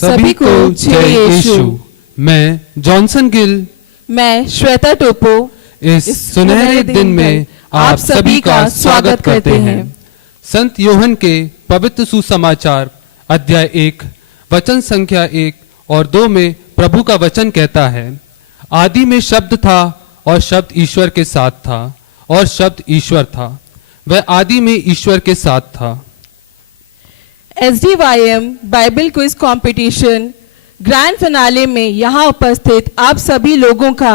सभी को जय यीशु। मैं जॉनसन गिल, मैं श्वेता टोपो इस सुनहरे दिन में आप सभी का स्वागत करते हैं। संत योहन के पवित्र सुसमाचार अध्याय 1 वचन संख्या 1 और 2 में प्रभु का वचन कहता है, आदि में शब्द था और शब्द ईश्वर के साथ था और शब्द ईश्वर था, वह आदि में ईश्वर के साथ था। SDYM Bible quiz competition grand finale में यहाँ उपस्थित आप सभी लोगों का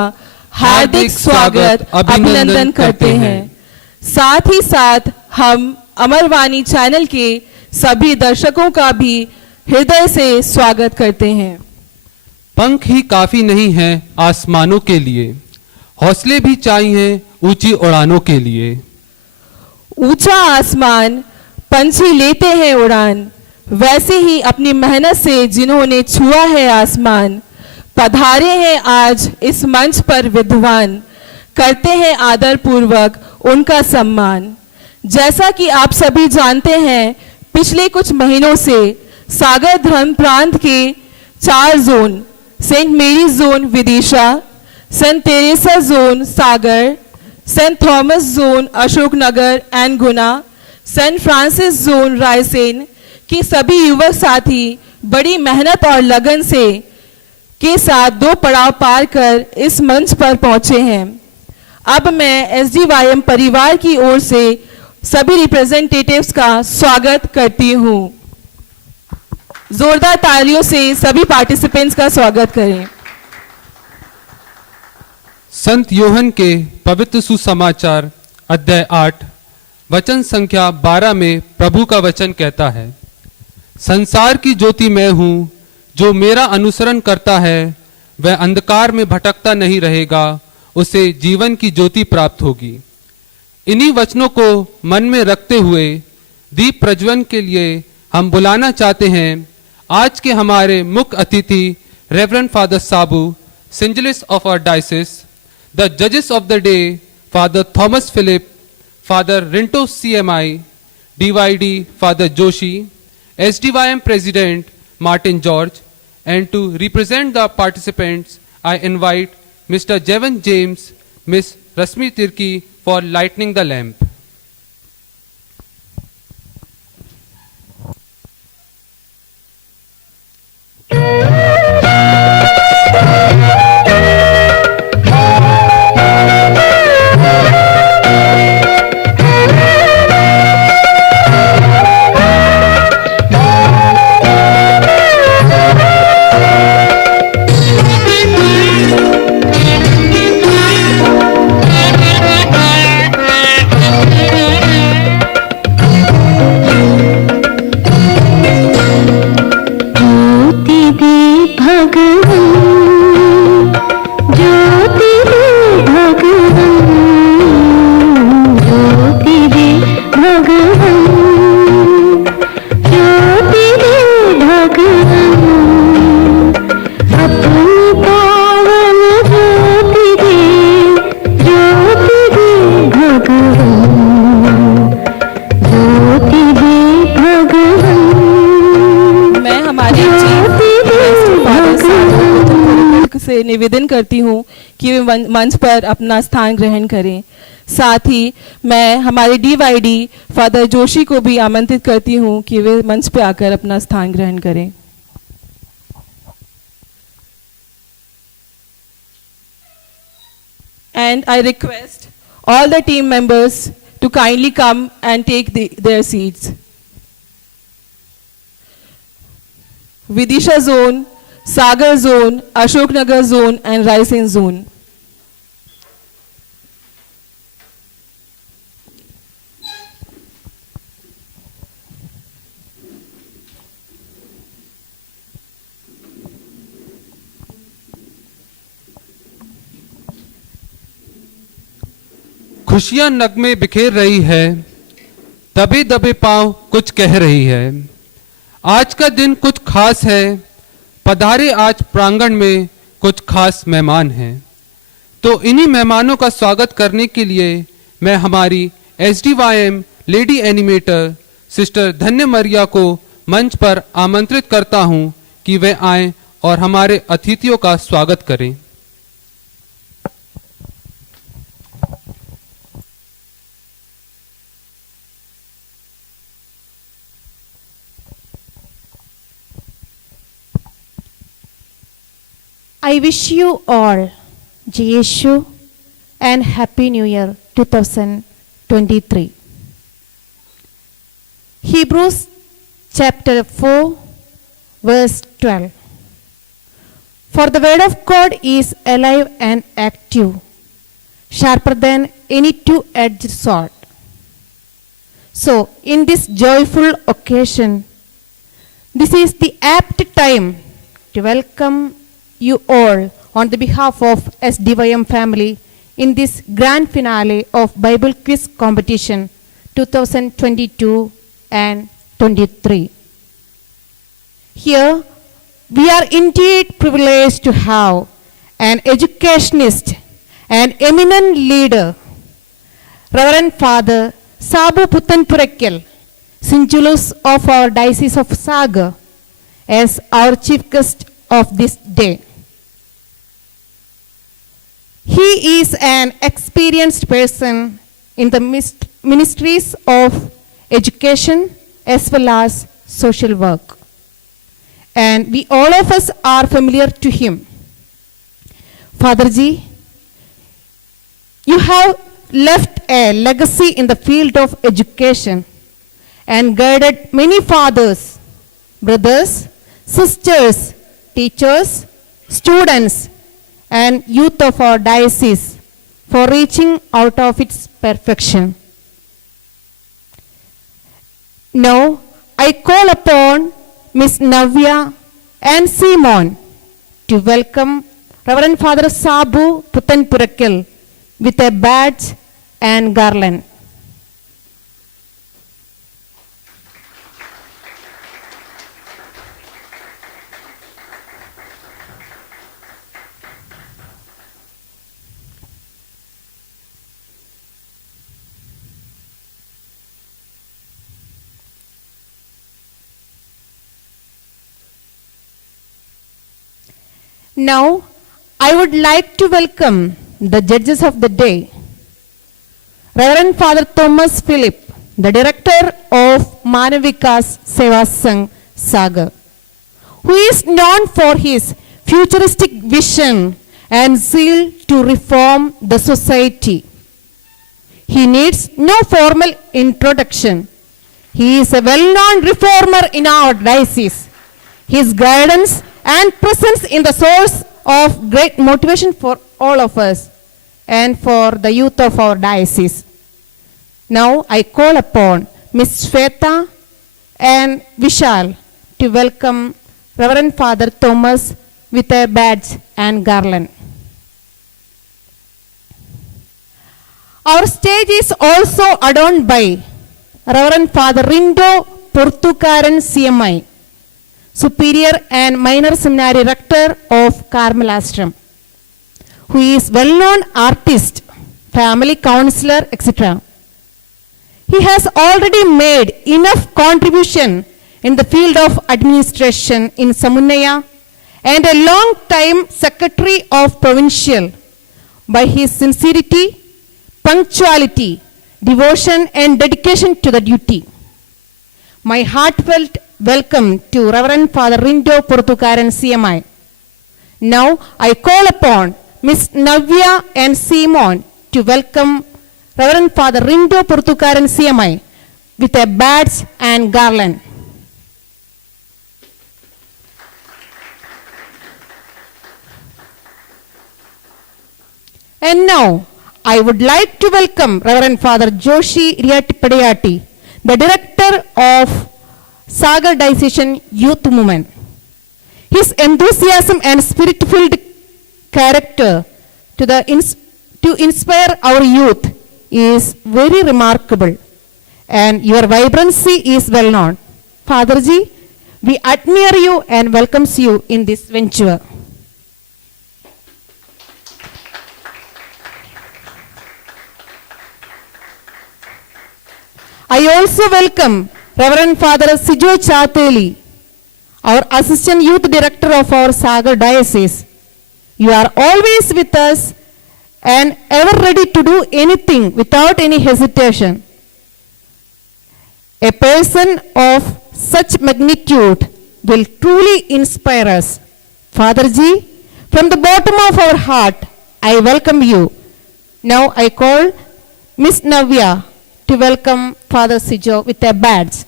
हार्दिक स्वागत अभिनंदन करते हैं। साथ ही साथ हम अमरवाणी चैनल के सभी दर्शकों का भी हृदय से स्वागत करते हैं। पंख ही काफी नहीं हैं आसमानों के लिए, हौसले भी चाहिए ऊंची उड़ानों के लिए। ऊंचा आसमान पंछी लेते हैं उड़ान, वैसे ही अपनी मेहनत से जिन्होंने छुआ है आसमान, पधारे हैं आज इस मंच पर विद्वान, करते हैं आदर पूर्वक उनका सम्मान। जैसा कि आप सभी जानते हैं, पिछले कुछ महीनों से सागर धर्म प्रांत के 4 zone, Saint Mary zone Vidisha, Saint Teresa zone Sagar, Saint Thomas zone Ashoknagar and Guna, Saint Francis zone Raisen के सभी युवक साथी बड़ी मेहनत और लगन से के साथ 2 पड़ाव पार कर इस मंच पर पहुंचे हैं। अब मैं SDYM परिवार की ओर से सभी रिप्रेजेंटेटिव्स का स्वागत करती हूं। जोरदार तालियों से सभी पार्टिसिपेंट्स का स्वागत करें। संत योहन के पवित्र सुसमाचार अध्याय 8 वचन संख्या 12 में प्रभु का वचन कहता है, संसार की ज्योति मैं हूं, जो मेरा अनुसरण करता है वह अंधकार में भटकता नहीं रहेगा, उसे जीवन की ज्योति प्राप्त होगी। इन्हीं वचनों को मन में रखते हुए दीप प्रज्वलन के लिए हम बुलाना चाहते हैं आज के हमारे मुख्य अतिथि reverend father Sabu, syncellus of our diocese, the जजेस of the day father Thomas Philip, father Rinto CMI, DYD father Joshi, SDYM President Martin George, and to represent the participants, I invite Mr. Jevan James, Ms. Rasmi Tirki for lighting the lamp. से निवेदन करती हूँ कि वे मंच पर अपना स्थान ग्रहण करें। साथ ही मैं हमारे DYD फादर जोशी को भी आमंत्रित करती हूँ कि वे मंच पर आकर अपना स्थान ग्रहण करें। And I request all the team members to kindly come and take their seats. Vidisha zone, Sagar zone, Ashoknagar zone and Raisen zone. खुशियां नगमे बिखेर रही है, दबे दबे पांव कुछ कह रही है। आज का दिन कुछ खास है, पधारे आज प्रांगण में कुछ खास मेहमान हैं। तो इन्हीं मेहमानों का स्वागत करने के लिए मैं हमारी SDYM लेडी एनिमेटर सिस्टर धन्य मरिया को मंच पर आमंत्रित करता हूं कि वे आएं और हमारे अतिथियों का स्वागत करें। I wish you all Jiyeshu and Happy New Year 2023. Hebrews chapter 4 verse 12. For the word of God is alive and active, sharper than any two-edged sword. So, in this joyful occasion, this is the apt time to welcome you all on the behalf of SDYM family in this grand finale of Bible Quiz Competition 2022 and 23. Here, we are indeed privileged to have an educationist and eminent leader, Reverend Father Sabu Puttanpurakkal, Sinjulus of our Diocese of Sagar, as our chief guest of this day. He is an experienced person in the ministries of education as well as social work. And we all of us are familiar to him. Father Ji, you have left a legacy in the field of education and guided many fathers, brothers, sisters, teachers, students, and youth of our diocese for reaching out of its perfection. Now, I call upon Miss Navya and Simon to welcome Reverend Father Sabu Puttanpurakkal with a badge and garland. Now, I would like to welcome the judges of the day. Reverend Father Thomas Philip, the director of Manavikas Seva Sangh Sagar, who is known for his futuristic vision and zeal to reform the society. He needs no formal introduction. He is a well-known reformer in our diocese. His guidance and presence in the source of great motivation for all of us and for the youth of our diocese. Now I call upon Ms. Shweta and Vishal to welcome Reverend Father Thomas with a badge and garland. Our stage is also adorned by Reverend Father Rindo Portukaran CMI, Superior and Minor Seminary Rector of Carmel Ashram, who is well-known artist, family counselor, etc. He has already made enough contribution in the field of administration in Samunaya and a long-time secretary of provincial by his sincerity, punctuality, devotion and dedication to the duty. My heartfelt welcome to Reverend Father Rindo Portukaran CMI. Now I call upon Ms. Navya and Simon to welcome Reverend Father Rindo Portukaran CMI with a badge and garland. And now I would like to welcome Reverend Father Joshi Riatipadayati, the director of Sagar Diocesan Youth Movement. His enthusiasm and spirit-filled character to inspire our youth is very remarkable, and your vibrancy is well known. Father Ji, we admire you and welcomes you in this venture. I also welcome Reverend Father Sijo Chateli, our Assistant Youth Director of our Sagar Diocese. You are always with us and ever ready to do anything without any hesitation. A person of such magnitude will truly inspire us. Father Ji, from the bottom of our heart, I welcome you. Now I call Miss Navya to welcome Father Sijo with a badge.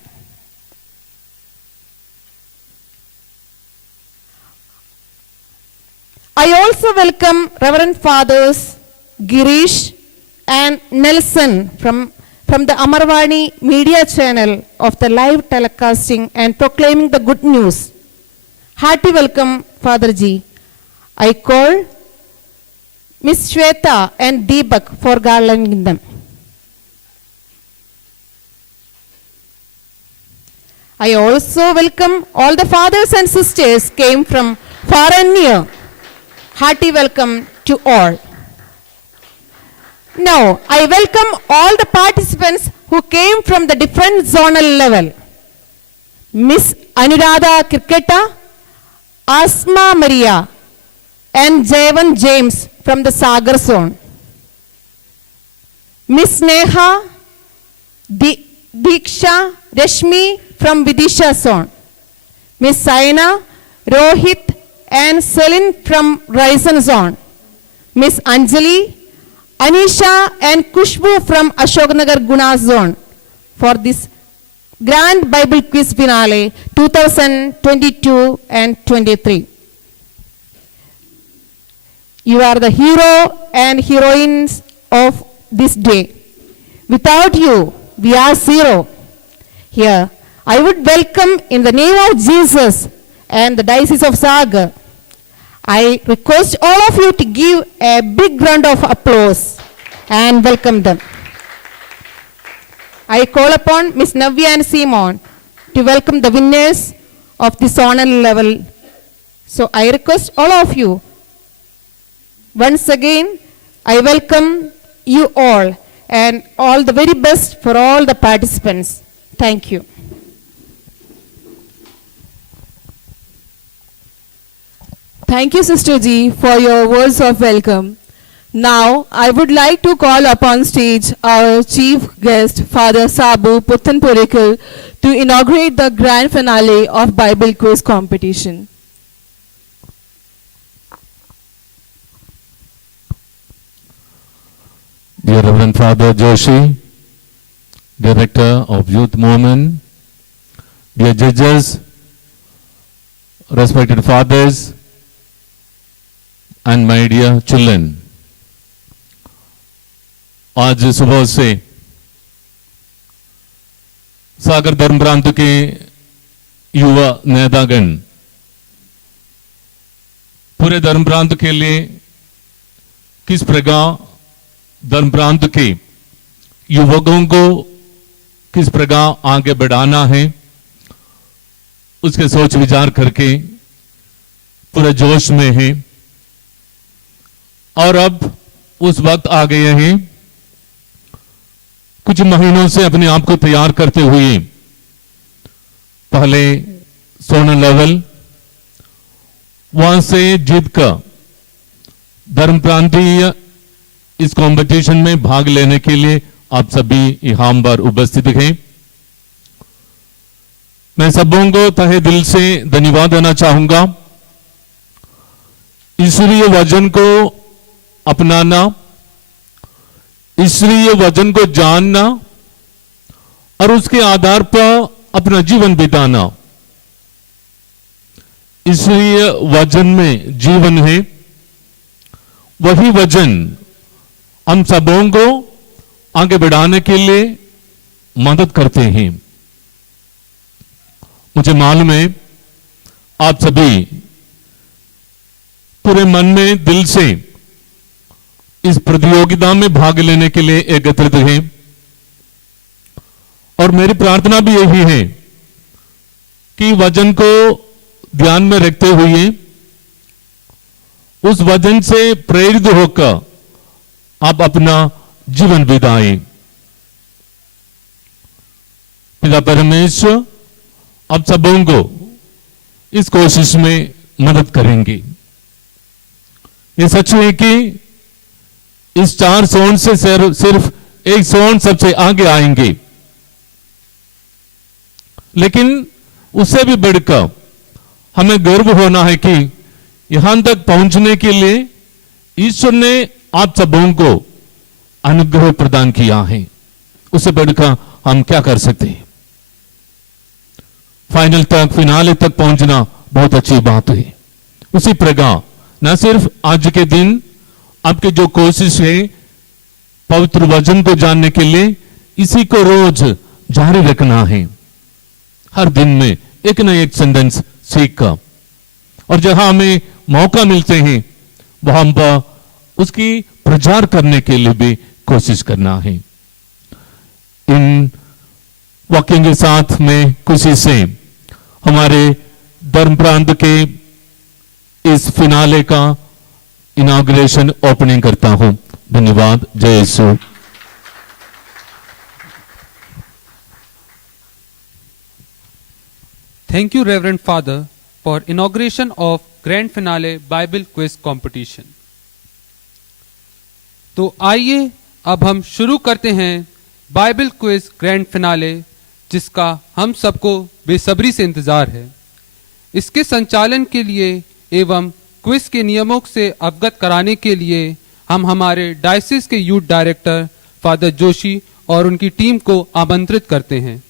I also welcome Reverend Fathers Girish and Nelson from the Amarvani media channel of the live telecasting and proclaiming the good news. Hearty welcome, Father Ji. I call Miss Shweta and Deepak for garlanding them. I also welcome all the fathers and sisters came from far and near. Hearty welcome to all. Now, I welcome all the participants who came from the different zonal level. Miss Anuradha Kirketa, Asma Maria, and Javan James from the Sagar zone. Miss Neha, Diksha, Rashmi from Vidisha zone. Miss Saina, Rohit, and Celine from Raisen zone. Miss Anjali, Anisha and Kushbu from Ashoknagar Guna zone for this grand Bible quiz finale 2022 and 23. You are the hero and heroines of this day. Without you, we are zero. Here, I would welcome in the name of Jesus and the Diocese of Sagar. I request all of you to give a big round of applause and welcome them. I call upon Miss Navya and Simon to welcome the winners of the zonal level. So I request all of you, once again, I welcome you all and all the very best for all the participants. Thank you. Thank you, Sister Ji, for your words of welcome. Now, I would like to call upon stage our chief guest, Father Sabu Puthanpurikal, to inaugurate the grand finale of Bible quiz competition. Dear Reverend Father Joshi, Director of Youth Movement, dear judges, respected fathers, and my dear children, आज सुबह से सागर धर्म प्रांत के युवा नेतागण पूरे धर्म प्रांत के लिए किस प्रकार धर्म प्रांत के युवकों को किस प्रकार आगे बढ़ाना है उसके सोच विचार करके पूरे जोश में है और अब उस वक्त आ गए हैं कुछ महीनों से अपने आप को तैयार करते हुए पहले सोनल लेवल वहां से जीत कर धर्म प्रांतीय इस कंपटीशन में भाग लेने के लिए आप सभी यहां पर उपस्थित हैं। मैं सबों को तहे दिल से धन्यवाद देना चाहूंगा। ईश्वरीय वचन को अपनाना, ईश्वरीय वचन को जानना और उसके आधार पर अपना जीवन बिताना। ईश्वरीय वचन में जीवन है, वही वचन हम सबों को आगे बढ़ाने के लिए मदद करते हैं। मुझे मालूम है आप सभी पूरे मन में दिल से इस प्रतियोगिता में भाग लेने के लिए एकत्रित हैं और मेरी प्रार्थना भी यही है कि वचन को ध्यान में रखते हुए उस वचन से प्रेरित होकर आप अपना जीवन बिताएं। पिता परमेश्वर आप सबों को इस कोशिश में मदद करेंगे। ये सच है कि इस 4 सोन से सिर्फ एक सोन सबसे आगे आएंगे, लेकिन उससे भी बढ़कर हमें गर्व होना है कि यहां तक पहुंचने के लिए ईश्वर ने आप सबों को अनुग्रह प्रदान किया है। उससे बढ़कर हम क्या कर सकते हैं? फाइनल तक, फिनाले तक पहुंचना बहुत अच्छी बात है। उसी प्रकार न सिर्फ आज के दिन आपकी जो कोशिश है पवित्र वचन को जानने के लिए, इसी को रोज जारी रखना है। हर दिन में एक न एक सेंटेंस सीखकर, और जहां हमें मौका मिलते हैं वहां पर उसकी प्रचार करने के लिए भी कोशिश करना है। इन वाक्यों के साथ में खुशी से हमारे धर्म प्रांत के इस फिनाले का इनॉग्रेशन ओपनिंग करता हूं। धन्यवाद। जय यीशु। Thank you, Reverend Father, for inauguration of Grand Finale Bible Quiz Competition. तो आइए अब हम शुरू करते हैं बाइबल क्विज ग्रैंड फिनाले, जिसका हम सबको बेसब्री से इंतजार है। इसके संचालन के लिए एवं क्विज के नियमों से अवगत कराने के लिए हम हमारे डायसिस के यूथ डायरेक्टर फादर जोशी और उनकी टीम को आमंत्रित करते हैं।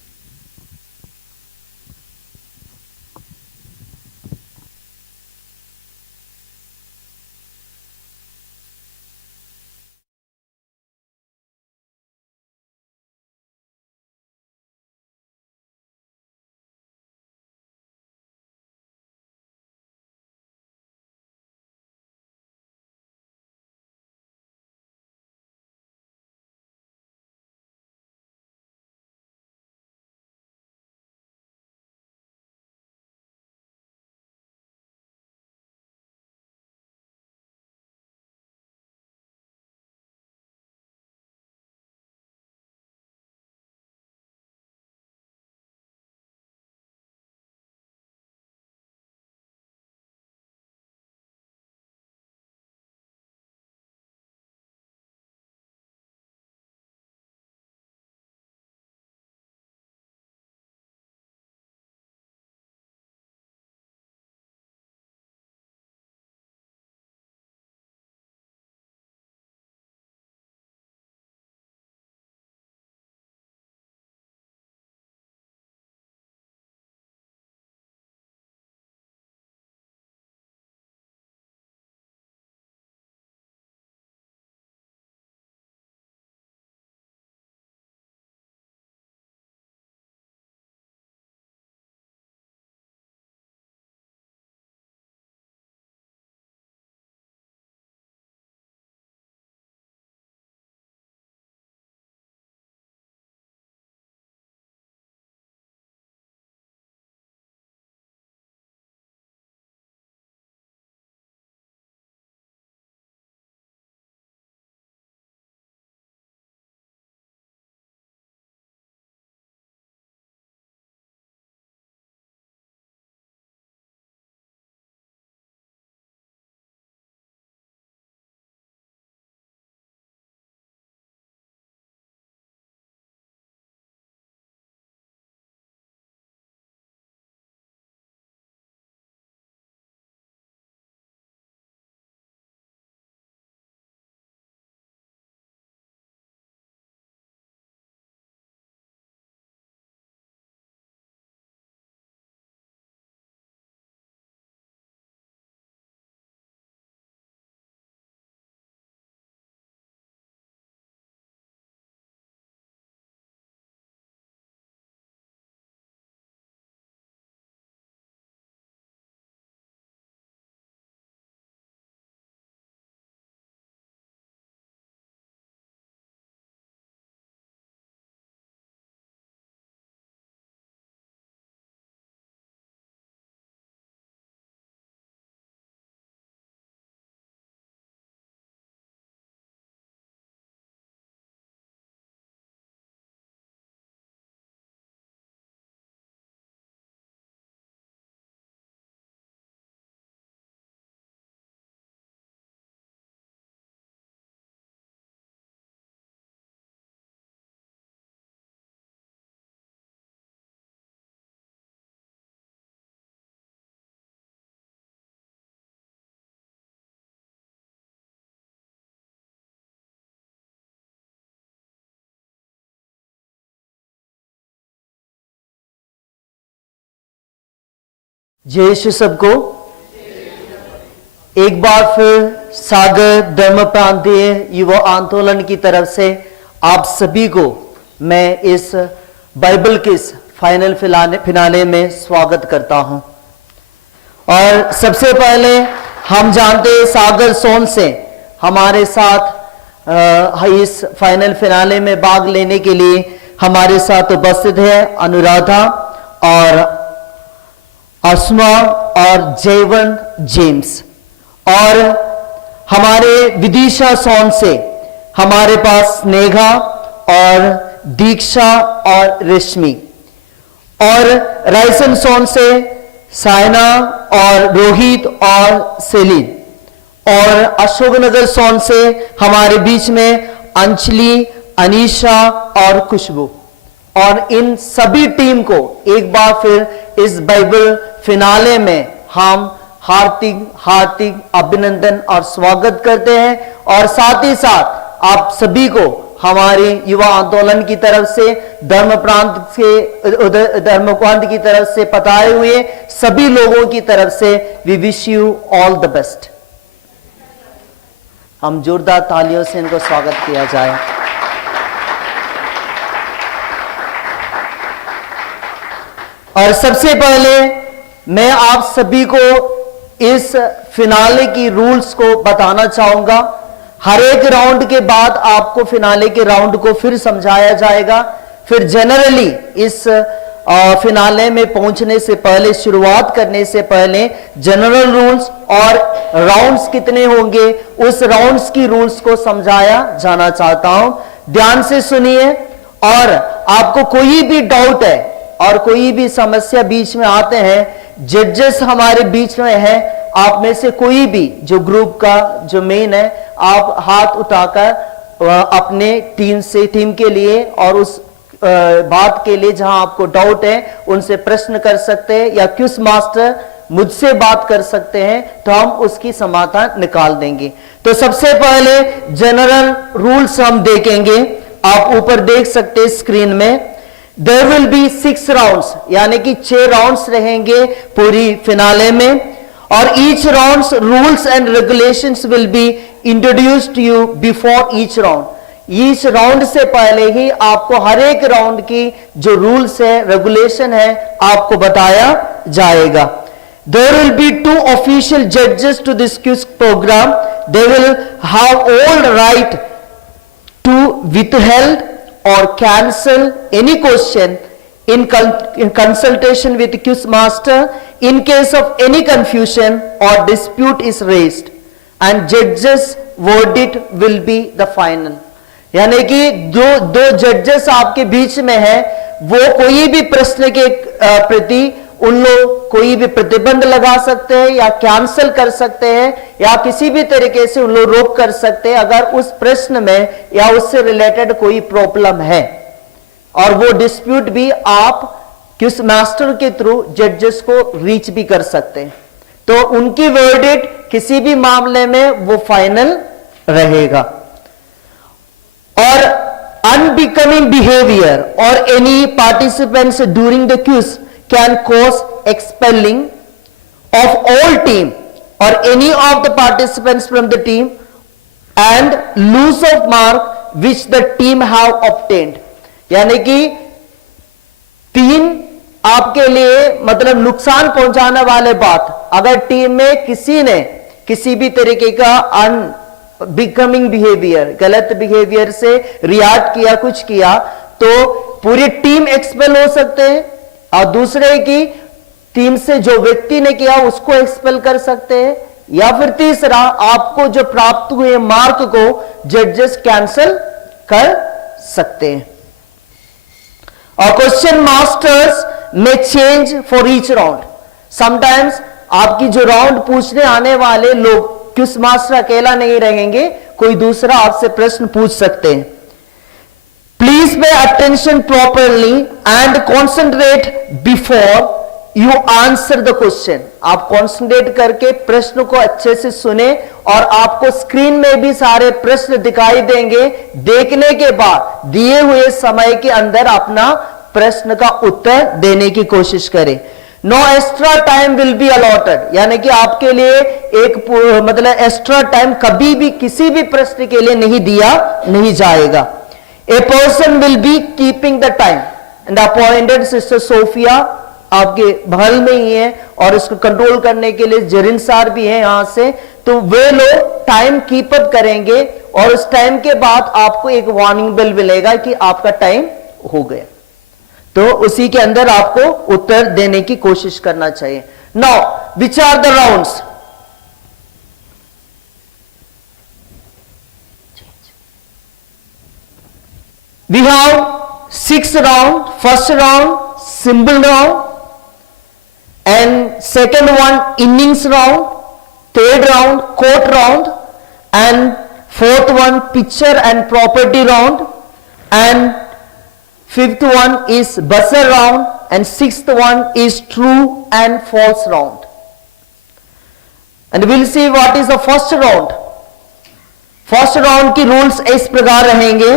जय यीशु सबको। एक बार फिर सागर धर्म प्रांतीय युवा आंदोलन की तरफ से आप सभी को मैं इस बाइबल किस फाइनल फिनाले में स्वागत करता हूं। और सबसे पहले हम जानते हैं सागर सोन से हमारे साथ इस फाइनल फिनाले में भाग लेने के लिए हमारे साथ उपस्थित है अनुराधा और अस्मा और जयवंत जेम्स। और हमारे विदिशा सोन से हमारे पास स्नेहा और दीक्षा और रेशमी। और रायसन सोन से सायना और रोहित और सेलिन। और अशोकनगर सोन से हमारे बीच में अंजलि, अनीशा और खुशबू। और इन सभी टीम को एक बार फिर इस बाइबल फिनाले में हम हार्दिक अभिनंदन और स्वागत करते हैं। और साथ ही साथ आप सभी को हमारे युवा आंदोलन की तरफ से धर्म प्रांत की तरफ से पताए हुए सभी लोगों की तरफ से we wish you all the best. हम जोरदार तालियों से इनको स्वागत किया जाए। और सबसे पहले मैं आप सभी को इस फिनाले की रूल्स को बताना चाहूंगा। हर एक राउंड के बाद आपको फिनाले के राउंड को फिर समझाया जाएगा। फिर जनरली इस फिनाले में पहुंचने से पहले, शुरुआत करने से पहले जनरल रूल्स और राउंड्स कितने होंगे उस राउंड्स की रूल्स को समझाया जाना चाहता हूं। ध्यान से सुनिए। और आपको कोई भी डाउट है और कोई भी समस्या बीच में आते हैं, जजेस हमारे बीच में है, आप में से कोई भी जो ग्रुप का जो मेन है, आप हाथ उठाकर अपने टीम के लिए और उस बात के लिए जहां आपको डाउट है उनसे प्रश्न कर सकते हैं, या क्विज मास्टर मुझसे बात कर सकते हैं, तो हम उसकी समाधान निकाल देंगे। तो सबसे पहले जनरल रूल्स हम देखेंगे। आप ऊपर देख सकते हैं स्क्रीन में। देयर विल बी 6 राउंड्स, यानी कि 6 राउंड्स रहेंगे पूरी फिनाले में। और each rounds rules and regulations will be introduced to you before each round. Each round से पहले ही आपको हर एक राउंड की जो रूल्स है, रेगुलेशन है, आपको बताया जाएगा। There will be 2 official judges to this quiz program. They will have all right to withhold or cancel any question in consultation with quiz master in case of any confusion or dispute is raised, and judges verdict will be the final. यानी कि दो जजेस आपके बीच में है, वो कोई भी प्रश्न के प्रति उन लोग कोई भी प्रतिबंध लगा सकते हैं या कैंसिल कर सकते हैं या किसी भी तरीके से उन लोग रोक कर सकते हैं अगर उस प्रश्न में या उससे रिलेटेड कोई प्रॉब्लम है। और वो डिस्प्यूट भी आप क्विज मास्टर के थ्रू जजेस को रीच भी कर सकते हैं। तो उनकी वर्डिक्ट किसी भी मामले में वो फाइनल रहेगा। और अनबिकमिंग बिहेवियर और any participants during the quiz can cause expelling of all team or any of the participants from the team and loss of mark which the team have obtained। यानी कि टीम आपके लिए मतलब नुकसान पहुंचाने वाले बात, अगर टीम में किसी ने किसी भी तरीके का अनबिकमिंग बिहेवियर, गलत बिहेवियर से रिएक्ट किया, कुछ किया, तो पूरी टीम एक्सपेल हो सकते हैं और दूसरे की टीम से जो व्यक्ति ने किया उसको एक्सपेल कर सकते हैं, या फिर तीसरा आपको जो प्राप्त हुए मार्क को जजेस कैंसिल कर सकते हैं। और क्वेश्चन मास्टर्स में change for each round. Sometimes आपकी जो राउंड पूछने आने वाले लोग, क्विज मास्टर अकेला नहीं रहेंगे, कोई दूसरा आपसे प्रश्न पूछ सकते हैं। Please pay attention properly and concentrate before you answer the question। आप concentrate करके प्रश्न को अच्छे से सुने और आपको स्क्रीन में भी सारे प्रश्न दिखाई देंगे। देखने के बाद दिए हुए समय के अंदर अपना प्रश्न का उत्तर देने की कोशिश करें। No extra time will be allotted, यानी कि आपके लिए एक मतलब एक्स्ट्रा टाइम कभी भी किसी भी प्रश्न के लिए नहीं दिया नहीं जाएगा। A person will be keeping the time and appointed sister Sophia आपके बगल में ही है, और इसको कंट्रोल करने के लिए जरिन सार भी है यहां से, तो वे लोग टाइम कीप अप करेंगे और उस टाइम के बाद आपको एक वार्निंग बेल मिलेगा कि आपका टाइम हो गया, तो उसी के अंदर आपको उत्तर देने की कोशिश करना चाहिए। Now which are the rounds? We have 6 round, first round symbol round, and second one innings round, third round court round, and fourth one picture and property round, and fifth one is buzzer round, and sixth one is true and false round. And we'll see what is the first round. First round की rules इस प्रकार रहेंगे।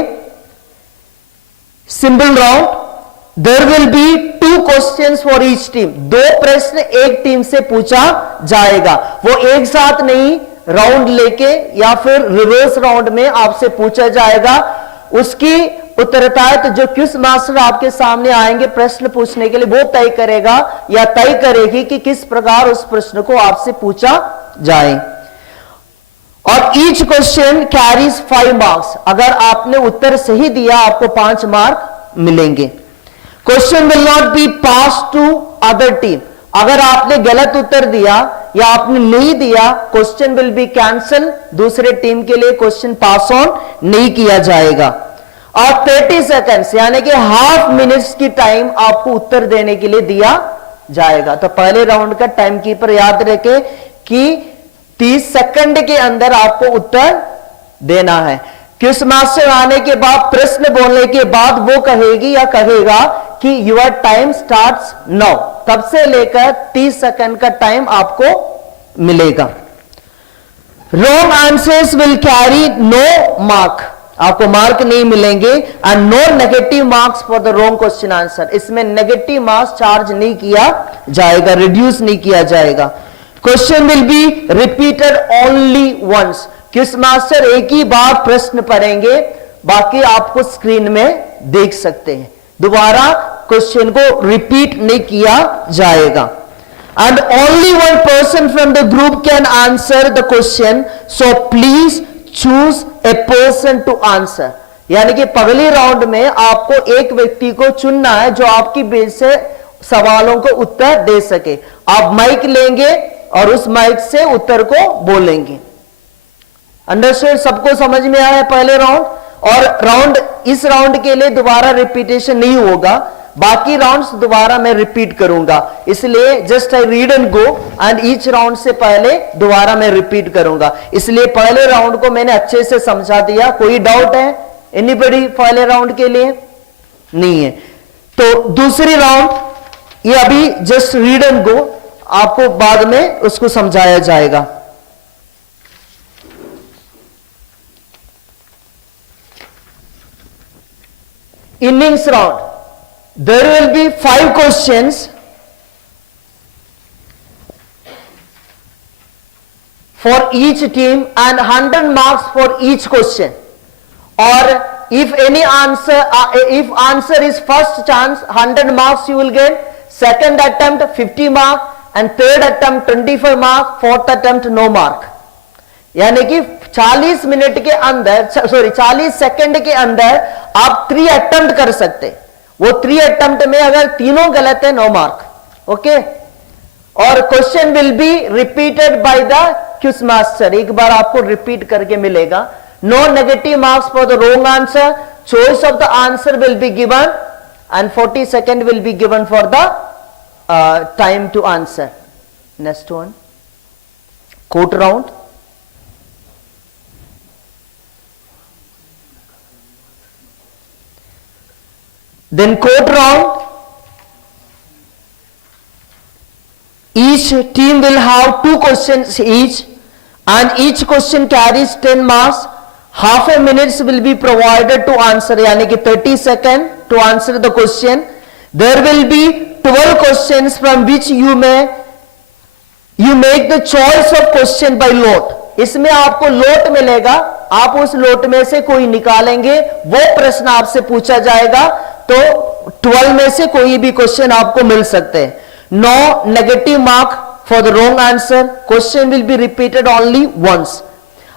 Symbol round, there will be 2 questions for each team, 2 प्रश्न एक टीम से पूछा जाएगा। वो एक साथ नहीं राउंड लेके या फिर रिवर्स राउंड में आपसे पूछा जाएगा। उसकी उत्तरदायित्व जो क्विज मास्टर आपके सामने आएंगे प्रश्न पूछने के लिए वो तय करेगा या तय करेगी कि किस प्रकार उस प्रश्न को आपसे पूछा जाए। और ईच क्वेश्चन कैरीज 5 मार्क्स, अगर आपने उत्तर सही दिया आपको 5 मार्क मिलेंगे। Question will not be pass to other team, अगर आपने गलत उत्तर दिया या आपने नहीं दिया क्वेश्चन विल बी कैंसल, दूसरे टीम के लिए क्वेश्चन पास ऑन नहीं किया जाएगा। और 30 सेकंड्स यानी कि हाफ मिनट्स की टाइम आपको उत्तर देने के लिए दिया जाएगा। तो पहले राउंड का टाइम कीपर याद रखे कि 30 सेकंड के अंदर आपको उत्तर देना है। क्विज मास्टर आने के बाद प्रश्न बोलने के बाद वो कहेगी या कहेगा कि यूर टाइम स्टार्ट्स नाउ, तब से लेकर 30 सेकंड का टाइम आपको मिलेगा। Wrong answers will carry no mark, आपको मार्क नहीं मिलेंगे। And no negative marks for the wrong question answer, इसमें नेगेटिव मार्क्स चार्ज नहीं किया जाएगा, रिड्यूस नहीं किया जाएगा। Question will be repeated only once, quiz master एक ही बार प्रश्न पढ़ेंगे, बाकी आपको स्क्रीन में देख सकते हैं, दोबारा क्वेश्चन को रिपीट नहीं किया जाएगा। And only one person from the group can answer the question, so please choose a person to answer, यानी कि पहले राउंड में आपको एक व्यक्ति को चुनना है जो आपकी बेस से सवालों को उत्तर दे सके। आप माइक लेंगे और उस माइक से उत्तर को बोलेंगे। अंडरस्टैंड? सबको समझ में आया पहले राउंड? और राउंड इस राउंड के लिए दोबारा रिपीटेशन नहीं होगा, बाकी राउंड्स दोबारा मैं रिपीट करूंगा, इसलिए just I read and go, and each round से पहले दोबारा मैं रिपीट करूंगा। इसलिए पहले राउंड को मैंने अच्छे से समझा दिया। कोई डाउट है एनीबॉडी पहले राउंड के लिए? नहीं है। तो दूसरी राउंड ये अभी जस्ट रीड एंड गो, आपको बाद में उसको समझाया जाएगा। Innings round, there will be 5 questions for each team and 100 marks for each question. Or if any answer, if answer is first chance, 100 marks you will get, second attempt 50 mark, and third attempt 25 mark, fourth attempt no mark. यानी कि 40 मिनट के अंदर, सॉरी 40 सेकंड के अंदर आप 3 अटेम्प्ट कर सकते। वो 3 अटेम्प्ट में अगर तीनों गलत है नो मार्क। ओके? और question will be repeated by the quiz master, एक बार आपको रिपीट करके मिलेगा। No negative marks for the wrong answer, choice of the answer will be given and 40 second will be given for the time to answer. Next one, court round. Then court round, each team will have 2 questions each, and each question carries 10 marks. Half a minute will be provided to answer, यानी कि 30 seconds to answer the question. There will be 12 questions from which you make the choice of question by lot. इसमें आपको लोट मिलेगा, आप उस लोट में से कोई निकालेंगे, वो प्रश्न आपसे पूछा जाएगा, तो 12 में से कोई भी क्वेश्चन आपको मिल सकते हैं. No negative mark for the wrong answer. Question will be repeated only once.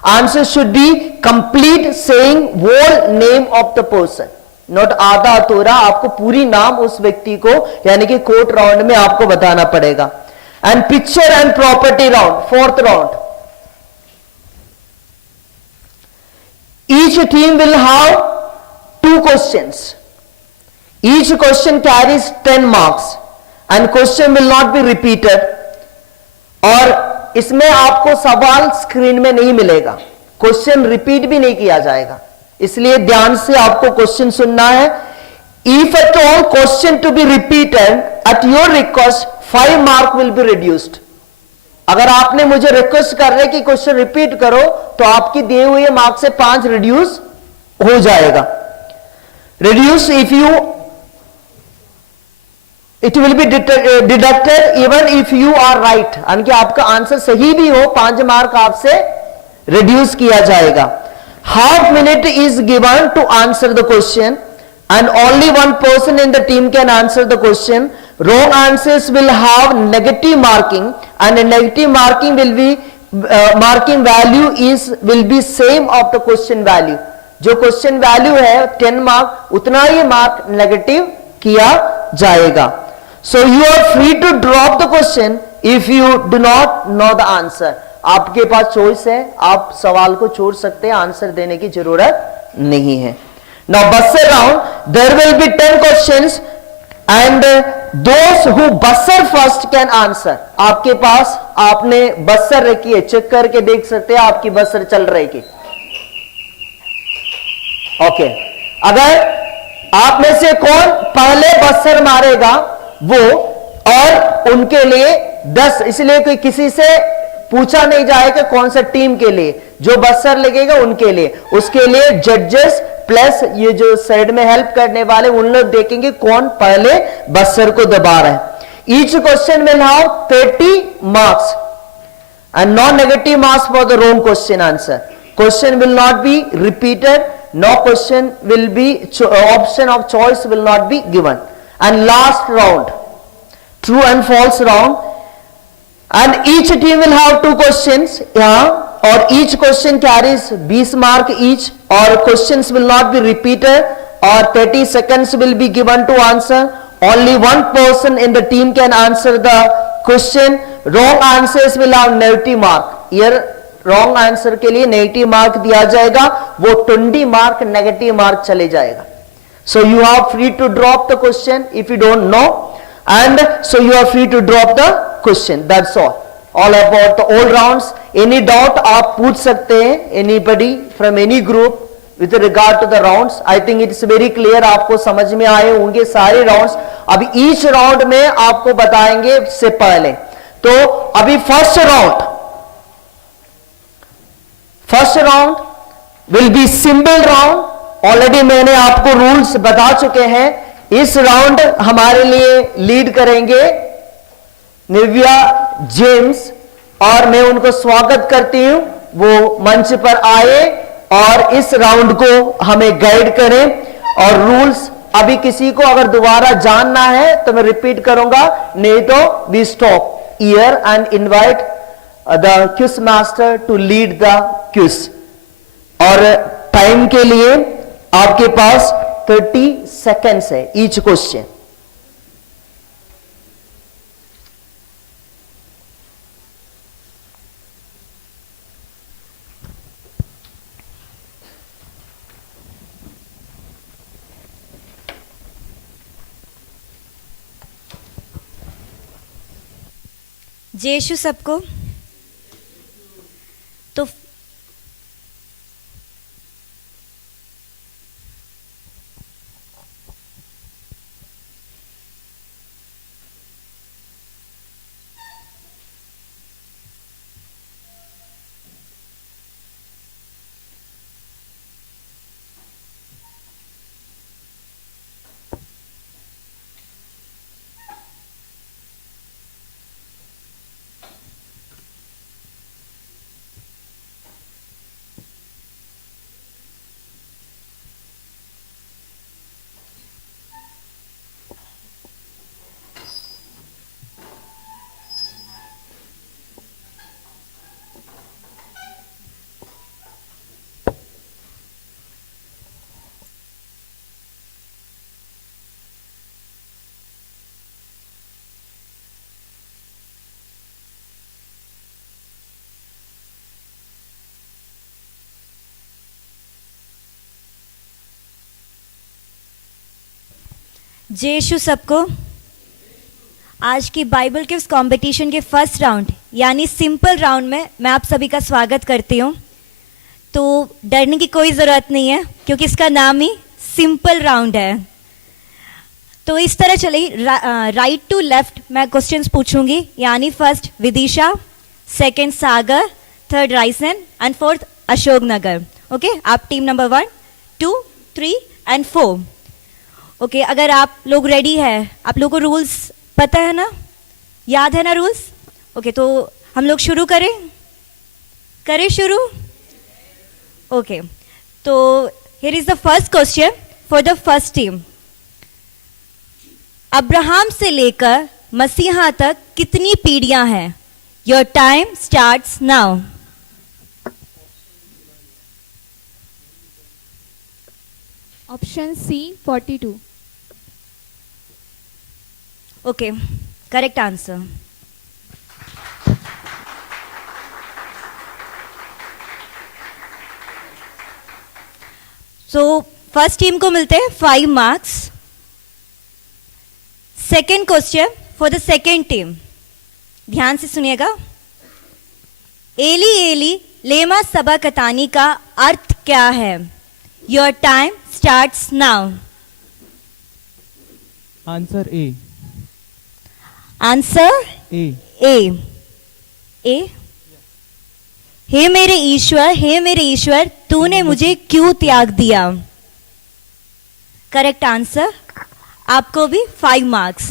Answer should be complete saying whole name of the person, not आधा अधूरा. आपको पूरी नाम उस व्यक्ति को यानी कि कोर्ट राउंड में आपको बताना पड़ेगा. And picture and property round, fourth round. Each team will have 2 questions. Each question carries 10 marks and question will not be repeated. और इसमें आपको सवाल स्क्रीन में नहीं मिलेगा, क्वेश्चन रिपीट भी नहीं किया जाएगा, इसलिए ध्यान से आपको क्वेश्चन सुनना है. If at all question to be repeated at your request, 5 mark will be reduced. अगर आपने मुझे रिक्वेस्ट कर रहे कि क्वेश्चन रिपीट करो तो आपकी दिए हुए मार्क से 5 रिड्यूस हो जाएगा. Reduce if you, it will be deducted even if you are right, यानी कि आपका आंसर सही भी हो 5 मार्क आपसे रिड्यूस किया जाएगा. Half minute is given to answer the question and only one person in the team can answer the question. Wrong answers will have negative marking and a negative marking will be marking value will be same of the question value. जो question value है 10 mark, उतना ही mark negative किया जाएगा. So you are free to drop the question if you do not know the answer. आपके पास choice है, आप सवाल को छोड़ सकते हैं, आंसर देने की जरूरत नहीं है. Now buzzer round, there will be 10 questions and those who buzzer first can answer. आपके पास आपने बजर रखी है, चेक करके देख सकते हैं आपकी बजर चल रहेगी. ओके, अगर आप में से कौन पहले बजर मारेगा वो, और उनके लिए 10, इसलिए कोई किसी से पूछा नहीं जाएगा कौन सा टीम के लिए, जो बजर लगेगा उनके लिए, उसके लिए जजेस प्लस ये जो साइड में हेल्प करने वाले उन लोग देखेंगे कौन पहले बजर को दबा रहे हैं. Each question will have 30 marks and no negative marks for the wrong question answer. Question will not be repeated, no question will be, option of choice will not be given. And last round, true and false round, and each team will have 2 questions यहाँ, और each question carries 20 mark each, और questions will not be repeated, और 30 seconds will be given to answer. Only one person in the team can answer the question. Wrong answers will have negative mark. Here wrong answer के लिए negative mark दिया जाएगा, वो 20 mark negative mark चले जाएगा. So you are free to drop the question if you don't know, and so you are free to drop the question. That's all about the all rounds. Any doubt आप पूछ सकते हैं, anybody from any group with regard to the rounds. I think it's very clear, आपको समझ में आए होंगे सारे rounds. अभी each round में आपको बताएंगे से पहले, तो अभी first round will be symbol round. Already मैंने आपको rules बता चुके हैं. इस राउंड हमारे लिए लीड करेंगे निव्या जेम्स, और मैं उनको स्वागत करती हूं वो मंच पर आए और इस राउंड को हमें गाइड करें. और रूल्स अभी किसी को अगर दोबारा जानना है तो मैं रिपीट करूंगा, नहीं तो we stop here and invite the quiz master to lead the quiz. और टाइम के लिए आपके पास 30 seconds है each question. जय यीशु सबको. तो जय यीशु सबको। आज की बाइबल क्विज कंपटीशन के फर्स्ट राउंड यानी सिंपल राउंड में मैं आप सभी का स्वागत करती हूँ। तो डरने की कोई ज़रूरत नहीं है क्योंकि इसका नाम ही सिंपल राउंड है। तो इस तरह चले राइट टू लेफ्ट मैं क्वेश्चंस पूछूंगी, यानी फर्स्ट विदिशा, सेकंड सागर, थर्ड रायसेन एंड फोर्थ अशोक नगर। ओके, आप टीम नंबर 1, 2, 3 एंड 4। ओके, अगर आप लोग रेडी है, आप लोगों को रूल्स पता है ना, याद है ना रूल्स? ओके, तो हम लोग शुरू करें शुरू। ओके, तो here is the first question for the first team. Abraham से लेकर मसीहा तक कितनी पीढ़ियां हैं? Your time starts now. Option C 42। Okay, correct answer. So first team को मिलते हैं 5 marks. Second question for the second team, ध्यान से सुनिएगा। एली एली लेमा सबकतानी का अर्थ क्या है? Your time starts now. Answer A. Answer A. A. हे मेरे ईश्वर, तूने मुझे क्यों त्याग दिया? Correct answer. आपको भी 5 marks.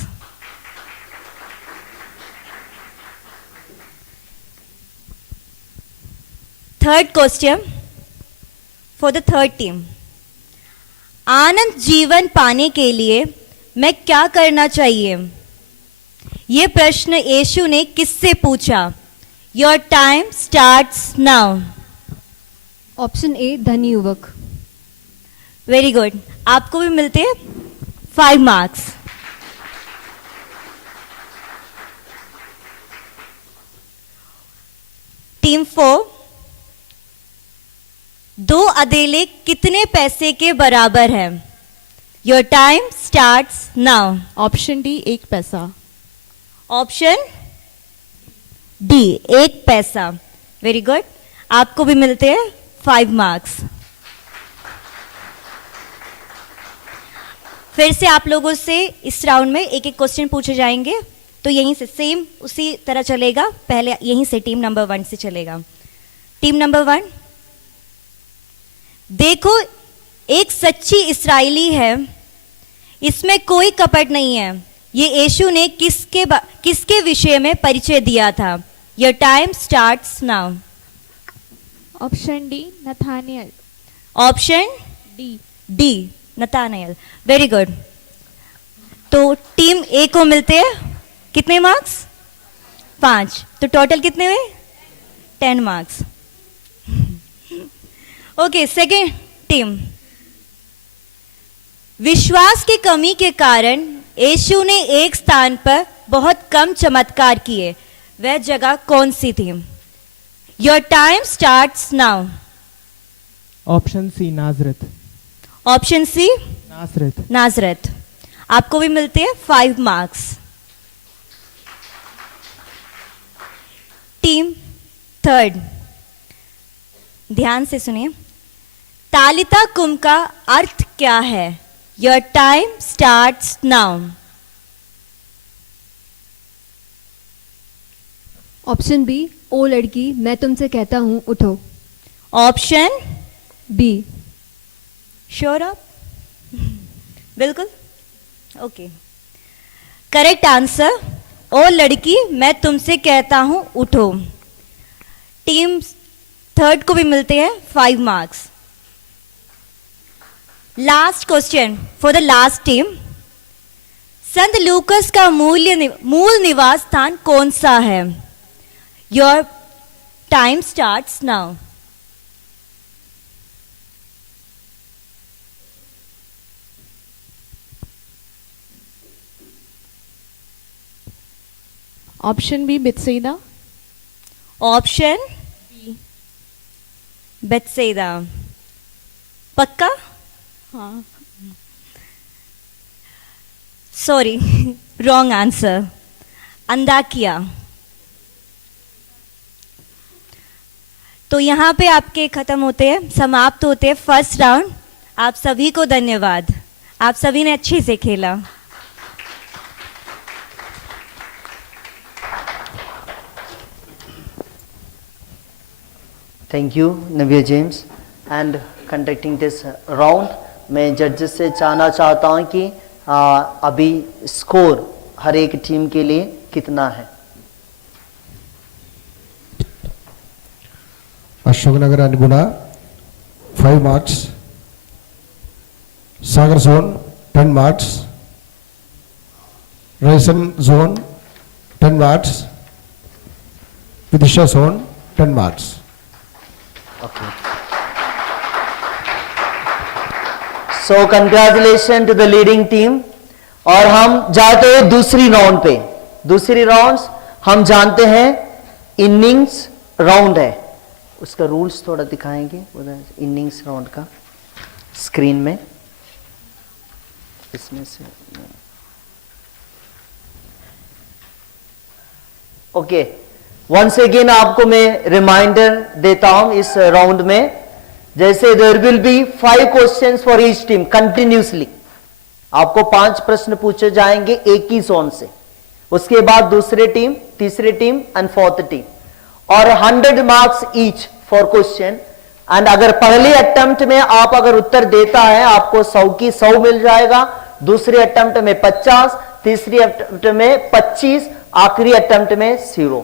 Third question for the third team. आनंद जीवन पाने के लिए मैं क्या करना चाहिए? यह प्रश्न यीशु ने किससे पूछा? Your time starts now. Option ए धनी युवक। वेरी गुड, आपको भी मिलते हैं 5 मार्क्स। टीम 4, 2 अदेले कितने पैसे के बराबर है? Your time starts now. Option D 1 पैसा। ऑप्शन डी 1 पैसा। वेरी गुड, आपको भी मिलते हैं 5 मार्क्स। फिर से आप लोगों से इस राउंड में एक एक क्वेश्चन पूछे जाएंगे, तो यहीं से सेम उसी तरह चलेगा। पहले यहीं से टीम नंबर 1 से चलेगा। टीम नंबर 1, देखो एक सच्ची इस्राएली है, इसमें कोई कपट नहीं है। ये यीशु ने किसके विषय में परिचय दिया था? Your time starts now. Option D Nathaniel. Option D Nathaniel. Very good, तो टीम ए को मिलते हैं कितने मार्क्स? 5। तो टोटल कितने हुए? 10 मार्क्स। Okay, second team. विश्वास की कमी के कारण यीशु ने एक स्थान पर बहुत कम चमत्कार किए, वह जगह कौन सी थी? Your time starts now. Option C Nazareth. Option C Nazareth. आपको भी मिलते हैं 5 मार्क्स। टीम थर्ड, ध्यान से सुनिए। तालिता कुम का अर्थ क्या है? Your time starts now. Option B ओ लड़की मैं तुमसे कहता हूं उठो। Option B. श्योर आप? बिल्कुल, ओके। करेक्ट आंसर, ओ लड़की मैं तुमसे कहता हूं उठो। टीम थर्ड को भी मिलते हैं 5 marks. Last question for the last team. संत लूकस का मूल निवास स्थान कौन सा है? Your time starts now. Option B Bethsaida. Option Bethsaida. पक्का? हाँ। सॉरी रॉन्ग आंसर, अंदाकिया। तो यहाँ पे आपके खत्म होते हैं, समाप्त होते हैं फर्स्ट राउंड। आप सभी को धन्यवाद, आप सभी ने अच्छे से खेला। Thank you Navya James and conducting this round. मैं जजेस से जानना चाहता हूं कि अभी स्कोर हर एक टीम के लिए कितना है। Ashoknagar and Guna 5 marks, Sagar zone 10 marks, Raisin zone 10 marks, Vidisha zone 10 marks. Okay. So congratulations to the leading team। और हम जाते हैं दूसरी राउंड पे। दूसरी राउंड्स हम जानते हैं इनिंग्स राउंड है। उसका रूल्स थोड़ा दिखाएंगे उधर इनिंग्स राउंड का स्क्रीन में। इसमें से ओके, वंस अगेन आपको मैं रिमाइंडर देता हूं इस राउंड में। जैसे there will be 5 questions for each team continuously. आपको 5 प्रश्न पूछे जाएंगे एक ही जोन से। उसके बाद दूसरी टीम, तीसरी टीम एंड फोर्थ टीम, और 100 marks each for question. And अगर पहले अटेम्प्ट में आप अगर उत्तर देता है आपको 100 की 100 मिल जाएगा, दूसरे अटेम्प्ट में 50, तीसरी अटेम्प्ट में 25, आखिरी अटेम्प्ट में 0।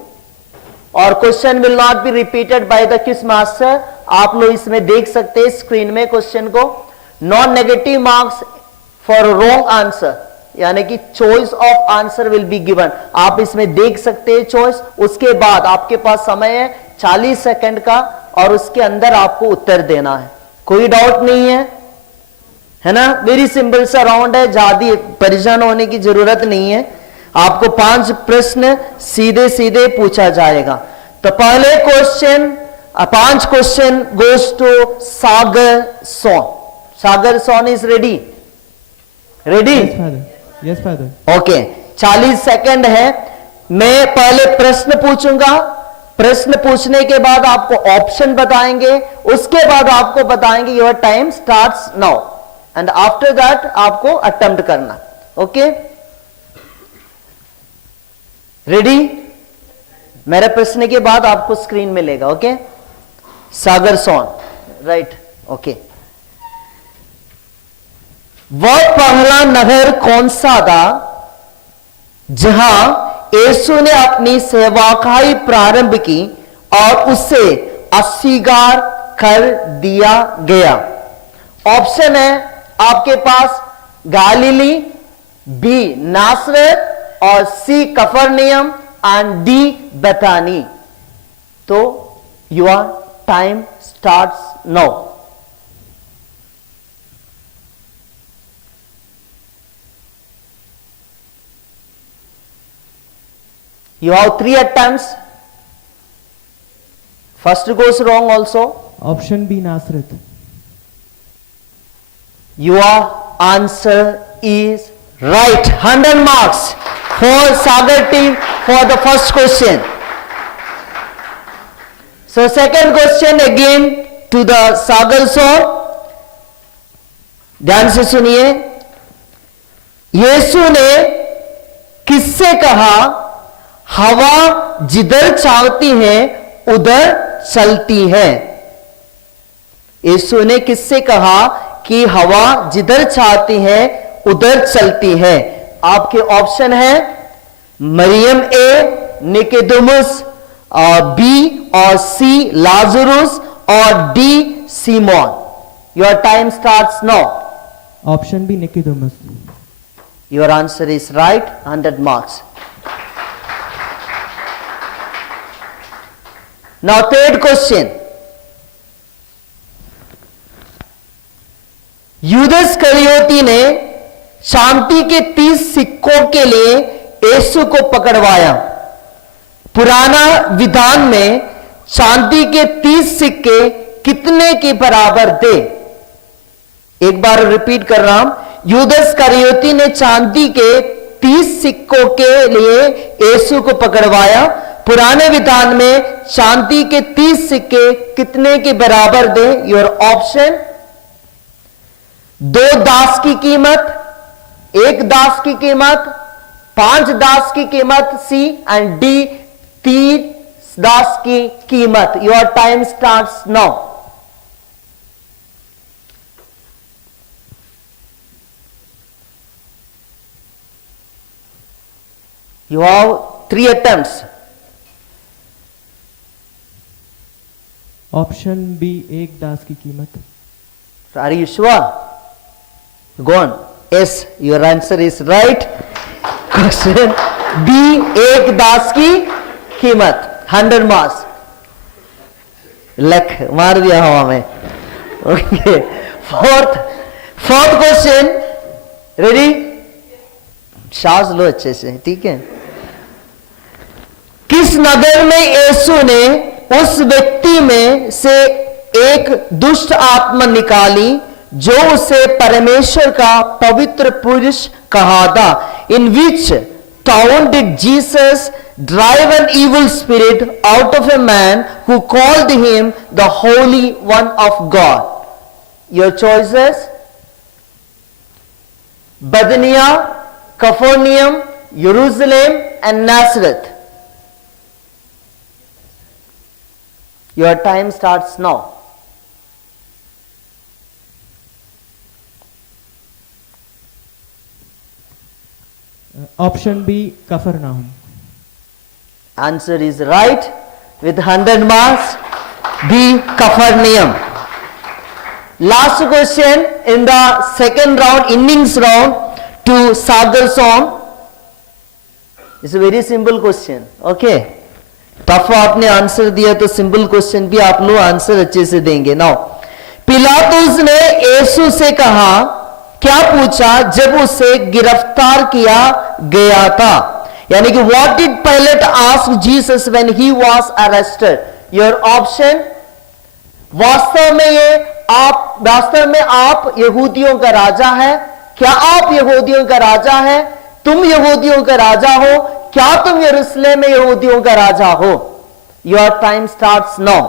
और question will not be repeated by the quiz master. आप लोग इसमें देख सकते हैं स्क्रीन में क्वेश्चन को। Non negative marks for wrong answer, यानी कि choice of answer will be given. आप इसमें देख सकते हैं चॉइस। उसके बाद आपके पास समय है 40 सेकंड का, और उसके अंदर आपको उत्तर देना है। कोई डाउट नहीं है ना? वेरी सिंपल सा राउंड है, ज्यादा परेशान होने की जरूरत नहीं है। आपको 5 प्रश्न सीधे सीधे पूछा जाएगा। तो पहले question, 5 question goes to Sagar zone. Sagar zone is ready? Ready? Yes, father. Okay, 40 second है। मैं पहले प्रश्न पूछूंगा, प्रश्न पूछने के बाद आपको ऑप्शन बताएंगे, उसके बाद आपको बताएंगे your time starts now, and after that आपको अटेम्प्ट करना। Okay, ready? मेरे प्रश्न के बाद आपको स्क्रीन मिलेगा। ओके, सागर सोन, राइट? ओके, वह पहला नगर कौन सा था जहां यीशु ने अपनी सेवाकाई प्रारंभ की और उसे अस्वीकार कर दिया गया? ऑप्शन है आपके पास गलीली, बी नासरत, और सी कफरनियम, एंड डी बेथानी। तो your time starts now. You have 3 attempts. First goes wrong also. Option B, Nazareth. Your answer is right. 100 marks for Sagar team for the first question. So second question again to the Sagar son. ध्यान से सुनिए। यीशु ने किससे कहा हवा जिधर चाहती है उधर चलती है? यीशु ने किससे कहा कि हवा जिधर चाहती है उधर चलती है? आपके ऑप्शन है मरियम ए, निकोदेमुस, बी और सी लाजरुस, और D Simon. Your time starts now. Option B, Nicodemus. Your answer is right, 100 marks. Now third question. यूदस करियोती ने शांति के 30 सिक्कों के लिए यीशु को पकड़वाया। पुराना विधान में शांति के 30 सिक्के कितने के बराबर थे? एक बार रिपीट कर रहा हूं। यूदस करयोती ने चांदी के 30 सिक्कों के लिए यीशु को पकड़वाया। पुराने विधान में चांदी के 30 सिक्के कितने के बराबर दे? योर ऑप्शन, 2 दास की कीमत, 1 दास की कीमत, 5 दास की कीमत सी, एंड डी 3 दास की कीमत। Your time starts now. You have 3 attempts. Option B 1 दास की कीमत। Are you sure? Go on. Yes, your answer is right. Question B, 1 दास की कीमत, 100 मार्क्स। लक मार दिया हवा में। Okay, fourth question, ready? सांस लो अच्छे से, ठीक है। किस नगर में यीशु ने उस व्यक्ति में से एक दुष्ट आत्मा निकाली जो उसे परमेश्वर का पवित्र पुरुष कहा था? In which town did Jesus drive an evil spirit out of a man who called him the holy one of God? Your choices: बदनिया, कफरनहूम, यरूशलेम and Nazareth. Your time starts now. Option B कफरनाहुम। Answer is right with 100 marks. B, Capernaum. Last question in the second round, innings round, to Sagar song. It's a very simple question. Okay. Tough आपने आंसर दिया तो simple question भी आप लोग आंसर अच्छे से देंगे। नाउ, पिलातुस ने यीशु से कहा, क्या पूछा जब उसे गिरफ्तार किया गया था? यानी कि what did pilot ask Jesus when he was arrested? Your option: वास्तव में आप यहूदियों का राजा है? क्या आप यहूदियों का राजा है? तुम यहूदियों का राजा हो? क्या तुम यरूशलेम में यहूदियों का राजा हो? Your time starts now.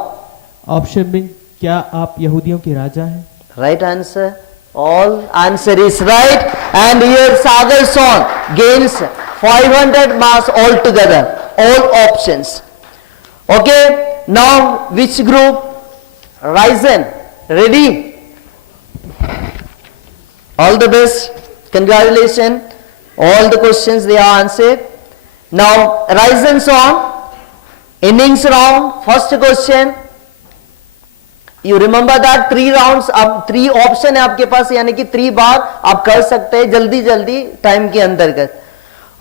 Option B, क्या आप यहूदियों के राजा हैं? Right answer. All answer is right and your Sagar zone gains 500 marks all together, all options. Okay, now which group? Raisen, ready? All the best, congratulation, all the questions they are answered. Now Ryzen song, innings round, first question. You remember that 3 rounds, अब 3 ऑप्शन है आपके पास, यानी कि 3 बार आप कर सकते हैं जल्दी जल्दी टाइम के अंतर्गत।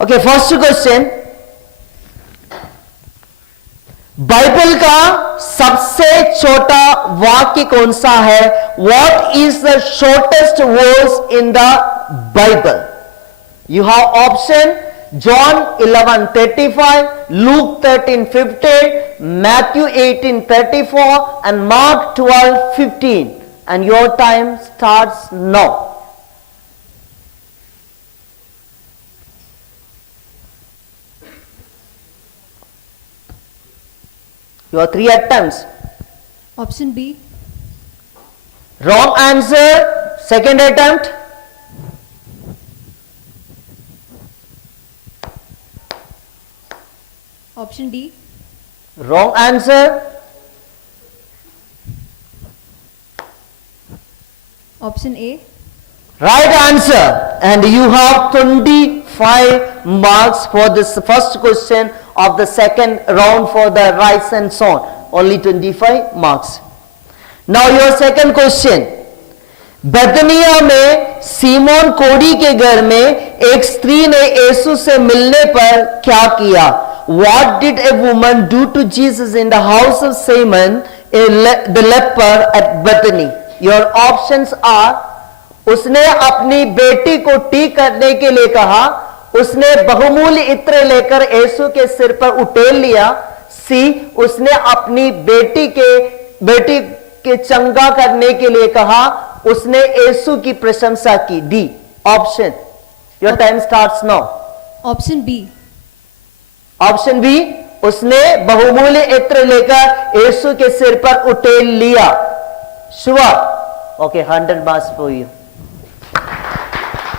ओके, फर्स्ट क्वेश्चन, बाइबल का सबसे छोटा वाक्य कौन सा है? What is the shortest verse in the Bible? You have option: John 11:35, Luke 13:15, Matthew 18:34, and Mark 12:15. And your time starts now. You have 3 attempts. Option B. Wrong answer. Second attempt. Option D. Wrong answer. Option A. Right answer. And you have 25 marks for this first question of the second round for the rice and song. Only 25 marks. Now your second question. बेतनिया में सीमोन कोड़ी के घर में एक स्त्री ने यीशु से मिलने पर क्या किया? What did a woman do to Jesus in the house of Simon the leper at Bethany? Your options are: उसने अपनी बेटी को ठीक करने के लिए कहा, उसने बहुमूल्य इत्र लेकर यीशु के सिर पर उठेल लिया, सी उसने अपनी बेटी के चंगा करने के लिए कहा, उसने यीशु की प्रशंसा की, D option, your time starts now. Option B. Option B, उसने बहुमूल्य इत्र लेकर यीशु के सिर पर उटेल लिया। शुआ, okay, 100 marks for you.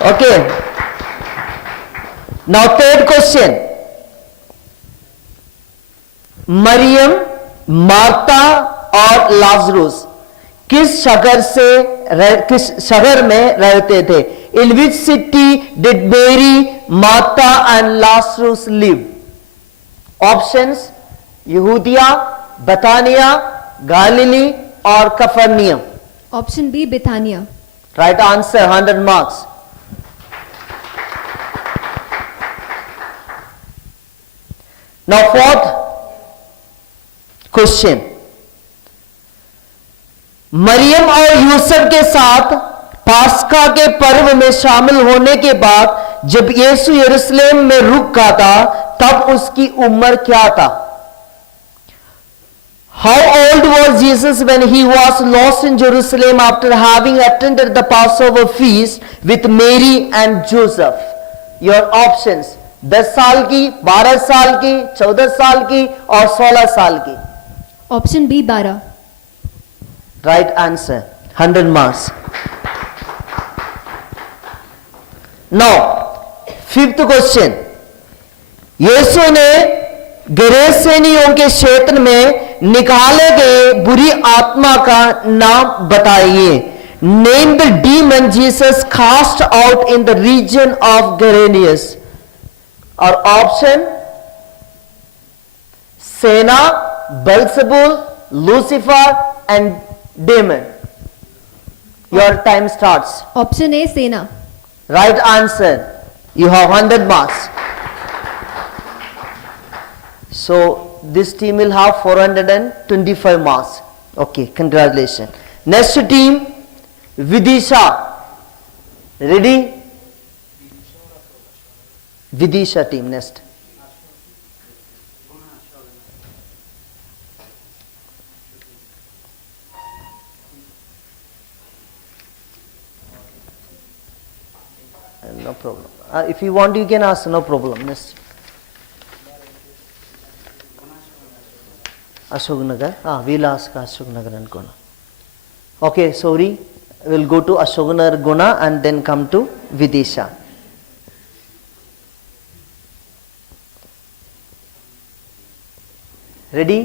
Okay, now third question. मरियम, मार्ता और लाजरुस किस शहर में रहते थे? In which city did Mary, Martha and Lazarus live? Options, यहूदिया, बतानिया, गालिली और कफरनियम। ऑप्शन बी बेथानिया। Right answer, 100 marks. Now fourth question. मरियम और यूसुफ के साथ पास्का के पर्व में शामिल होने के बाद जब यीशु यरूशलेम में रुका था तब उसकी उम्र क्या था? How old was Jesus when he was lost in Jerusalem after having attended the Passover feast with Mary and Joseph? Your options, 10 साल की, 12 साल की, 14 साल की और 16 साल की। Option B 12। Right answer, 100 marks. Now fifth question. यीशु ने गैरसेनियों के क्षेत्र में निकाले गए बुरी आत्मा का नाम बताइए। Name the demon Jesus cast out in the region of गैरेनियस। और ऑप्शन, सेना, Beelzebul, Lucifer and demon. Your time starts. Option A सेना। Right answer, you have 100 marks. So this team will have 425 marks. Okay, congratulations. Next team, Vidisha. Ready? Vidisha team next. No problem. If you want, you can ask. No problem. Next. Ashok Nagar. We'll ask Ashok Nagar and Guna. Okay, sorry. We'll go to Ashok Nagar, Guna and then come to Vidisha. Ready?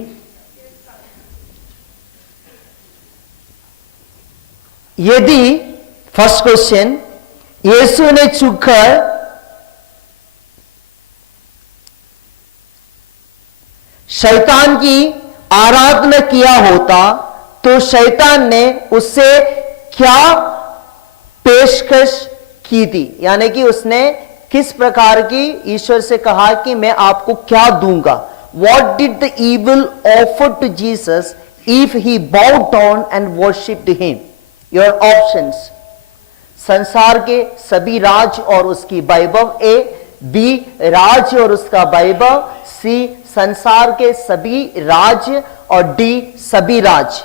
यदि first question, यीशु ने छुकर शैतान की आराधना किया होता तो शैतान ने उससे क्या पेशकश की थी? यानी कि उसने किस प्रकार की ईश्वर से कहा कि मैं आपको क्या दूंगा? What did the evil offer to Jesus if he bowed down and worshipped him? Your options, संसार के सभी राज और उसकी वैभव, ए, बी राज और उसका वैभव, सी संसार के सभी राज और डी सभी राज।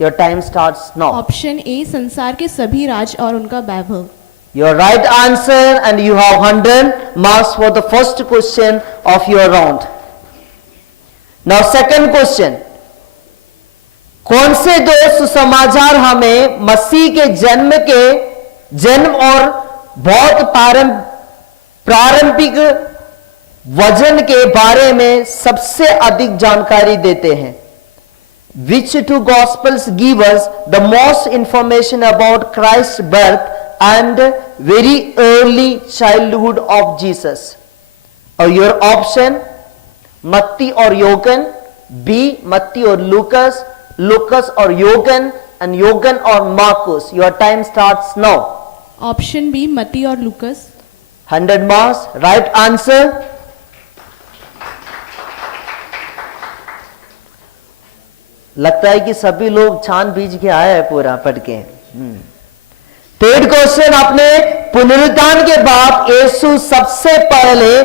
Your time starts now. Option A संसार के सभी राज और उनका वैभव। Your right answer and you have 100 marks for the first question of your round. Now second question. कौन से दो सुसमाचार हमें मसीह के जन्म और बहुत प्रारंभिक वजन के बारे में सबसे अधिक जानकारी देते हैं? Which two gospels give us the most information about Christ's birth and very early childhood of Jesus? Or your option, मत्ती और योगन, B मत्ती और लूकस, लूकस और योगन, and योगन और मार्कुस। Your time starts now. Option B मत्ती और लूकस। 100 marks. Right answer. लगता है कि सभी लोग छान बीज के आए हैं पूरा पढ़ के। Third question. अपने पुनरुत्थान के बाद यीशु सबसे पहले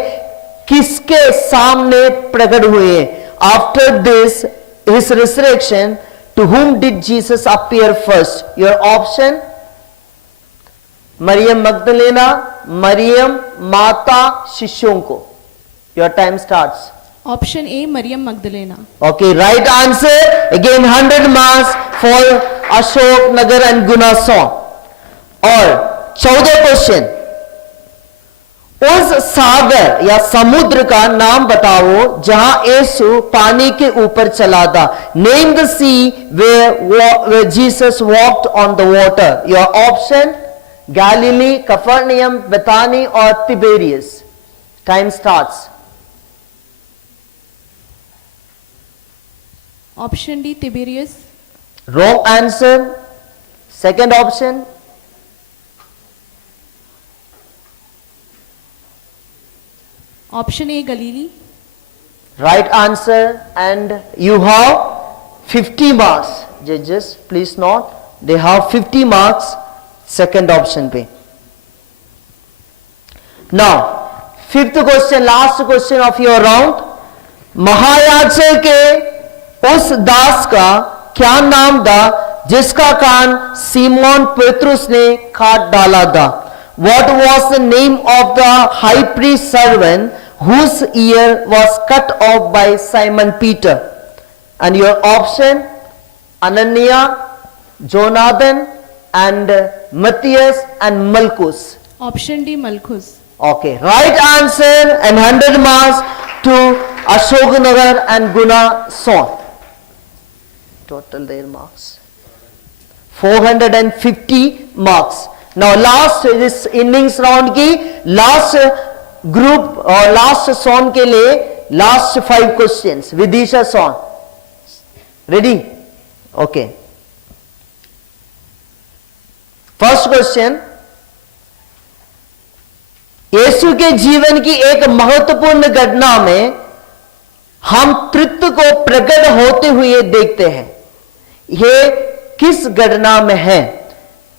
किसके सामने प्रकट हुए? After this his resurrection, to whom did Jesus appear first? Your option, मरियम मगदलेना, मरियम माता शिष्यों को. Your time starts. Option A मरियम मगदलेना. Okay, right answer. Again 100 marks for Ashok Nagar and Guna song. और 14 क्वेश्चन. उस सागर या समुद्र का नाम बताओ जहां यीशु पानी के ऊपर चला था. Name the sea where Jesus walked on the water. Your option: Galilee, Capernaum, Bethany or Tiberias. Time starts. Option D Tiberius. Wrong answer. Second option. Option A Galilee. Right answer, and you have 50 marks. Judges, please note, they have 50 marks. Second option पे. Now, fifth question, last question of your round. महायाजक के उस दास का क्या नाम था जिसका कान सीमोन पेट्रुस ने काट डाला था? What was the name of the high priest servant whose ear was cut off by Simon Peter? And your option: Ananias, Jonathan and Matthias and Malchus. Option D Malchus. Okay, right answer and 100 marks to Ashok Nagar and Guna Son. Total their marks 450 marks. Now last this innings round की last group और last song के लिए last 5 questions. Vidisha song. Ready? Okay. First question. यीशु के जीवन की एक महत्वपूर्ण घटना में हम तृत्व को प्रकट होते हुए देखते हैं. यह किस घटना में है?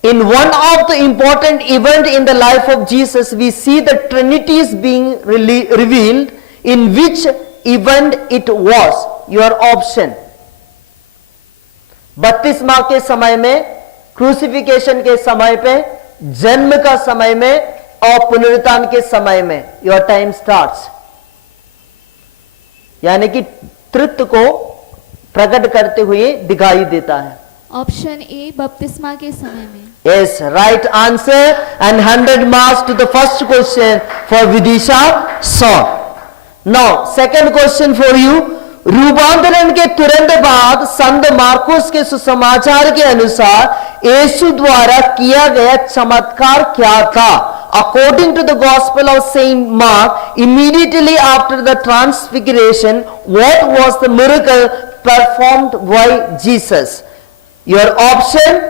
In one of the important event in the life of Jesus, we see the Trinity is being revealed. In which event it was? Your option: बपतिस्मा के समय में, क्रूसिफिकेशन के समय पे, जन्म का समय में और पुनरुत्थान के समय में. Your time starts. यानी कि तृत्व को प्रकट करते हुए दिखाई देता है. ऑप्शन ए बपतिस्मा के समय में. Yes, right answer and 100 marks to the first question for Vidisha song. Now, second question for you. रूपांतरण के तुरंत बाद संत मार्कुस के सुसमाचार के अनुसार यीशु द्वारा किया गया चमत्कार क्या था? According to the Gospel of Saint Mark, immediately after the transfiguration, what was the miracle performed by Jesus? Your option: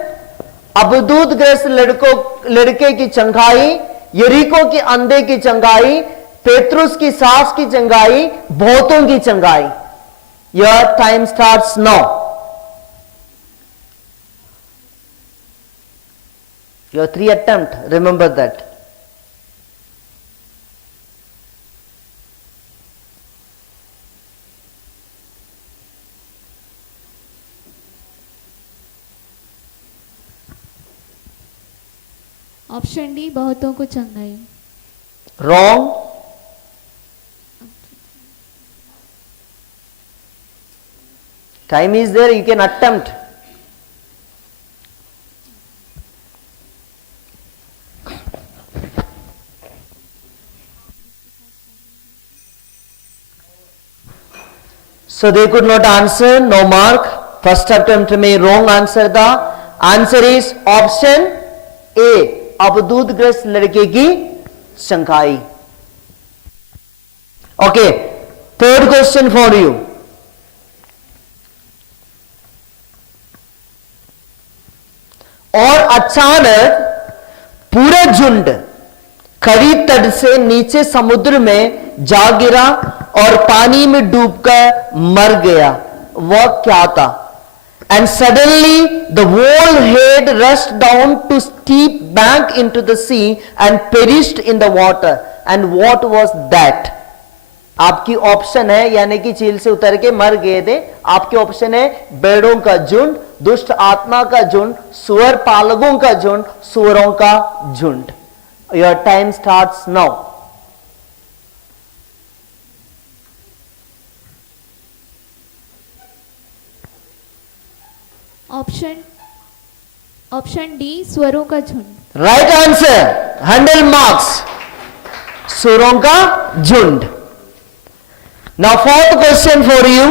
Abdut ग्रस्त लड़के की चंगाई, यरीको के अंधे की चंगाई, पेट्रुस की सास की चंगाई, बहुतों की चंगाई. Your time starts now. Your 3 attempt, remember that. Option D बहुतों को चंगाई. Wrong. Time is there, you can attempt. So they could not answer, no mark. First attempt में wrong answer था. Answer is option A, Abdut ग्रस्त लड़के की शंकाई. Okay, third question for you. और अचानक पूरा झुंड खड़ी तट से नीचे समुद्र में जा गिरा और पानी में डूबकर मर गया. वह क्या था? And suddenly the whole head rushed down to steep bank into the sea and perished in the water. And what was that? आपकी ऑप्शन है, यानी कि चील से उतर के मर गए थे, आपके ऑप्शन है भेड़ों का झुंड, दुष्ट आत्मा का झुंड, सुअर पालकों का झुंड, सुअरों का झुंड। Your time starts now. Option D स्वरों का झुंड। राइट आंसर, 100 मार्क्स, सुअरों का झुंड। Now fourth question for you.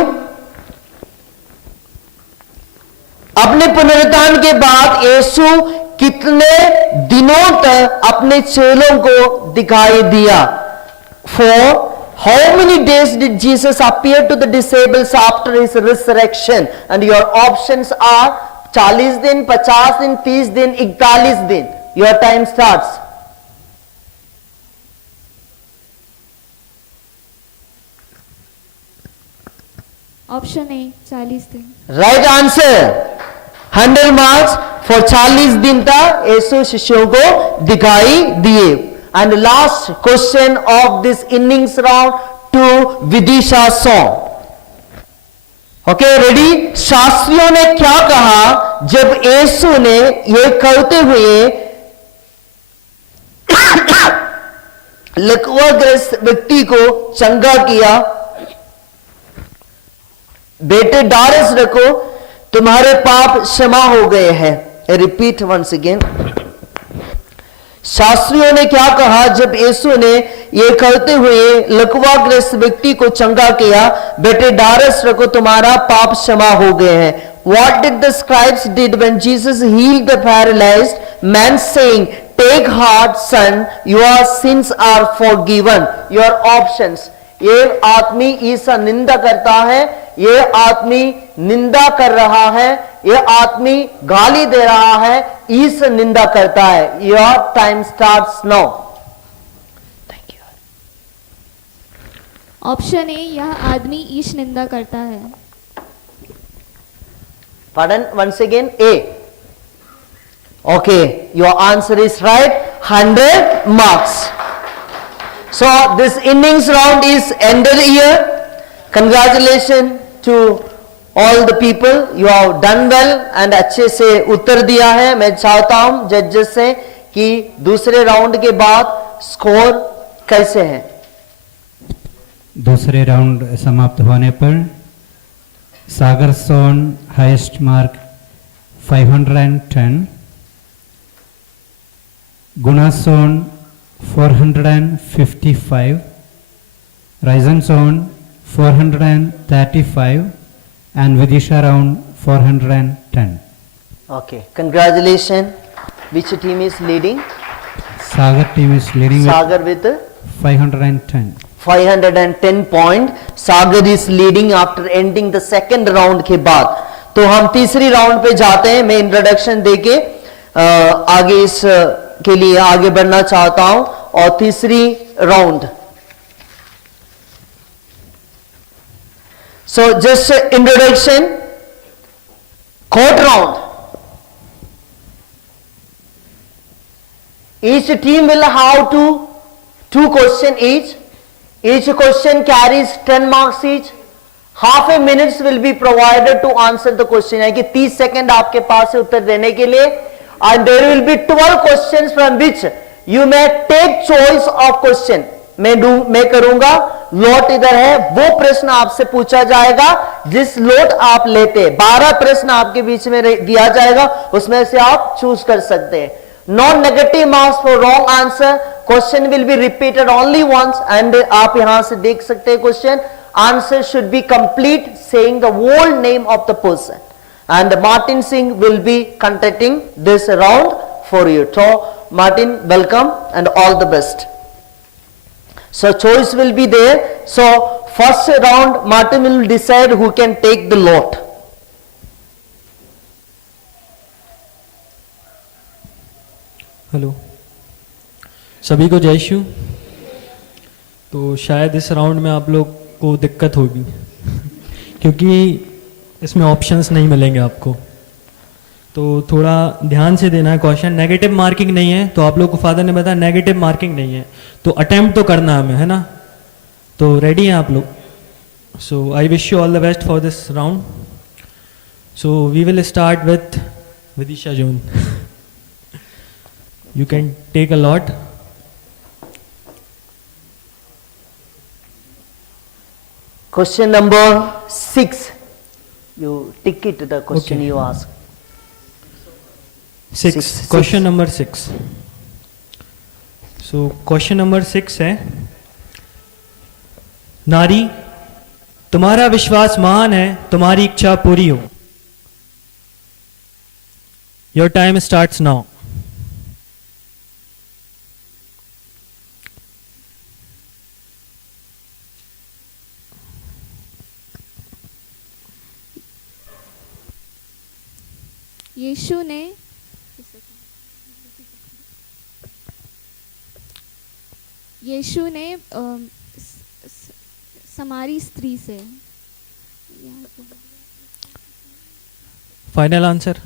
अपने पुनरुत्थान के बाद यीशु कितने दिनों तक अपने चेलों को दिखाई दिया? For how many days did Jesus appear to the disciples after his resurrection? And your options are 40 दिन, 50 दिन, 30 दिन, 41 दिन। Your time starts. Option A 40 दिन। राइट आंसर, 100 मार्क्स फॉर 40 दिन तक यीशु शिष्यों को दिखाई दिए। And last question of this innings round two Vidisha zone. Okay, ready? शास्त्रियों ने क्या कहा जब यीशु ने ये करते हुए लकवाग्रस्त व्यक्ति को चंगा किया? बेटे डारस रखो, तुम्हारे पाप क्षमा हो गए हैं। Repeat once again. शास्त्रियों ने क्या कहा जब यीशु ने यह करते हुए लकवाग्रस्त व्यक्ति को चंगा किया? बेटे डारस रखो, तुम्हारा पाप क्षमा हो गए हैं। What did the scribes did when Jesus healed the paralyzed man, saying, "Take heart, son, your sins are forgiven"? Your options. ये आदमी ईसा निंदा करता है, ये आदमी निंदा कर रहा है, ये आदमी गाली दे रहा है, ईसा निंदा करता है। Your time starts now. Thank you. Option A, यह आदमी ईश निंदा करता है। Pardon, once again, A. Okay, your answer is right, 100 marks. So this innings round is ended here. Congratulations to all the people. You have done well and अच्छे से उत्तर दिया है। मैं चाहता हूं जजेस से कि दूसरे राउंड के बाद स्कोर कैसे है। दूसरे राउंड समाप्त होने पर Sagar zone highest mark 510, Guna zone 455, Raisen zone 435 and Vidisha round 410. Okay, congratulations. Which team is leading? Sagar team is leading Sagar with 510. 510 point. Sagar is leading after ending the second round के बाद। तो हम तीसरी राउंड पे जाते हैं। मैं इंट्रोडक्शन देके आगे इस के लिए आगे बढ़ना चाहता हूं। और तीसरी round, so just introduction, court round. Each team will have two questions each. Each question carries 10 marks each. Half a minute will be provided to answer the question. यानी कि 30 सेकंड आपके पास है उत्तर देने के लिए। And there will be 12 questions from which you may take choice of question. मैं करूंगा, लोट इधर है, वो प्रश्न आपसे पूछा जाएगा जिस लोट आप लेते। 12 प्रश्न आपके बीच में दिया जाएगा, उसमें से आप चूज कर सकते हैं। Non negative marks for wrong answer. Question will be repeated only once and आप यहां से देख सकते हैं question. Answer should be complete saying the whole name of the person and Martin Singh will be conducting this round for you. So Martin, welcome and all the best. So choice will be there. So first round Martin will decide who can take the lot. Hello सभी को जय शिव। तो शायद इस round में आप लोग को दिक्कत होगी क्योंकि इसमें ऑप्शंस नहीं मिलेंगे आपको, तो थोड़ा ध्यान से देना है। क्वेश्चन नेगेटिव मार्किंग नहीं है, तो आप लोग को फादर ने बताया नेगेटिव मार्किंग नहीं है, तो अटेम्प्ट तो करना है हमें, है ना। तो रेडी हैं आप लोग? So I wish you all the best for this round. So we will start with Vidisha zone. You can take a lot. Question number 6. You tick it the question Okay. you ask. 6. Question number 6. So question number 6 है, नारी तुम्हारा विश्वास महान है, तुम्हारी इच्छा पूरी हो. Your time starts now. यीशु ने समारी स्त्री से. Final answer.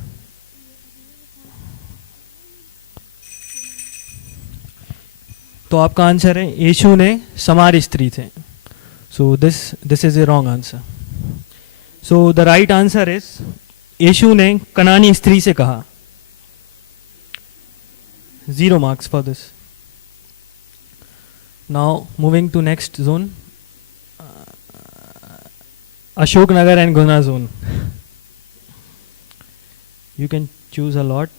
तो आपका आंसर है यीशु ने समारी स्त्री थे. So this is a wrong answer. So the right answer is यीशु ने कनानी स्त्री से कहा. 0 marks for this. Now moving to next zone, Ashok Nagar and Guna zone. You can choose a lot.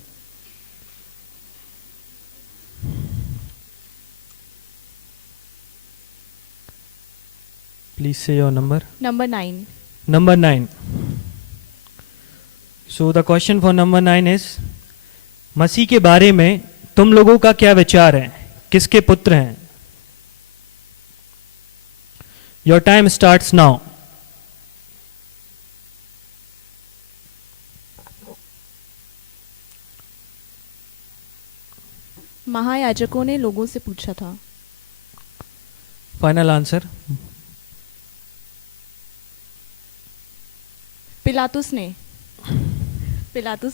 Please say your number. Number 9. Number 9. So the question for number 9 is, मसीह के बारे में तुम लोगों का क्या विचार है? किसके पुत्र हैं? Your time starts now. महायाजकों ने लोगों से पूछा था. Final answer. पिलातुस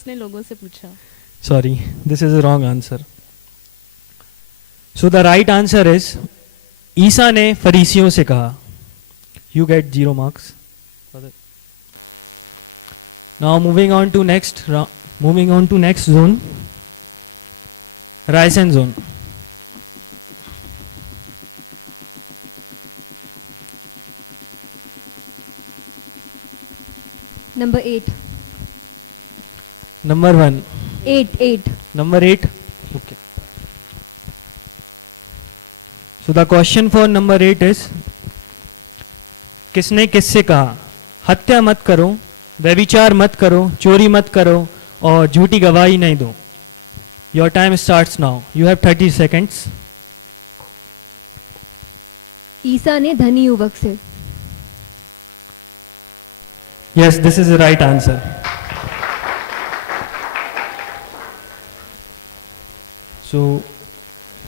ने लोगों से पूछा. Sorry, this is a wrong answer. So the right answer is, ईसा ने फरीसियों से कहा. You get 0 marks. Now moving on to next zone, Raisen zone. Number 8. Number 1. 8. Number 8. Okay. So the question for number 8 is, किसने किससे कहा हत्या मत करो, व्यभिचार मत करो, चोरी मत करो और झूठी गवाही नहीं दो. Your time starts now. You have 30 seconds. ईसा ने धनी युवक से. Yes, this is the right answer. So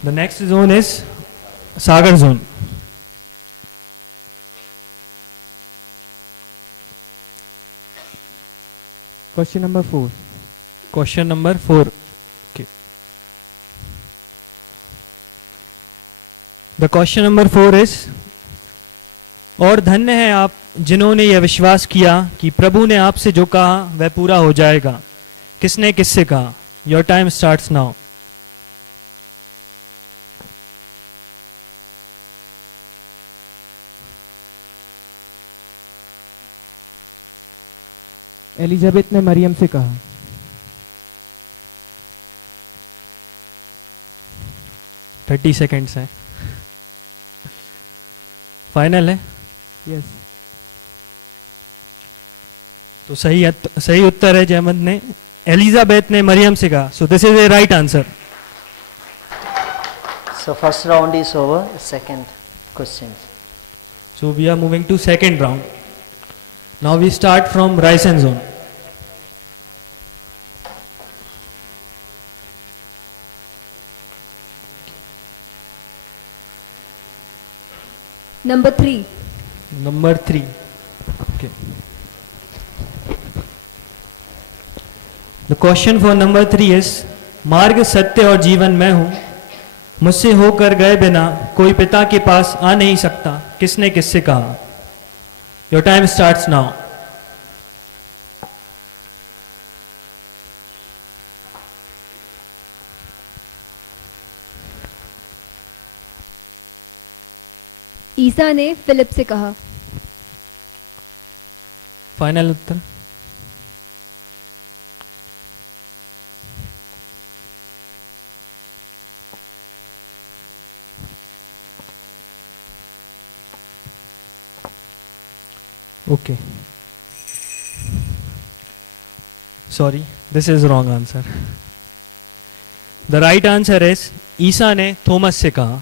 the next zone is Sagar zone. Question number 4. Question number 4. Okay. The question number 4 is, और धन्य है आप जिन्होंने यह विश्वास किया कि प्रभु ने आपसे जो कहा वह पूरा हो जाएगा. किसने किससे कहा? Your time starts now. Elizabeth ने मरियम से कहा. 30 seconds है. फाइनल है? यस. तो सही उत्तर है जयमंत ने. एलिजाबेथ ने मरियम से कहा. सो this is A right answer. So first round is over. Second question. So we are moving to second round. Now we start from Raisen zone. Number 3. Number 3. Okay. The question for number 3 is, मार्ग सत्य और जीवन मैं हूं, मुझसे होकर गए बिना कोई पिता के पास आ नहीं सकता. किसने किससे कहा? Your time starts now. ईसा ने फिलिप से कहा. फाइनल उत्तर. Okay. Sorry, this is wrong answer. The right answer is ईसा ने थॉमस से कहा.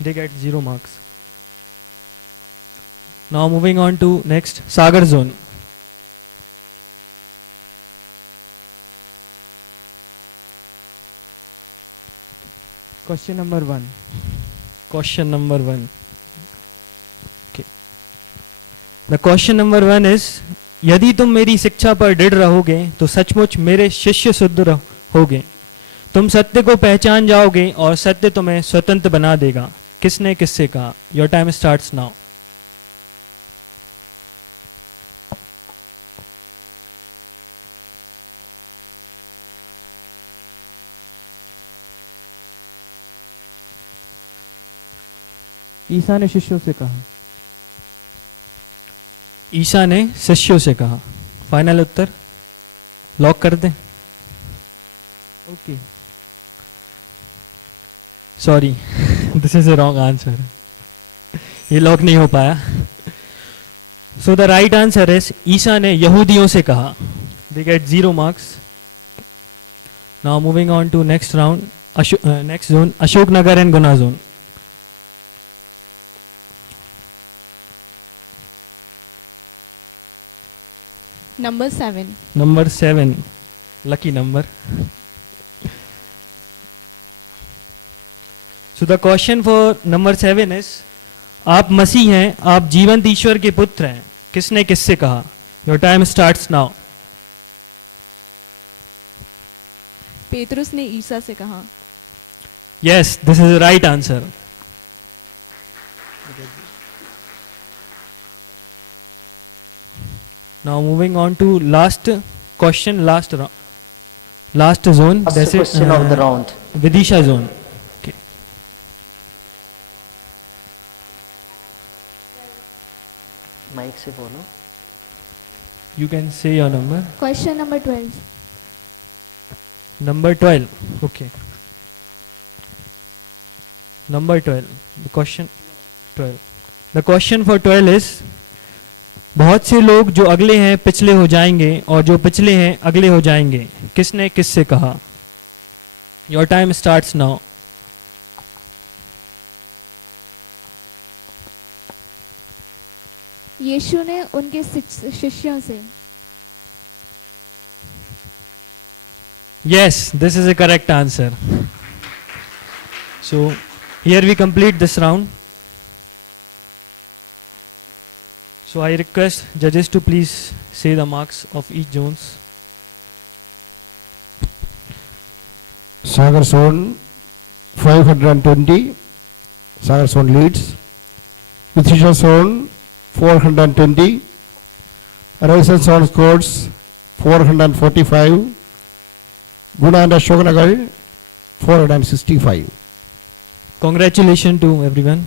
They get 0 marks. Now moving on to next, Sagar zone. Question number 1. Question number 1. Okay. The question number 1 is, यदि तुम मेरी शिक्षा पर दृढ़ रहोगे तो सचमुच मेरे शिष्य शुद्ध होगे. तुम सत्य को पहचान जाओगे और सत्य तुम्हें स्वतंत्र बना देगा. किसने किससे कहा? Your time starts now. ईसा ने शिष्यों से कहा. ईसा ने शिष्यों से कहा. फाइनल उत्तर लॉक कर दें. Okay. Sorry, this is a wrong answer. ये लॉक नहीं हो पाया. So the right answer is ईसा ने यहूदियों से कहा. They get 0 marks. Now moving on to next round, next zone, Ashok Nagar and Guna zone. Number 7. Number 7, lucky number. So the question for number 7 is, आप मसीह हैं, आप जीवंत ईश्वर के पुत्र हैं. किसने किससे कहा? Your time starts now. Petrus ने ईसा से कहा. Yes, this is the right answer. Now moving on to last question, last zone. Last question of the round. Vidisha zone. Okay. Mic से बोलो. You can say your number. Question number 12. Number 12. Okay. Number 12. The question 12. The question for 12 is, बहुत से लोग जो अगले हैं पिछले हो जाएंगे और जो पिछले हैं अगले हो जाएंगे. किसने किससे कहा? Your time starts now. यीशु ने उनके शिष्यों से. Yes, this is a correct answer. So here we complete this round. So I request judges to please say the marks of each zones. Sagar zone 520. Sagar zone leads. Vidisha zone 420. Horizon zone scores 445. Guna and Ashok Nagar 465. Congratulations to everyone.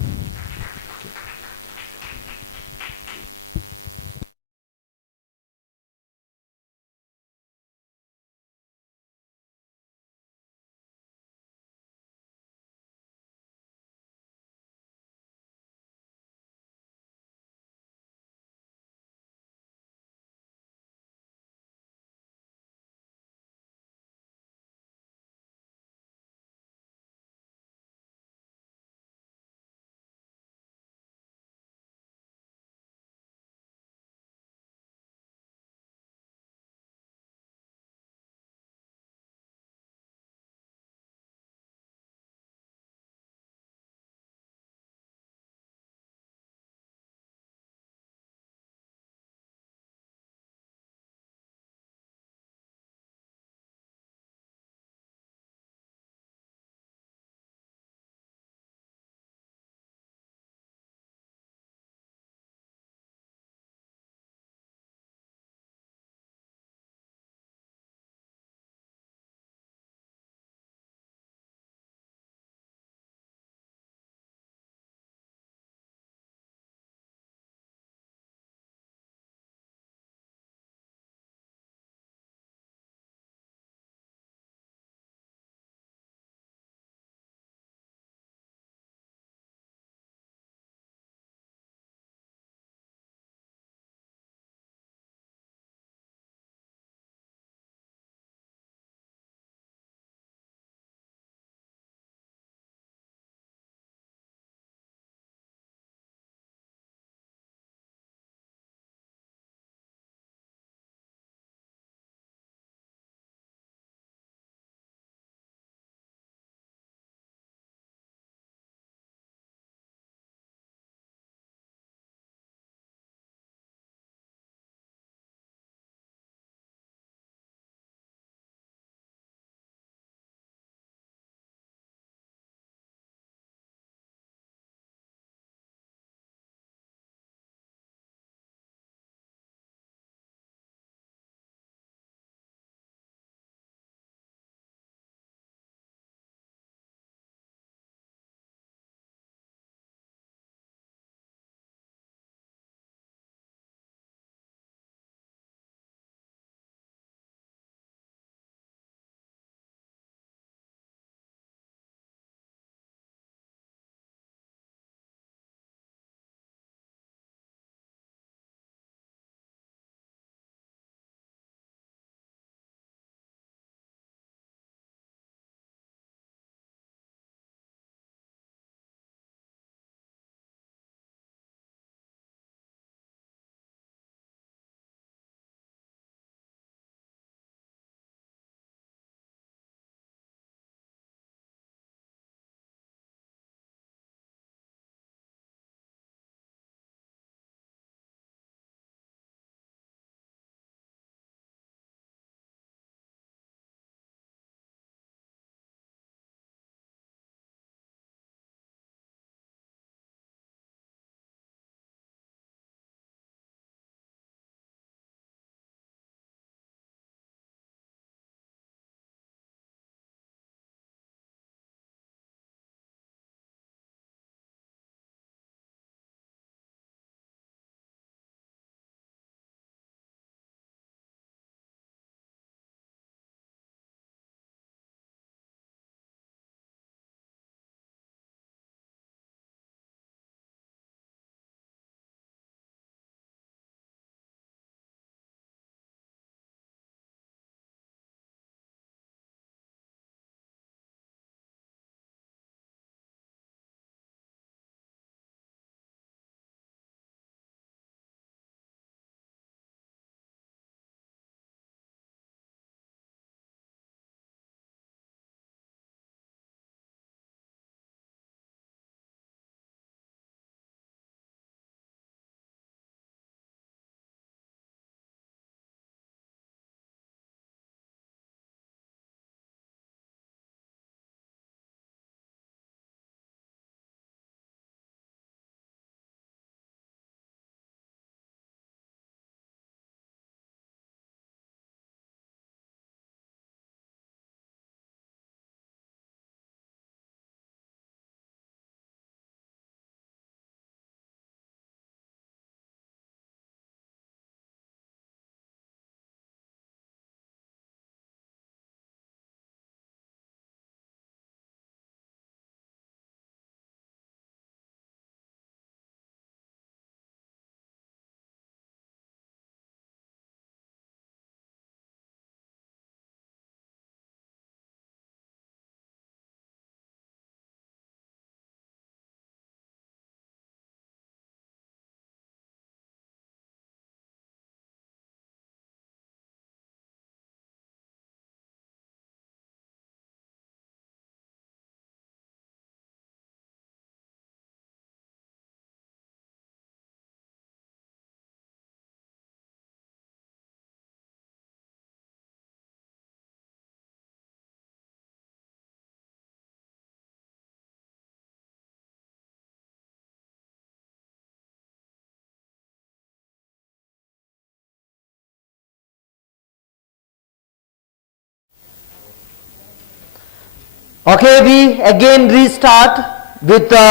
Okay, we again restart with the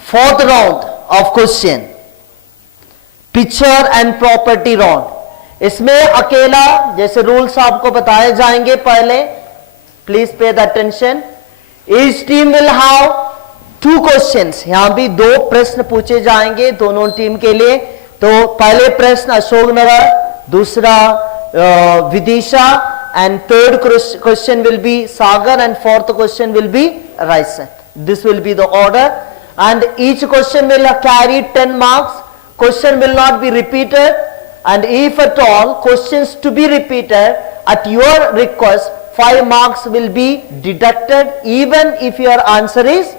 fourth round of question. Picture and property round. इसमें अकेला जैसे रूल्स आपको बताए जाएंगे पहले, please pay the attention. Each team will have 2 क्वेश्चंस. यहां भी 2 प्रश्न पूछे जाएंगे दोनों टीम के लिए. तो पहले प्रश्न अशोकनगर, दूसरा Vidisha, and third question will be Sagar, and fourth question will be Raisen. This will be the order, and each question will carry 10 marks. Question will not be repeated, and if at all questions to be repeated at your request, 5 marks will be deducted even if your answer is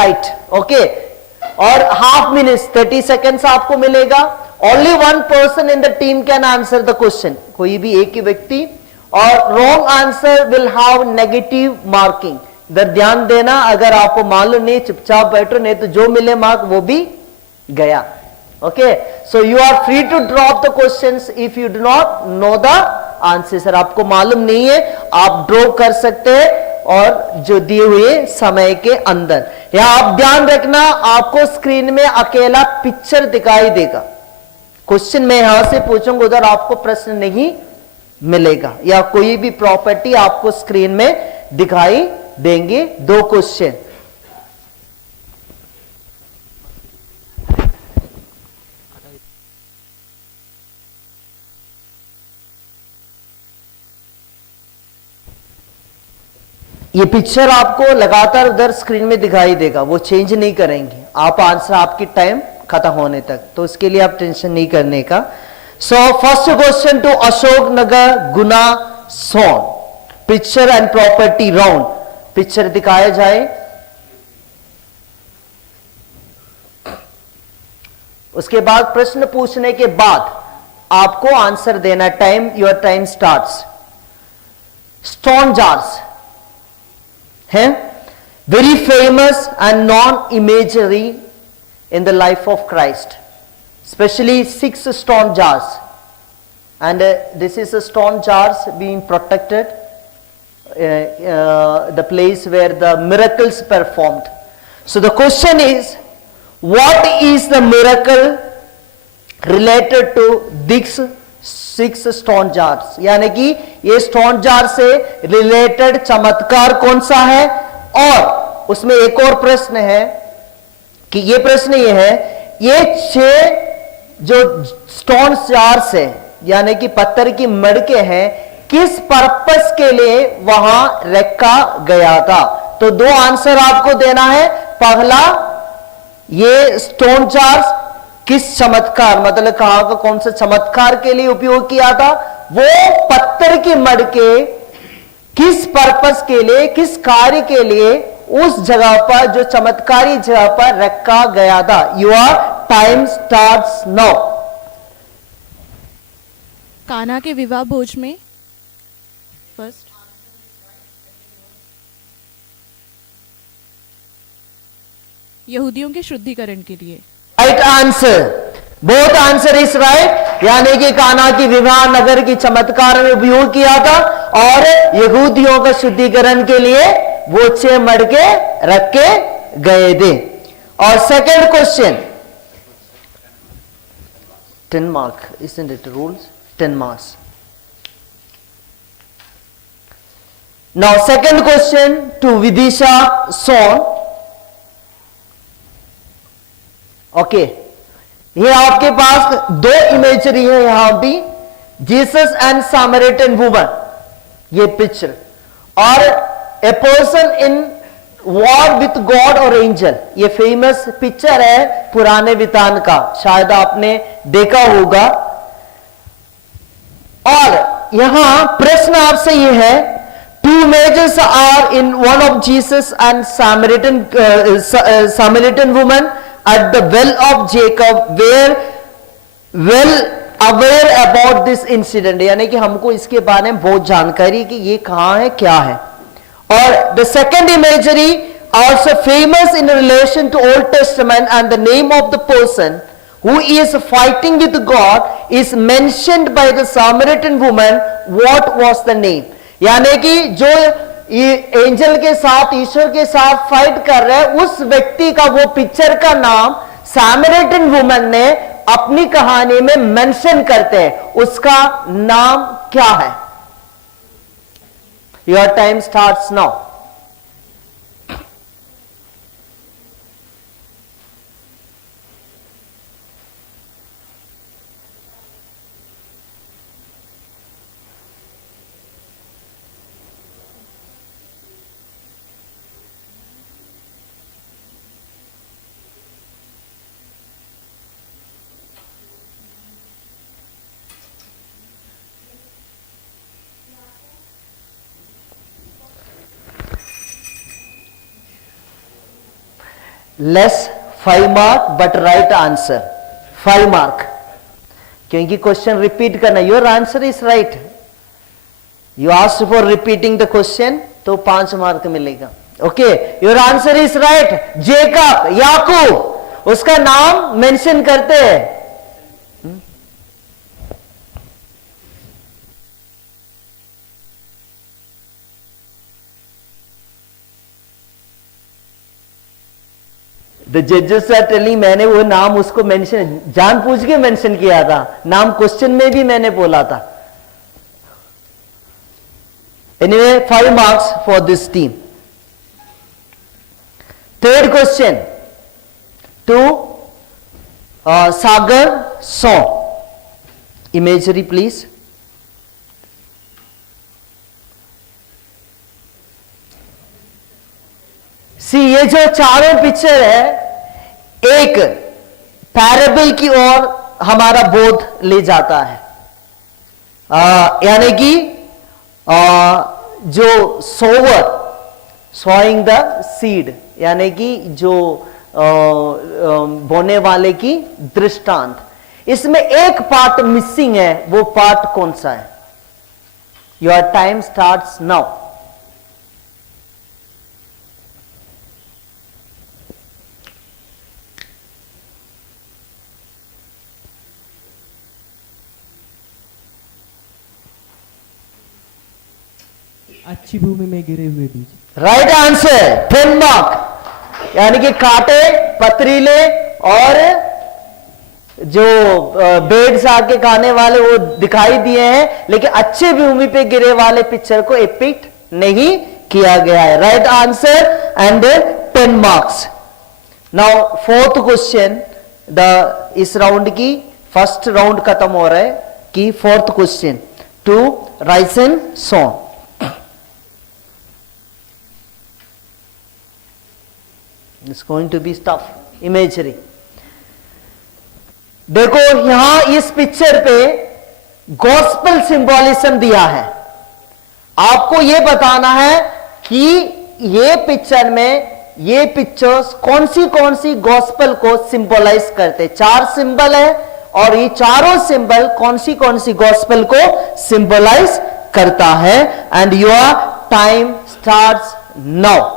right. Okay, और half minutes 30 seconds आपको मिलेगा. Only one person in the team can answer the question. कोई भी एक ही व्यक्ति, और wrong answer will have negative marking. इधर ध्यान देना, अगर आपको मालूम नहीं चुपचाप बैठो, नहीं तो जो मिले मार्क वो भी गया. Okay, so you are free to drop the questions if you do not know the answer. Sir आपको मालूम नहीं है, आप ड्रॉप कर सकते हैं और जो दिए हुए समय के अंदर. यहां आप ध्यान रखना, आपको स्क्रीन में अकेला पिक्चर दिखाई देगा. क्वेश्चन मैं यहां से पूछूंगा, उधर आपको प्रश्न नहीं मिलेगा, या कोई भी प्रॉपर्टी आपको स्क्रीन में दिखाई देंगे. 2 क्वेश्चन. ये पिक्चर आपको लगातार उधर स्क्रीन में दिखाई देगा, वो चेंज नहीं करेंगे आप आंसर आपकी टाइम खत्म होने तक, तो इसके लिए आप टेंशन नहीं करने का. So first question to Ashoknagar Guna zone, picture and property round. Picture दिखाया जाए. उसके बाद प्रश्न पूछने के बाद आपको आंसर देना. Time, your time starts. Stone jars हैं, very famous and known imagery in the life of Christ, especially 6 stone jars, and this is a stone jars being protected, the place where the miracles performed. So the question is, what is the miracle related to these 6 stone jars? यानी कि ये stone jar से related चमत्कार कौन सा है. और उसमें एक और प्रश्न है कि ये प्रश्न ये है, ये 6 जो स्टोन जार्स है यानी कि पत्थर की मड़के हैं, किस पर्पस के लिए वहां रखा गया था. तो 2 आंसर आपको देना है. पहला, ये स्टोन जार्स किस चमत्कार, मतलब कहां का कौन सा चमत्कार के लिए उपयोग किया था. वो पत्थर की मड़के किस पर्पस के लिए, किस कार्य के लिए उस जगह पर, जो चमत्कारी जगह पर रखा गया था. Your time starts now. Kanha के विवाह भोज में फर्स्ट यहूदियों के शुद्धिकरण के लिए. Right answer, both answer is right. यानी कि कान्हा की विवाह नगर की चमत्कार में उपयोग किया था, और यहूदियों का शुद्धिकरण के लिए वो 6 मड़के रखे गए थे. और second question, 10 mark, isn't it rules? 10 marks. Now second question to Vidisha Son. Okay, ये आपके पास 2 इमेजरी है यहां भी, जीसस एंड सामरिटन वुमन, ये पिक्चर, और a person in war with God और एंजल. ये फेमस पिक्चर है पुराने वितान का, शायद आपने देखा होगा. और यहां प्रश्न आपसे ये है, 2 images are in one of Jesus and Samaritan woman at the well of Jacob, were well aware about this incident. यानी कि हमको इसके बारे में बहुत जानकारी कि ये कहां है, क्या है. और the second imagery also famous in relation to Old Testament, and the name of the person who is fighting with God is mentioned by the Samaritan woman. What was the name? यानी कि जो एंजल के साथ, ईश्वर के साथ फाइट कर रहे हैं, उस व्यक्ति का, वो पिक्चर का नाम सामरिटन वुमन ने अपनी कहानी में मेंशन करते हैं। उसका नाम क्या है? Your time starts now. Less 5 mark but right answer 5 mark, क्योंकि क्वेश्चन रिपीट करना। Your answer is right, you asked for repeating the question, तो 5 मार्क मिलेगा। Okay, your answer is right. Jacob, याकूब, उसका नाम मेंशन करते हैं। द जजेस आर टेलिंग, मैंने वो नाम उसको मेंशन, जान पूछ के मेंशन किया था, नाम क्वेश्चन में भी मैंने बोला था। Anyway 5 marks for this team. Third question to Sagar so, imagery please. See, ये जो चारों पिक्चर है, एक पैराबल की ओर हमारा बोध ले जाता है। यानी कि जो सोवर, सोइंग द सीड, यानी कि जो बोने वाले की दृष्टांत। इसमें एक पार्ट मिसिंग है, वो पार्ट कौन सा है? Your time starts now. अच्छी भूमि में गिरे हुए बीज। राइट आंसर 10 मार्क, यानी कि कांटे, पथरीले और जो बेड्स आके खाने वाले वो दिखाई दिए हैं, लेकिन अच्छे भूमि पे गिरे वाले पिक्चर को एपिक्ट नहीं किया गया है। Right answer and 10 marks. Now fourth question, इस राउंड की फर्स्ट राउंड खत्म हो रहा है कि fourth question to Raisen zone. It's going to be tough. Imagery. देखो यहां इस पिक्चर पे गॉस्पेल सिंबोलिज्म दिया है। आपको यह बताना है कि ये पिक्चर में ये पिक्चर्स कौन सी गॉस्पेल को सिंबलाइज करते। 4 सिंबल है और ये चारों सिंबल कौन सी गॉस्पेल को सिंबलाइज करता है। And your time starts now.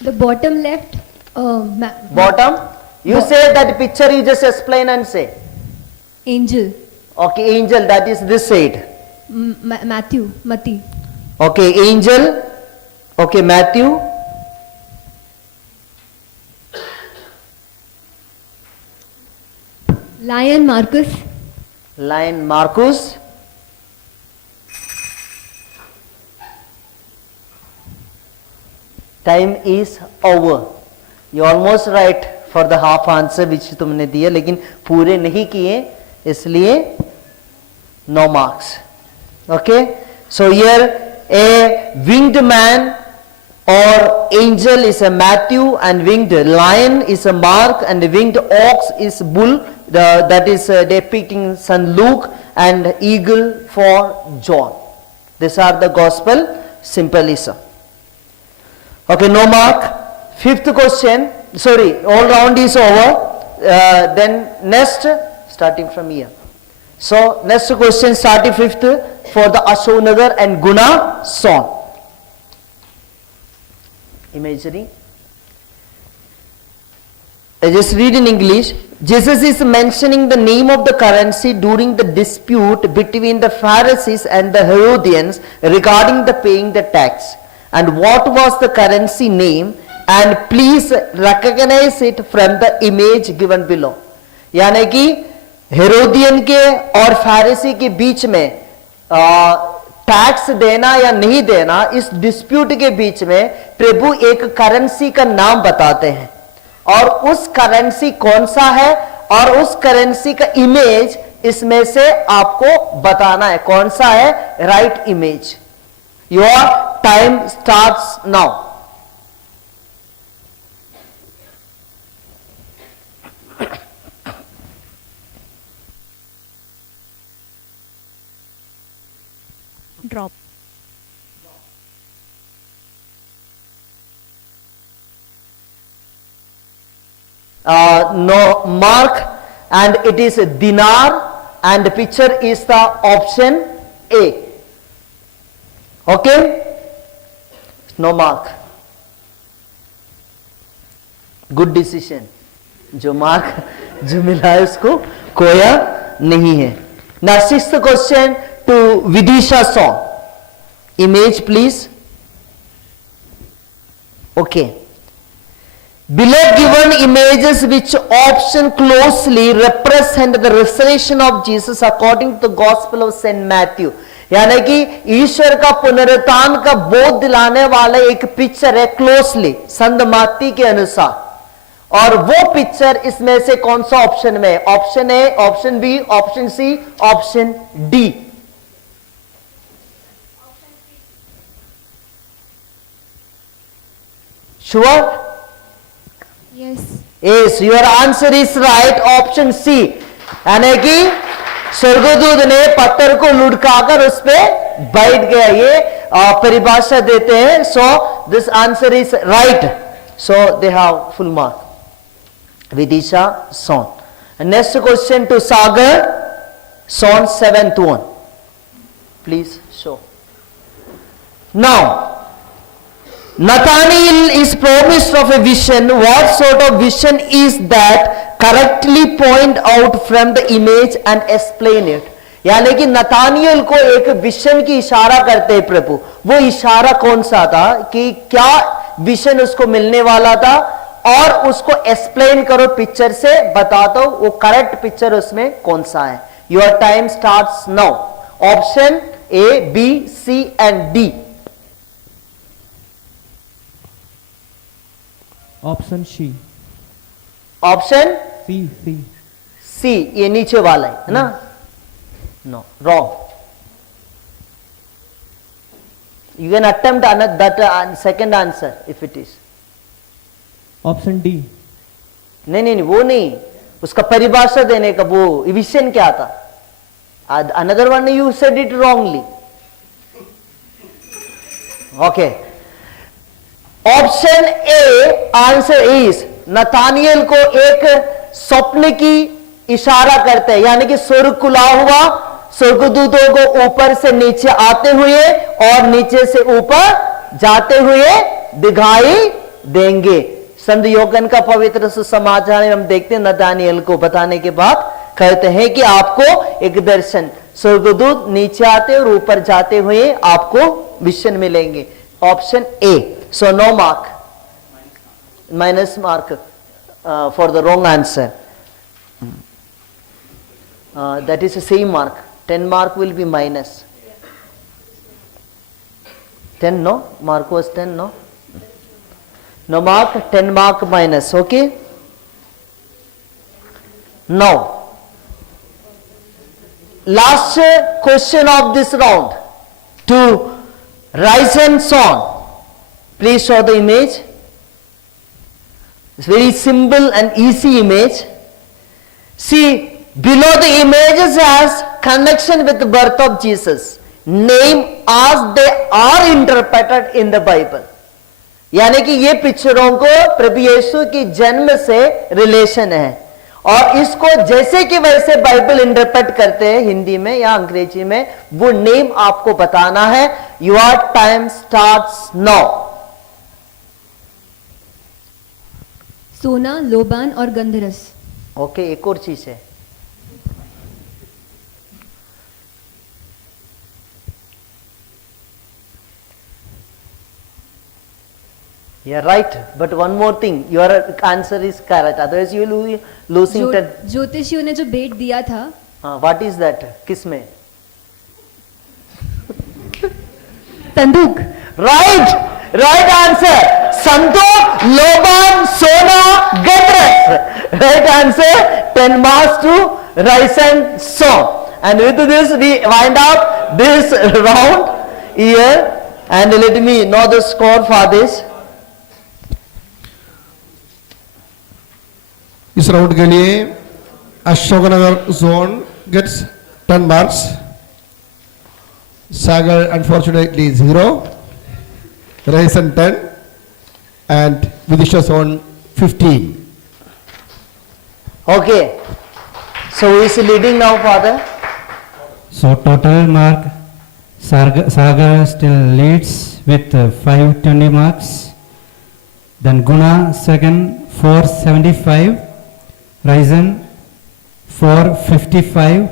The bottom left. Bottom. You say that picture. You just explain and say. Angel. Okay, angel. That is this side. Matthew. Mati. Okay, angel. Okay, Matthew. Lion. Marcus. Lion. Marcus. Time is over. You almost right for the half answer which तुमने दिया, लेकिन पूरे नहीं किए, इसलिए 9 marks. Okay, so here a winged man और angel is a Matthew and winged lion is a Mark and winged ox is bull, that is depicting St. Luke, and eagle for John. These are the gospel symbolism. Okay, no mark. Fifth question, sorry, all round is over. Then next, starting from here. So next question starting 5th for the Ashoknagar and Guna song. Imagery. I just read in English. Jesus is mentioning the name of the currency during the dispute between the Pharisees and the Herodians regarding the paying the tax. And what was the currency name? And please recognize it from the image given below. यानी कि हेरोदियन के और फारिसी के बीच में टैक्स देना या नहीं देना, इस डिस्प्यूट के बीच में प्रभु एक करेंसी का नाम बताते हैं और उस करेंसी कौन सा है और उस करेंसी का इमेज इसमें से आपको बताना है कौन सा है. Right image. Your time starts now. Drop. No mark, and it is a dinar, and the picture is the option A. Okay, no mark. Good decision. जो मार्क जो मिला है उसको खोया नहीं है. Now 6th question to Vidisha song. Image please. Okay. Below given images which option closely represent the resurrection of Jesus according to the Gospel of Saint Matthew. यानी कि ईश्वर का पुनरुत्थान का बोध दिलाने वाला एक पिक्चर है क्लोजली संत मत्ती के अनुसार. और वो पिक्चर इसमें से कौन सा ऑप्शन में? Option A, option B, option C, option D. Sure? Yes. Yes, your answer is right. Option C. यानी कि स्वर्गदूत ने पत्थर को लुढ़काकर उस पे बैठ गया. ये परिभाषा देते हैं. So this answer is right. So they have full mark. Vidisha Son. And next question to Sagar Son 7th one. Please show. Now Nathaniel is promised of a vision. What sort of vision is that? Correctly point out from the image and explain it. यानी कि नतानियल को एक विशन की इशारा करते हैं प्रभु. वो इशारा कौन सा था कि क्या विशन उसको मिलने वाला था और उसको एक्सप्लेन करो पिक्चर से बता दो वो करेक्ट पिक्चर उसमें कौन सा है. Your time starts now. Option A, B, C and D. Option C. Option C. C. C ये नीचे वाला है ना? No, wrong. You can attempt that second answer if it is. Option D. नहीं, वो नहीं. उसका परिभाषा देने का वो विशन क्या था? Another one you said it wrongly. Okay. Option A answer is Nathaniel को एक स्वप्न की इशारा करते हैं. यानी कि स्वर्ग खुला हुआ, स्वर्गदूतों को ऊपर से नीचे आते हुए और नीचे से ऊपर जाते हुए दिखाई देंगे. संत योगन का पवित्र सुसमाचार में हम देखते हैं नतानियल को बताने के बाद कहते हैं कि आपको एक दर्शन, स्वर्गदूत नीचे आते और ऊपर जाते हुए आपको विशन मिलेंगे. Option A. So no mark, minus mark for the wrong answer. That is the same mark. 10 mark will be minus. 10 no? Mark was 10 no? No mark, 10 mark minus. Okay? Now, last question of this round to rise and song. Please show the image. It's very simple and easy image. See, below the images has connection with the birth of Jesus. Name as they are interpreted in the Bible. यानी कि ये पिक्चरों को प्रभु यीशु की जन्म से रिलेशन है और इसको जैसे कि वैसे बाइबल इंटरप्रेट करते हैं हिंदी में या अंग्रेजी में, वो नेम आपको बताना है. Your time starts now. सोना, लोबान और गंधरस. ओके, एक और चीज है, you are right, but one more thing, your answer is correct, otherwise you will be losing 10. ज्योतिषियों ने जो बेट दिया था, व्हाट इज दैट, किसमें? तंदूक. राइट आंसर, संतोष, लोबान, सोना, गडरस. Right answer, 10 marks to Raisen Song. And with this we wind up this round here, and let me know the score for this. इस राउंड के लिए Ashoknagar zone gets 10 marks, Sagar unfortunately 0, Raisen 10, and Vidisha zone 15. Okay, so who is leading now, father? So total mark, Sagar still leads with 520 marks. Then Guna second 475, Raisen 455,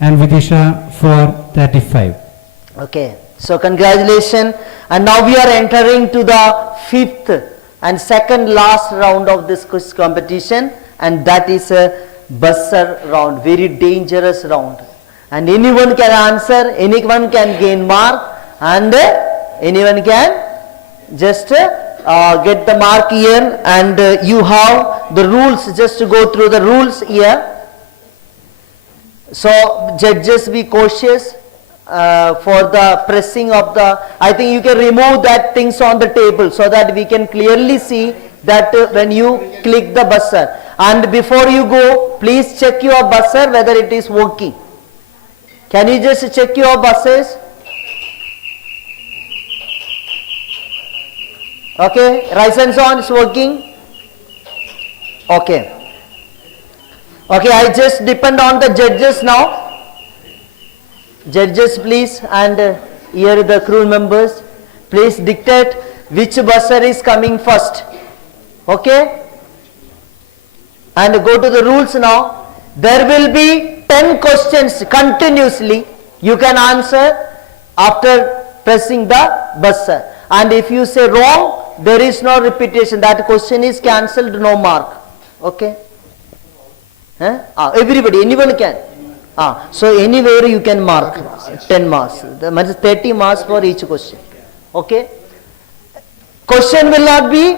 and Vidisha 435. Okay, so congratulations, and now we are entering to the 5th and second last round of this quiz competition, and that is a buzzer round, very dangerous round, and anyone can answer, anyone can gain mark, and anyone can just get the mark here, and you have the rules, just to go through the rules here. So judges, be cautious for the pressing of the, I think you can remove that things on the table so that we can clearly see that when you click the buzzer. And before you go, please check your buzzer whether it is working. Can you just check your buzzers? Okay, Raisen Song is working. Okay. Okay, I just depend on the judges now. Judges, please, and here the crew members, please dictate which buzzer is coming first. Okay? And go to the rules now. There will be 10 questions continuously. You can answer after pressing the buzzer. And if you say wrong, there is no repetition. That question is cancelled, no mark. Okay? Everybody, anyone can. So anywhere you can mark 10 marks. That means 30 marks for each question. Okay? Question will not be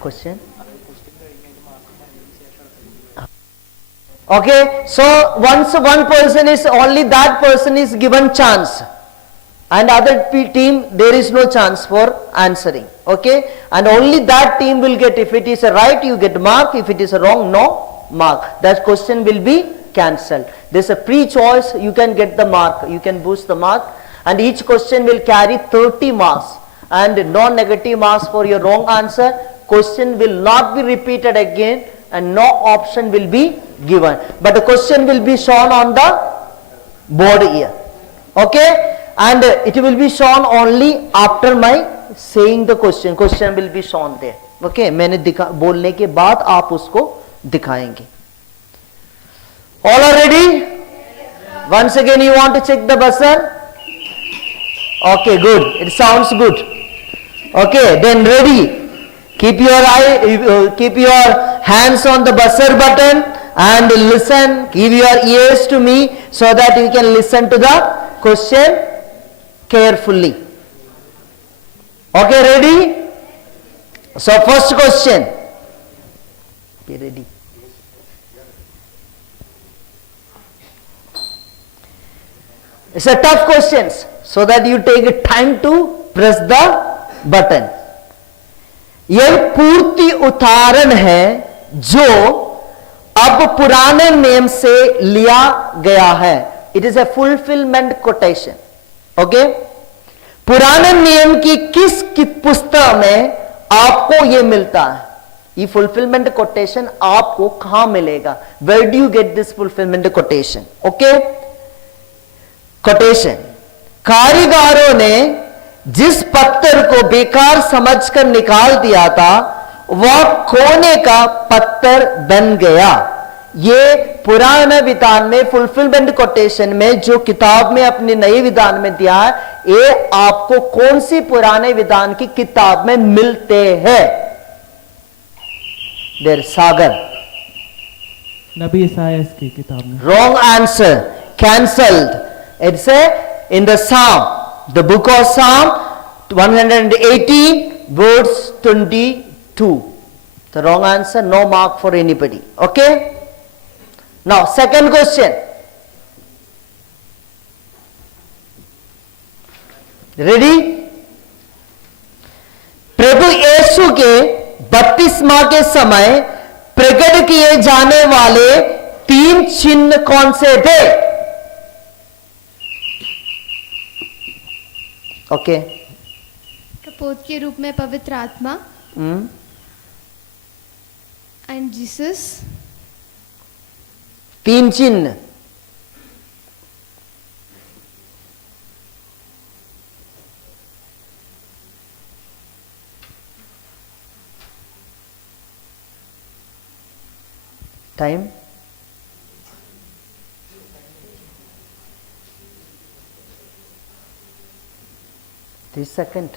question. Okay, so once one person is, only that person is given chance, and other team there is no chance for answering. Okay, and only that team will get, if it is a right you get mark, if it is a wrong, no mark. That question will be cancelled. There is a pre-choice, you can get the mark, you can boost the mark, and each question will carry 30 marks and no negative marks for your wrong answer. Question will not be repeated again and no option will be given, but the question will be shown on the board here. Okay, and it will be shown only after my saying the question. Question will be shown there. Okay, मैंने बोलने के बाद आप उसको दिखाएंगे. All are ready? Once again you want to check the buzzer? Okay, good. It sounds good. Okay, then ready. Keep your hands on the buzzer button and listen. Give your ears to me so that you can listen to the question carefully. Okay, ready? So first question. Be ready. It's a tough questions, so that you take time to press the button. यह पूर्ति उदाहरण है जो अब पुराने नियम से लिया गया है. It is a fulfilment quotation. Okay, पुराने नियम की किस पुस्तक में आपको यह मिलता है? ये फुलफिलमेंट कोटेशन आपको कहां मिलेगा? Where do you get this fulfilment quotation? Okay, quotation. कारीगरों ने जिस पत्थर को बेकार समझकर निकाल दिया था वह कोने का पत्थर बन गया। ये पुराना विधान में फुलफिलमेंट कोटेशन में जो किताब में अपने नए विधान में दिया है, ये आपको कौन सी पुराने विधान की किताब में मिलते हैं? देर सागर नबी ईसायास की किताब में। Wrong answer. Cancelled. It's in the Psalm, the book of Psalm 118, verse 22. The wrong answer, no mark for anybody. Okay? Now, second question. Ready? प्रभु यीशु के बपतिस्मा के समय प्रकट किए जाने वाले 3 चिन्ह कौन से थे? ओके। कपोत के रूप में पवित्र आत्मा एंड जीसस। 3 चिन्ह। टाइम। तीस सेकंड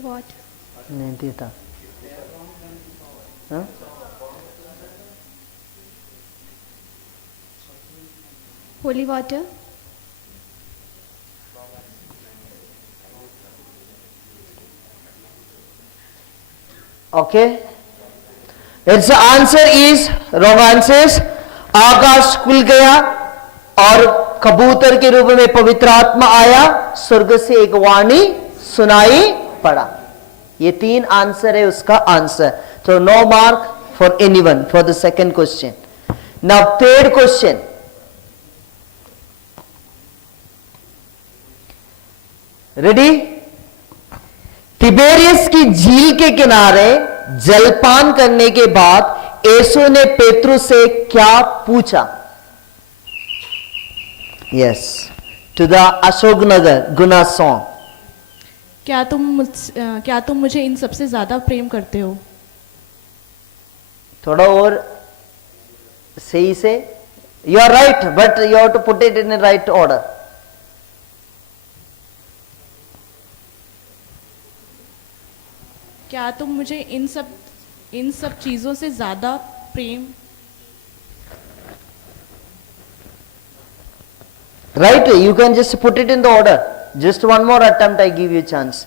व्हाट? नहीं देता। हाँ? Holy water, okay. It's answer is wrong answers. आकाश खुल गया और कबूतर के रूप में पवित्र आत्मा आया, स्वर्ग से एक वाणी सुनाई पड़ा। ये 3 आंसर है उसका आंसर। तो no mark for anyone for the second question. Now third question. Ready? Tiberias की झील के किनारे जलपान करने के बाद यीशु ने पेतरुस से क्या पूछा? Yes, to the Ashoknagar Guna zone. क्या तुम मुझे इन सबसे ज्यादा प्रेम करते हो? थोड़ा और सही से। You are right, but you have to put it in right order. क्या तुम मुझे इन सब चीजों से ज्यादा प्रेम? Right, you can just put it in the order. Just one more attempt, I give you a chance.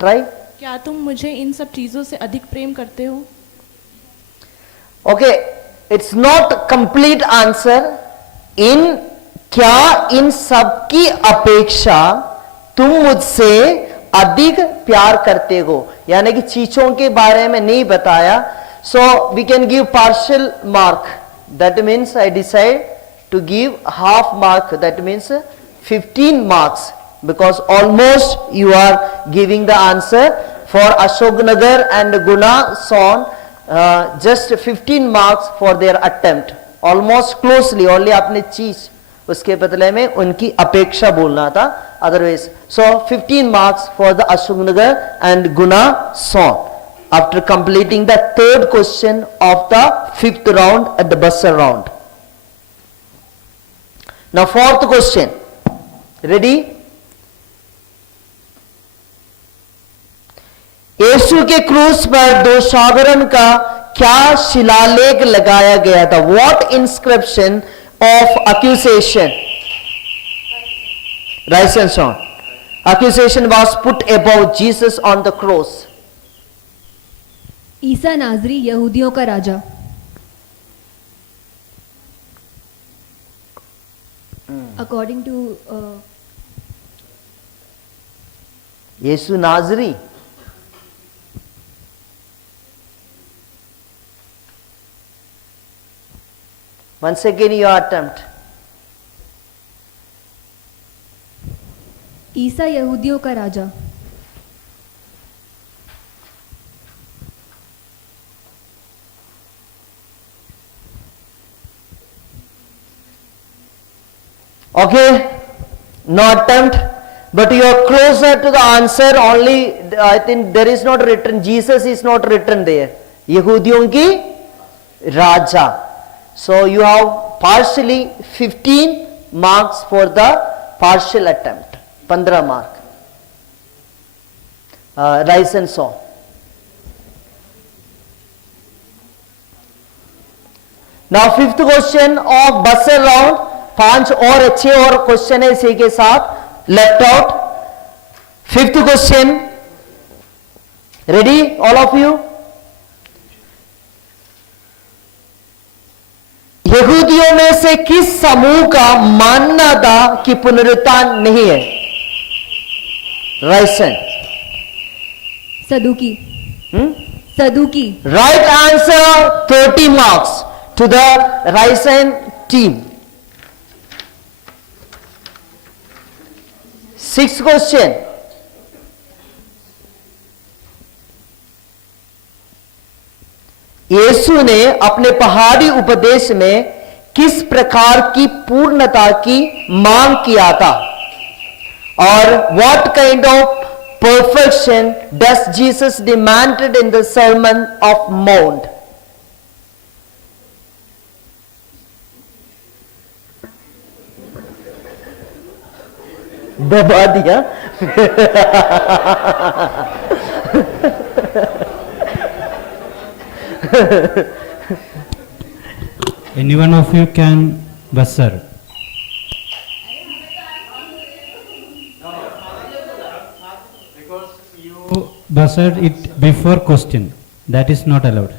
Try. क्या तुम मुझे इन सब चीजों से अधिक प्रेम करते हो? Okay, it's not complete answer. क्या इन सब की अपेक्षा तुम मुझसे अधिक प्यार करते हो? यानी कि चीजों के बारे में नहीं बताया. So we can give partial mark. That means I decide to give half mark. That means 15 marks, because almost you are giving the answer for Ashoknagar and Guna Son. Just 15 marks for their attempt. Almost closely. Only आपने चीज उसके बदले में उनकी अपेक्षा बोलना था. Otherwise, so 15 marks for the Ashoknagar and Guna Son. After completing the third question of the 5th round at the buzzer round. Now 4th question. Ready? यीशु के क्रूस पर दोषारोपण का क्या शिलालेख लगाया गया था? What inscription of accusation? Rise and sound. Accusation was put above Jesus on the cross. ईसा नाजरी यहूदियों का राजा। अकॉर्डिंग टू यीशु नाजरी. Once again your attempt. ईसा यहूदियों का राजा। Okay, no attempt. but you are closer to the answer. Only I think there is not written, Jesus is not written there. यहूदियों की राजा. So you have partially 15 marks for the partial attempt. 15 mark. Rise and song. Now fifth question of buzzer round. 5 और अच्छे और क्वेश्चन है इसी के साथ. Left out. Fifth question. Ready, all of you? यहूदियों में से किस समूह का मानना था कि पुनरुत्थान नहीं है? राइसन. सदुकी. सदुकी. Right answer, 30 marks to the Raisen team. Sixth question. यीशु ने अपने पहाड़ी उपदेश में किस प्रकार की पूर्णता की मांग किया था? और what kind of perfection does Jesus demanded in the Sermon of Mount? दबा दिया. Any one of you can buzzer. Because you buzzed it before question. That is not allowed.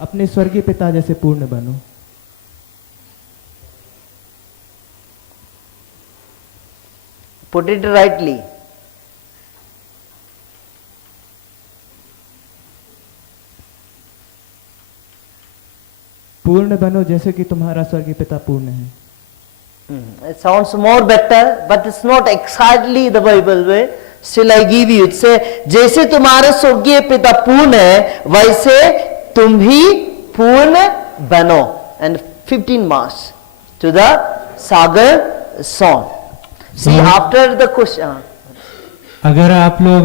अपने स्वर्गीय पिता जैसे पूर्ण बनो. Put it rightly. पूर्ण बनो जैसे कि तुम्हारा स्वर्गीय पिता पूर्ण है. It sounds more better, but it's not exactly the Bible way. Still I give you. It's a, जैसे तुम्हारे स्वर्गीय पिता पूर्ण है, वैसे तुम भी पूर्ण बनो. And 15 marks to the Sagar song. See, after the question. अगर आप लोग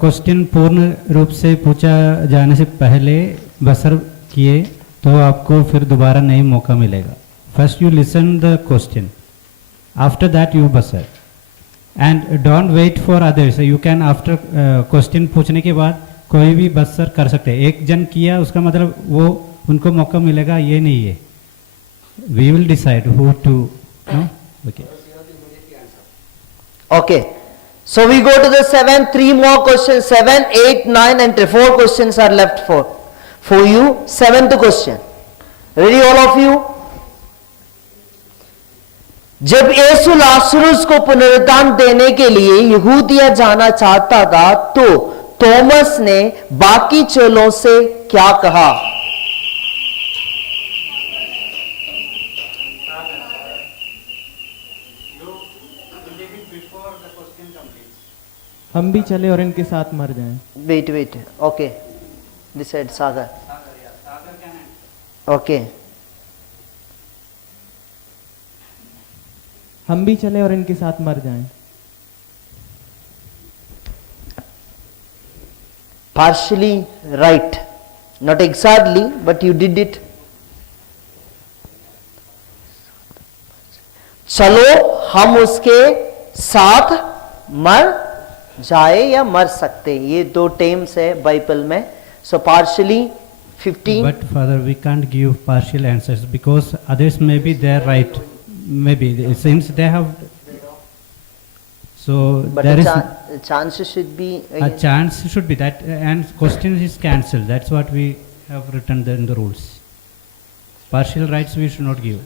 क्वेश्चन पूर्ण रूप से पूछा जाने से पहले बसर किए तो आपको फिर दोबारा नहीं मौका मिलेगा. First you listen the question, after that you buzzer and don't wait for others. You can after question पूछने के बाद कोई भी बसर कर सकते हैं. एक जन किया उसका मतलब वो उनको मौका मिलेगा ये नहीं है. We will decide who to. Okay. Okay. So we go to the 7, 3 more questions. 7, 8, 9 and 4 questions are left for you. 7th question. Ready all of you? जब यीशु लाजरुस को पुनरुत्थान देने के लिए यहूदिया जाना चाहता था तो थॉमस ने बाकी चेलों से क्या कहा? हम भी चले और इनके साथ मर जाएं. Wait. Okay. This side, Sagar. Okay. हम भी चले और इनके साथ मर जाएं. Partially right. Not exactly, but you did it. चलो हम उसके साथ मर जाए या मर सकते. ये 2 terms है बाइबल में. So partially 15. But Father, we can't give partial answers because others may be there right. Maybe since they have. So But there is chances should be a chance should be that and question is cancelled. That's what we have written in the rules. Partial rights we should not give.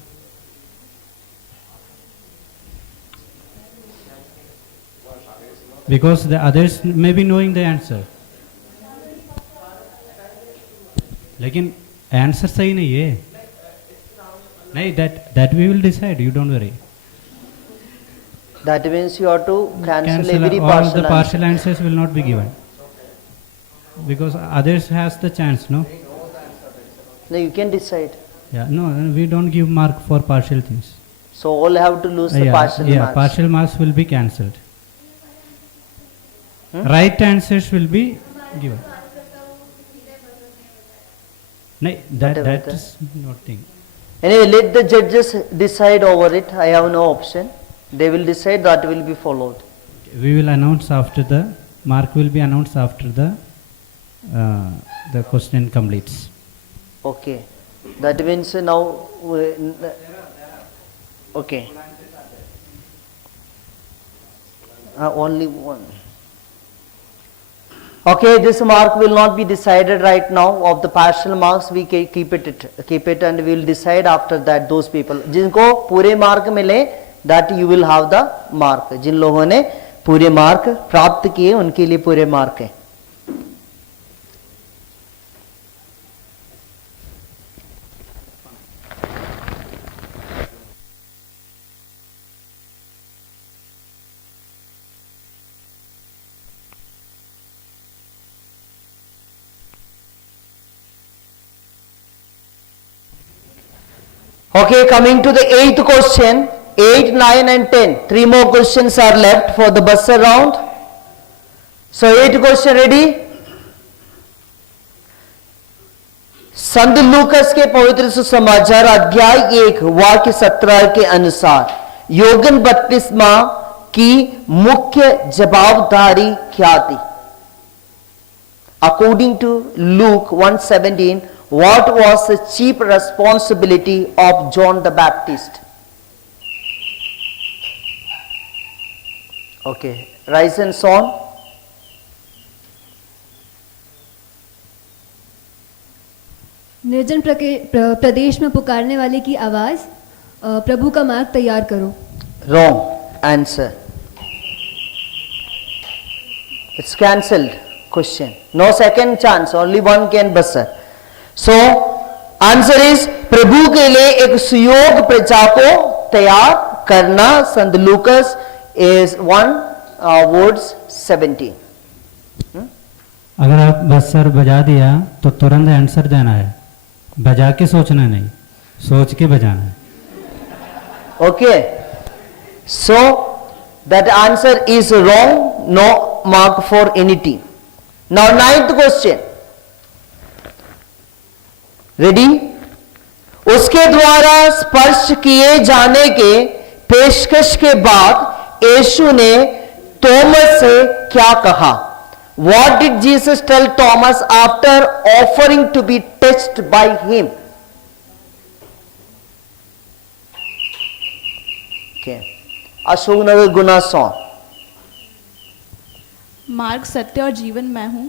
Because the others may be knowing the answer. लेकिन आंसर सही नहीं है. नहीं, that we will decide. You don't worry. That means you have to cancel every all partial the partial answers will not be given. Because others has the chance, no? No, you can decide. Yeah, no, we don't give mark for partial things. So all have to lose the partial marks. partial marks will be cancelled. Right answers will be given. No, that is not thing. Anyway, let the judges decide over it. I have no option. They will decide, that will be followed. We will announce after the mark will be announced after the question completes. Okay. That means now, okay. Only one. Okay, this mark will not be decided right now. Of the partial marks, we keep it, and we will decide after that. Those people, जिनको पूरे मार्क मिले, that you will have the mark. जिन लोगों ने पूरे मार्क प्राप्त किए, उनके लिए पूरे मार्क है. Okay, coming to the 8th question, 8, 9 and 10. 3 more questions are left for the buzzer round. So 8th question ready? संत लूकस के पवित्र सुसमाचार अध्याय 1 वाक्य 17 के अनुसार योगन बपतिस्मा की मुख्य जवाबदारी क्या थी? According to Luke 1:17, what was the chief responsibility of John the Baptist? Okay, rise and son. निर्जन प्रदेश में पुकारने वाले की आवाज, प्रभु का मार्ग तैयार करो. Wrong answer. It's cancelled question. No second chance, only one can buzzer. So answer is प्रभु के लिए एक सुयोग प्रजा को तैयार करना. संत लूकस is 1 words 17. अगर आप बजर बजा दिया तो तुरंत आंसर देना है, बजा के सोचना नहीं, सोच के बजाना है. Okay, so that answer is wrong. No mark for any team. Now 9th question. Ready? उसके द्वारा स्पर्श किए जाने के पेशकश के बाद यीशु ने थॉमस से क्या कहा? What did Jesus tell Thomas after offering to be touched by him? Okay. Ashoknagar Guna सॉन्ग. मार्ग, सत्य और जीवन मैं हूं.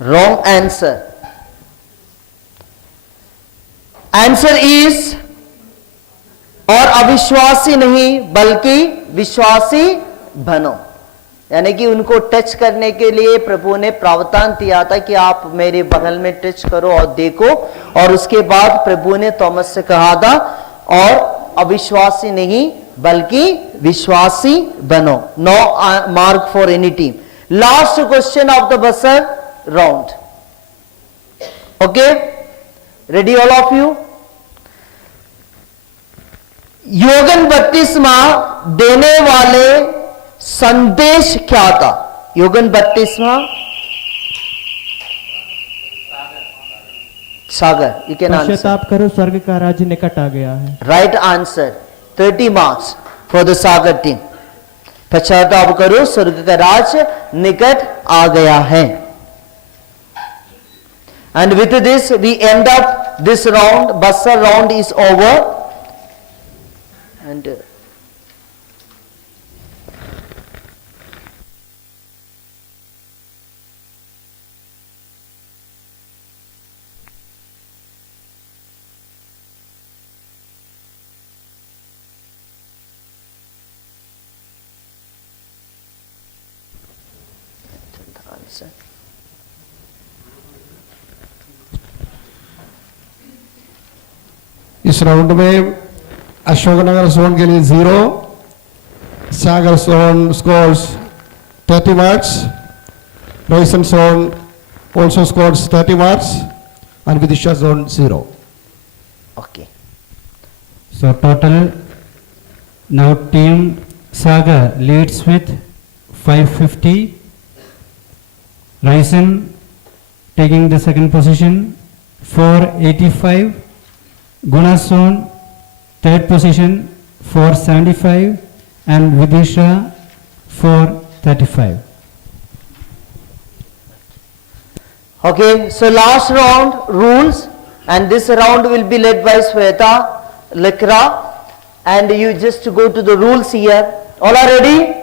Wrong answer. Answer is और अविश्वासी नहीं बल्कि विश्वासी बनो. यानी कि उनको टच करने के लिए प्रभु ने प्रावधान दिया था कि आप मेरे बगल में टच करो और देखो. और उसके बाद प्रभु ने थॉमस से कहा था और अविश्वासी नहीं बल्कि विश्वासी बनो. No mark for any team. Last question of the buzzer round. Okay, ready all of you? योगन बपतिस्मा देने वाले संदेश क्या था? योगन बपतिस्मा सागर. You can answer. पश्चाताप करो, स्वर्ग का राज्य निकट आ गया है. Right answer. 30 marks for the सागर टीम. पश्चाताप करो, स्वर्ग का राज्य निकट आ गया है. And with this we end up this round. Buzzer round is over. And इस राउंड में अशोकनगर जोन के लिए 0, सागर zone scores 30 marks, Roisan zone also scores 30 marks, and Vidisha zone 0. okay. So total Now team Saga leads with 550. Raisen taking the second position 485. Gunason third position 475 and Vidisha 435. Okay, so last round rules, and this round will be led by Sweta Likra, and you just go to the rules here. All are ready?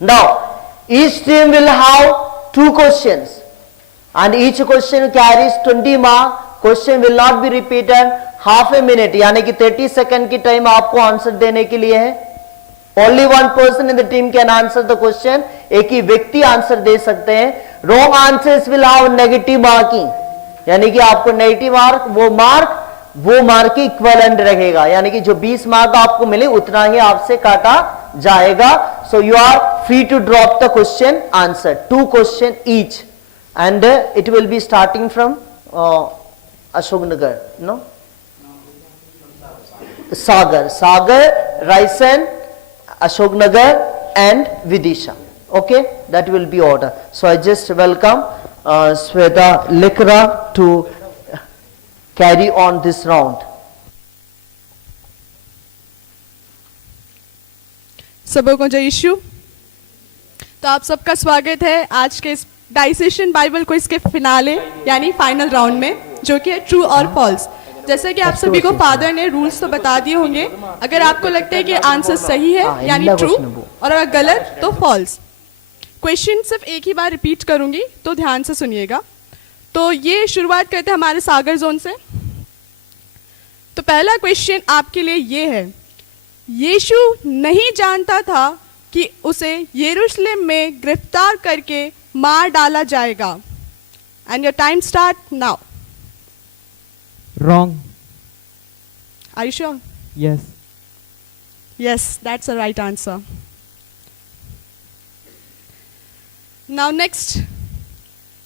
Now, each team will have 2 questions, and each question carries 20 mark. Question will not be repeated. Half a minute यानी कि 30 सेकंड की टाइम आपको आंसर देने के लिए है. Only one person in the team can answer the question. एक ही व्यक्ति आंसर दे सकते हैं. Wrong answers will have negative marking, यानी कि आपको नेगेटिव मार्क वो मार्क की इक्विवेलेंट रहेगा, यानी कि जो 20 मार्क आपको मिले उतना ही आपसे काटा जाएगा. So you are free to drop the question answer. 2 question each, and it will be starting from Ashoknagar. No, Sagar, Raisen, Ashoknagar and Vidisha. Okay, that will be order. So I just welcome Sweta Likra to carry on this round. सबको जय यीशु. तो आप सबका स्वागत है आज के इस डाइसेशन बाइबल क्विज के फिनाले यानी फाइनल राउंड में, जो कि है ट्रू और फॉल्स. जैसे कि आप सभी को फादर ने रूल्स तो बता दिए होंगे. अगर आपको लगता है कि आंसर सही है यानी ट्रू, और अगर गलत तो फॉल्स. क्वेश्चन सिर्फ एक ही बार रिपीट करूंगी, तो ध्यान से सुनिएगा. तो ये शुरुआत करते हैं हमारे सागर जोन से. तो पहला क्वेश्चन आपके लिए ये है, यीशु नहीं जानता था कि उसे यरूशलेम में गिरफ्तार करके मार डाला जाएगा. And your time start now. Wrong. Are you sure? Yes. Yes, that's the right answer. Now next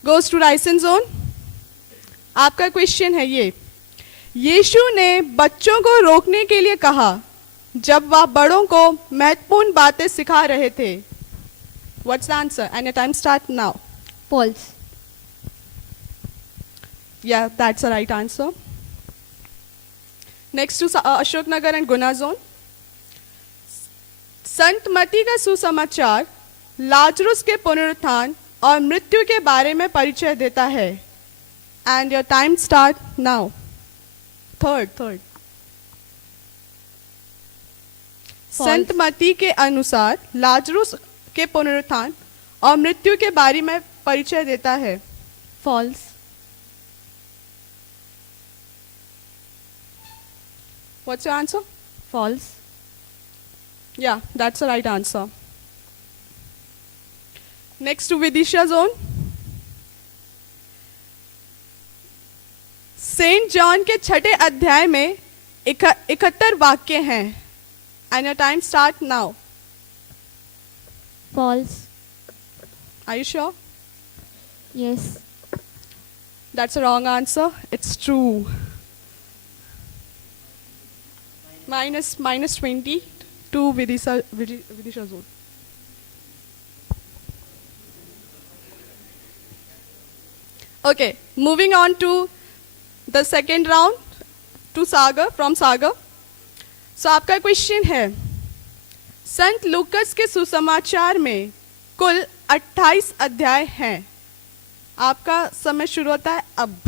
goes to Raisen zone. आपका क्वेश्चन है ये, यीशु ने बच्चों को रोकने के लिए कहा जब वह बड़ों को महत्वपूर्ण बातें सिखा रहे थे. What's the answer? And your time start now. False. Yeah, that's the right answer. Next to Ashoknagar and Guna zone. संत मती का सुसमाचार लाजरुस के पुनरुत्थान और मृत्यु के बारे में परिचय देता है. And your time start now. Third. संत मती के अनुसार लाजरुस के पुनरुत्थान और मृत्यु के बारे में परिचय देता है. False. What's your answer? False. Yeah, that's the right answer. Next to Vidisha zone. Saint John के 6 अध्याय में 71 वाक्य हैं. And your time start now. False. Are you sure? Yes. That's a wrong answer. It's true. minus 20 to Vidisha zone. Okay, moving on to the second round to Sagar, from Sagar. So आपका क्वेश्चन है, संत लूकस के सुसमाचार में कुल 28 अध्याय हैं. आपका समय शुरू होता है अब.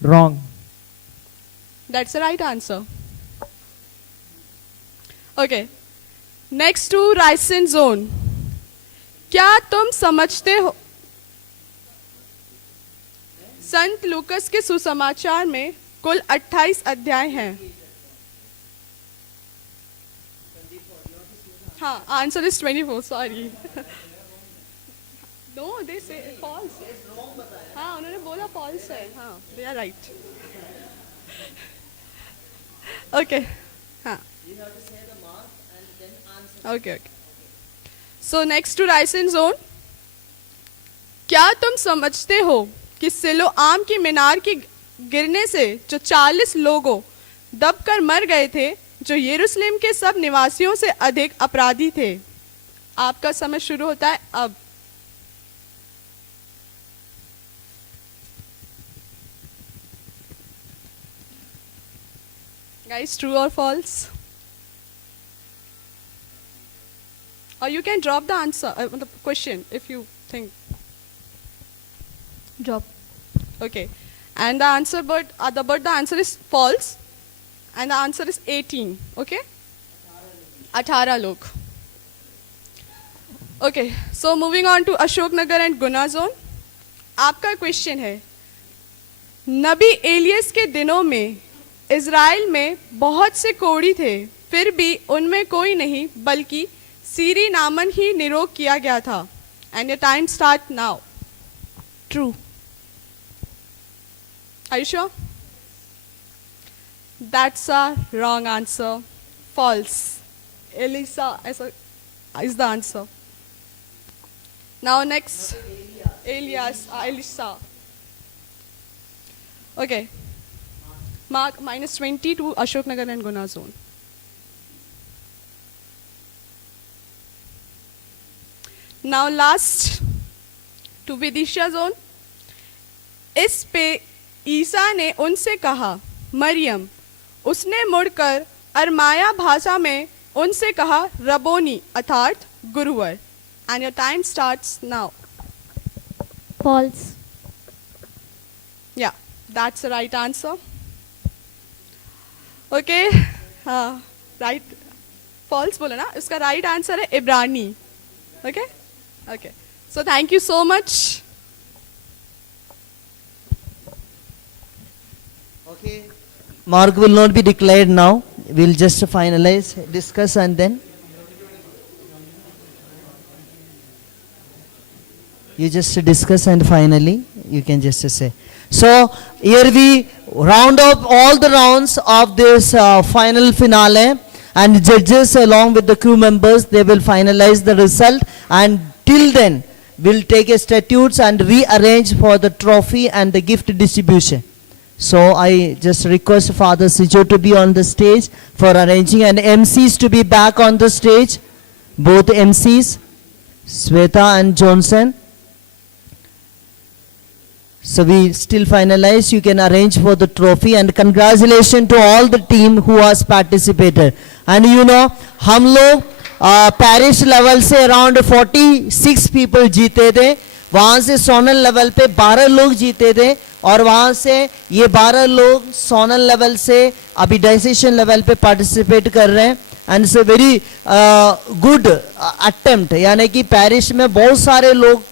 Wrong. That's the right answer. Okay. Next to Raisen zone. क्या तुम समझते हो संत लूकस के सुसमाचार में कुल 28 अध्याय हैं. हाँ, आंसर इज 24. सॉरी. नो, दे से फॉल्स. हाँ, उन्होंने बोला फॉल्स है. हाँ, दे आर राइट. ओके. हाँ. Okay. So next to Raisen zone. क्या तुम समझते हो कि सिलोआम की मीनार के गिरने से जो 40 लोगों दबकर मर गए थे जो यरूशलेम के सब निवासियों से अधिक अपराधी थे। आपका समय शुरू होता है अब। Guys, true or false? Or you can drop the answer, the question if you think. Drop. Okay. And the answer, the answer is false. And the answer is 18. Okay? 18 log. Okay. So moving on to Ashok Nagar and Guna zone. आपका क्वेश्चन है, नबी एलियस के दिनों में इज़राइल में बहुत से कोढ़ी थे, फिर भी उनमें कोई नहीं बल्कि सीरी नामन ही निरोग किया गया था। And your time start now. True. Are you sure? That's a wrong answer. False. Elisa is the answer. Now next, Elisa. Okay. Mark -20 to Ashok Nagar and Guna zone. Now last to Vidisha zone. इस पे ईसा ने उनसे कहा मरियम। उसने मुड़कर अरमाया भाषा में उनसे कहा रबोनी अर्थात गुरुवर। And your time starts now. False. या that's the right answer. Okay, हाँ राइट। फॉल्स बोला ना, इसका राइट आंसर है इब्रानी। Okay okay, so thank you so much. Okay, mark will not be declared now. We'll just finalize, discuss, and then you just discuss and finally you can just say. So here we round up all the rounds of this final finale, and judges along with the crew members, they will finalize the result, and till then we'll take a statutes and rearrange for the trophy and the gift distribution. So I just request Father Sijo to be on the stage for arranging, and MCs to be back on the stage. Both MCs, Sweta and Johnson. So we still finalize. You can arrange for the trophy, and congratulations to all the team who has participated. And you know, हम लोग parish level से around 46 people जीते थे, वहाँ से सोनल लेवल पे 12 लोग जीते थे, और वहाँ से ये 12 लोग सोनल लेवल से अभी डाइसेशन लेवल पे पार्टिसिपेट कर रहे हैं। And it's a very good attempt, यानी कि पैरिश में बहुत सारे लोग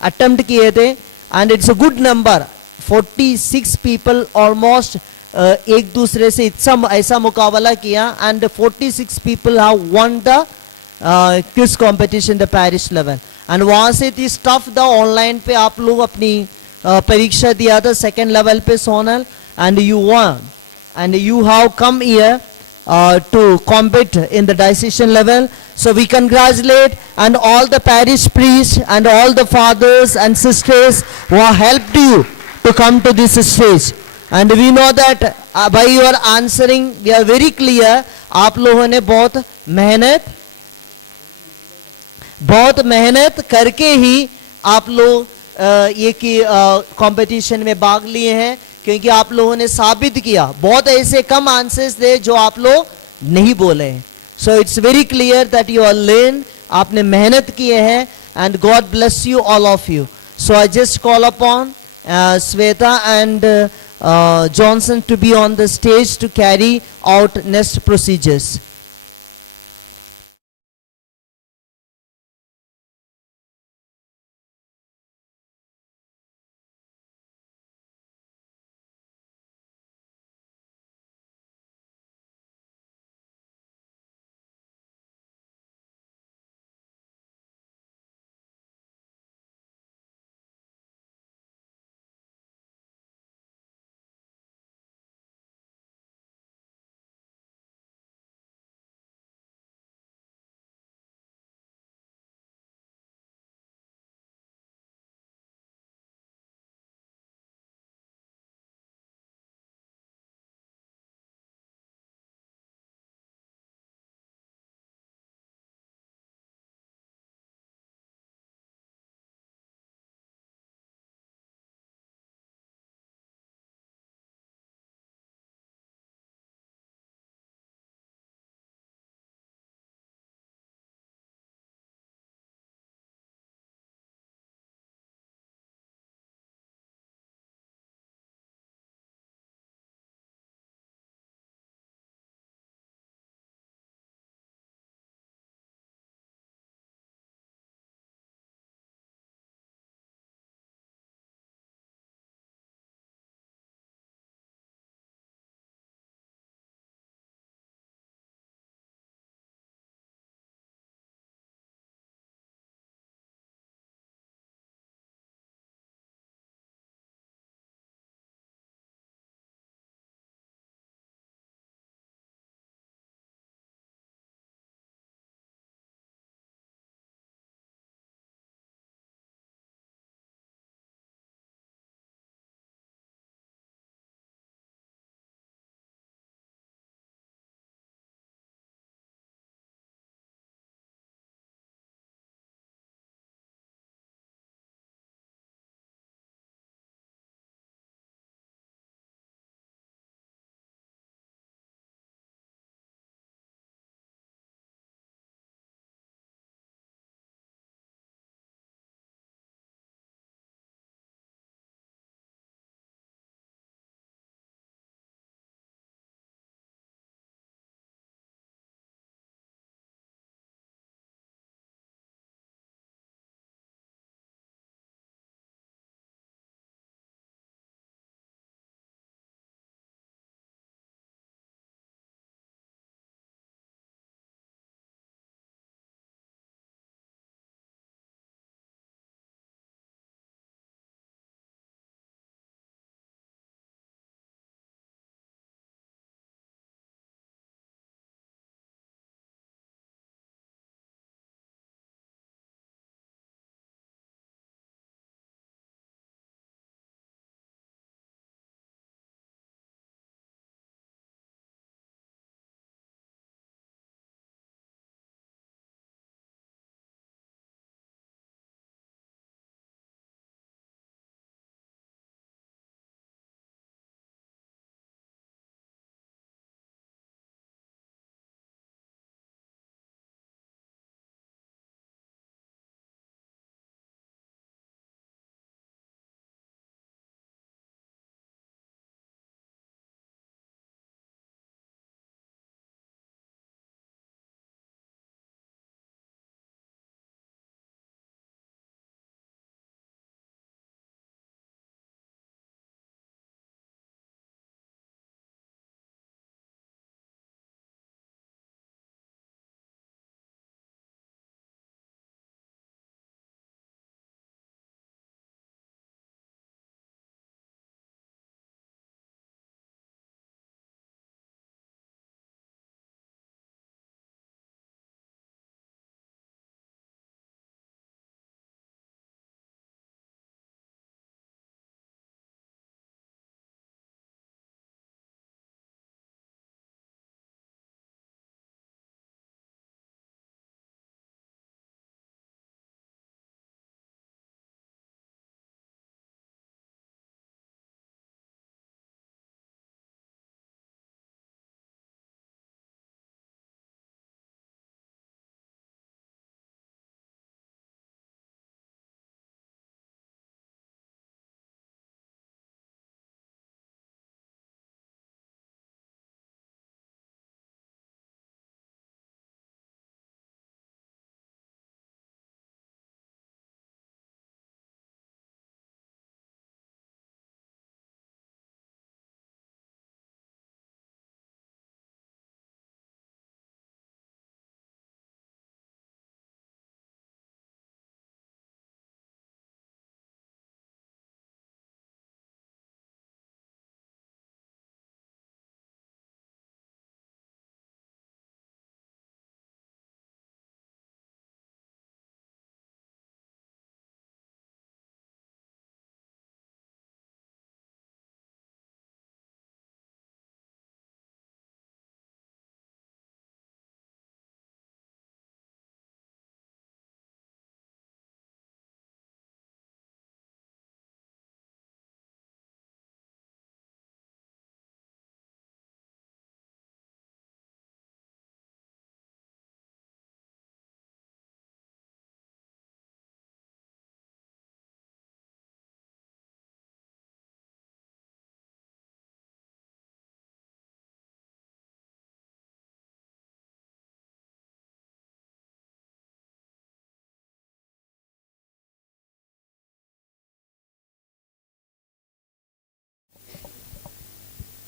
अटेम्प्ट किए थे, and it's a good number. 46 people almost एक दूसरे से ऐसा मुकाबला किया, एंड 46 people have one the quiz competition the parish level. And वहाँ से थी स्टफ द ऑनलाइन पे आप लोग अपनी परीक्षा दिया था सेकेंड लेवल पे Sonal, and you one, and you have come here to compete in the dissection level. So we congratulate and all the parish priests and all the fathers and sisters who have helped you to come to this stage. And we know that by your answering we are very clear, आप लोगों ने बहुत मेहनत करके ही आप लोग ये की कंपटीशन में भाग लिए हैं, क्योंकि आप लोगों ने साबित किया, बहुत ऐसे कम आंसर्स थे जो आप लोग नहीं बोले हैं। So it's very clear that you are learn, आपने मेहनत किए हैं, and God bless you all of you. So I just call upon Sweta and Johnson to be on the stage to carry out next procedures.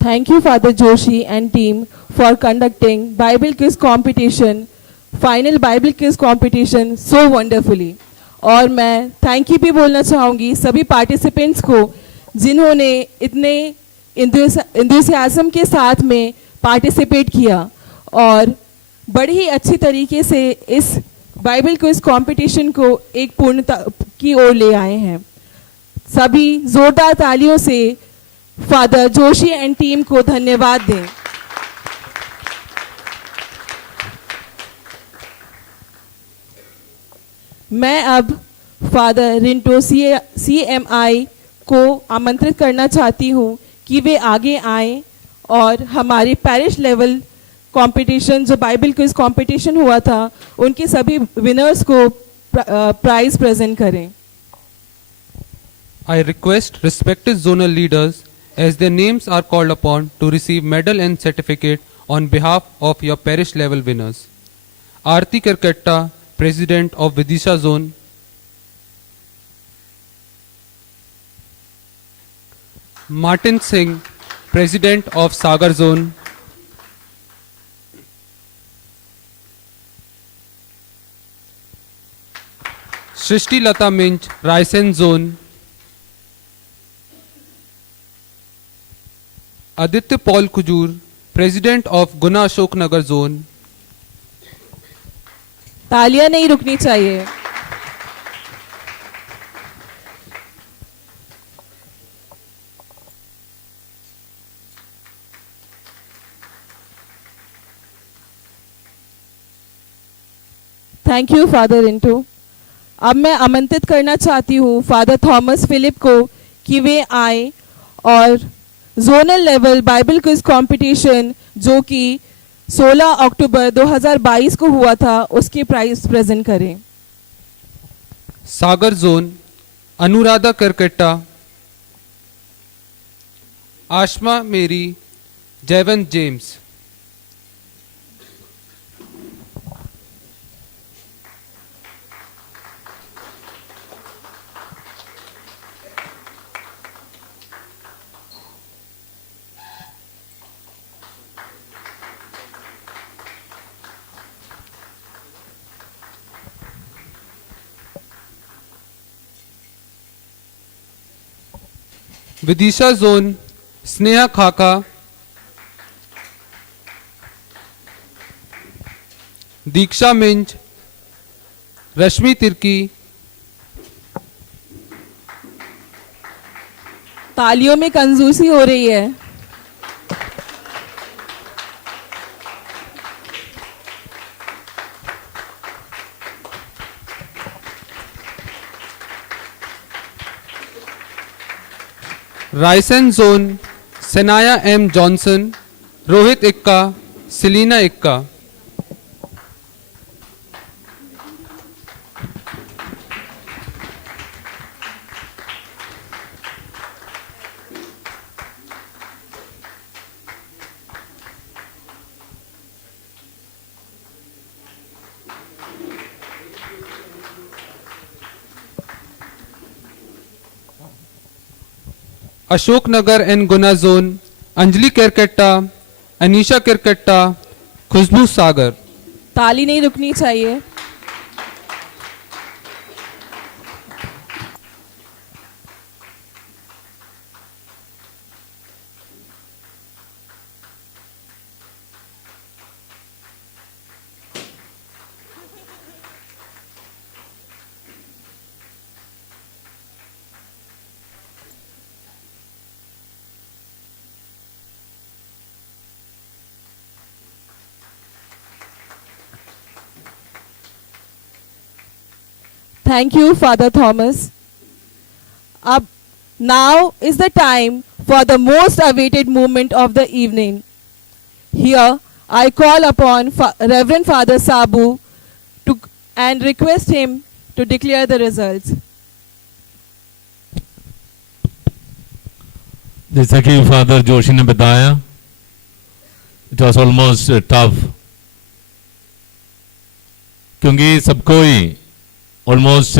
Thank you, Father Joshi and team, for conducting Bible quiz competition, final Bible quiz competition so wonderfully. और मैं thank you भी बोलना चाहूँगी सभी पार्टिसिपेंट्स को जिन्होंने इतने इंथुसियाज्म के साथ में पार्टिसिपेट किया और बड़ी ही अच्छी तरीके से इस बाइबल क्विज कंपटीशन को एक पूर्णता की ओर ले आए हैं। सभी जोरदार तालियों से फादर जोशी एंड टीम को धन्यवाद दें। मैं अब फादर रिंटो CMI को आमंत्रित करना चाहती हूँ कि वे आगे आएं और हमारे पैरिश लेवल कंपटीशन जो बाइबल क्विज कंपटीशन हुआ था उनके सभी विनर्स को प्राइज प्रेजेंट करें। I request respected zonal leaders as their names are called upon to receive medal and certificate on behalf of your parish level winners. Aarti Karkatta, President of Vidisha Zone. Martin Singh, President of Sagar Zone. Shrishti Lata Minch, Raisen Zone. Aditya Paul Kujur, President of Guna Ashok Nagar Zone. तालियां नहीं रुकनी चाहिए। Thank you father Rintu. अब मैं आमंत्रित करना चाहती हूँ फादर थॉमस फिलिप को कि वे आए और zonal level Bible quiz competition जो कि 16 अक्टूबर 2022 को हुआ था उसके प्राइज प्रेजेंट करें। सागर जोन अनुराधा करकट्टा, आशमा मेरी, जयवंत जेम्स। विदिशा जोन स्नेहा खाका, दीक्षा मिंज, रश्मि तिर्की। तालियों में कंजूसी हो रही है। Raisen zone Sanaya M Johnson, Rohit Ekka, Selina Ekka. Ashok Nagar and Guna zone Anjali Kerketta, Anisha Kerketta, Khushboo Sagar. ताली नहीं रुकनी चाहिए। Thank you, Father Thomas. Now is the time for the most awaited moment of the evening. Here, I call upon Reverend Father Sabu and request him to declare the results. जैसा कि फादर जोशी ने बताया, it was almost tough, क्योंकि सबको ही ऑलमोस्ट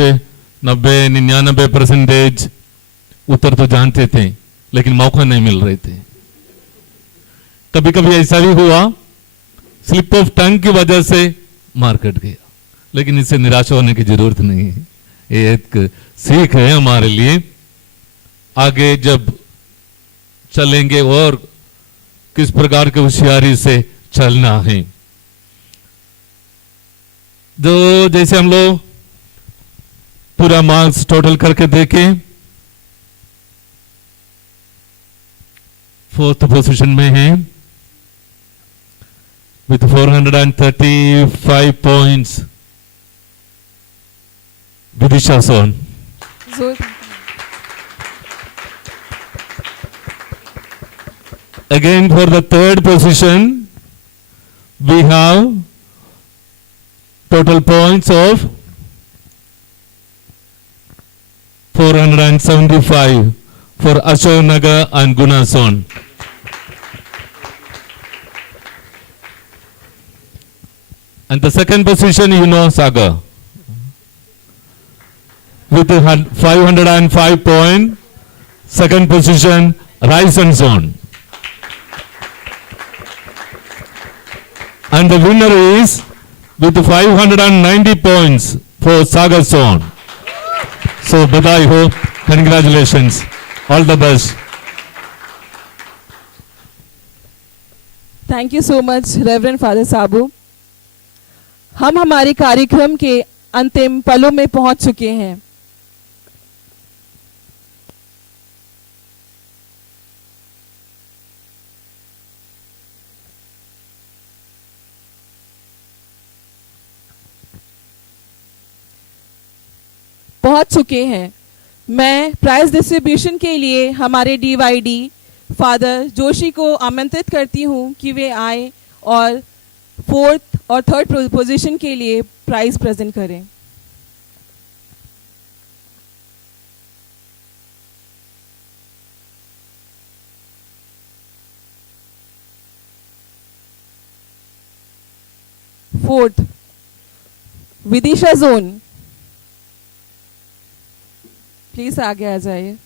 90-99% उत्तर तो जानते थे लेकिन मौका नहीं मिल रहे थे। कभी कभी ऐसा भी हुआ, स्लिप ऑफ टंग की वजह से मार कट गया, लेकिन इससे निराश होने की जरूरत नहीं है। ये एक सीख है हमारे लिए, आगे जब चलेंगे और किस प्रकार की होशियारी से चलना है। तो जैसे हम लोग पूरा मार्क्स टोटल करके देखें, 4th पोजीशन में है with 435 points, Vidisha Son. So, Again for the 3rd position, we have total points of 475 for Ashok Nagar and Guna Son. And the 2nd position, you know, Saga, with 505 point, 2nd position, Rice and Zone. And the winner is with 590 points for Saga Zone. So, badai ho, congratulations, all the best. Thank you so much reverend father Sabu. हम हमारे कार्यक्रम के अंतिम पलों में पहुंच चुके हैं। मैं प्राइज डिस्ट्रीब्यूशन के लिए हमारे डीवाईडी फादर जोशी को आमंत्रित करती हूं कि वे आए और 4th और 3rd पोजीशन के लिए प्राइज प्रेजेंट करें। फोर्थ विदिशा जोन, प्लीज आगे आ जाइए।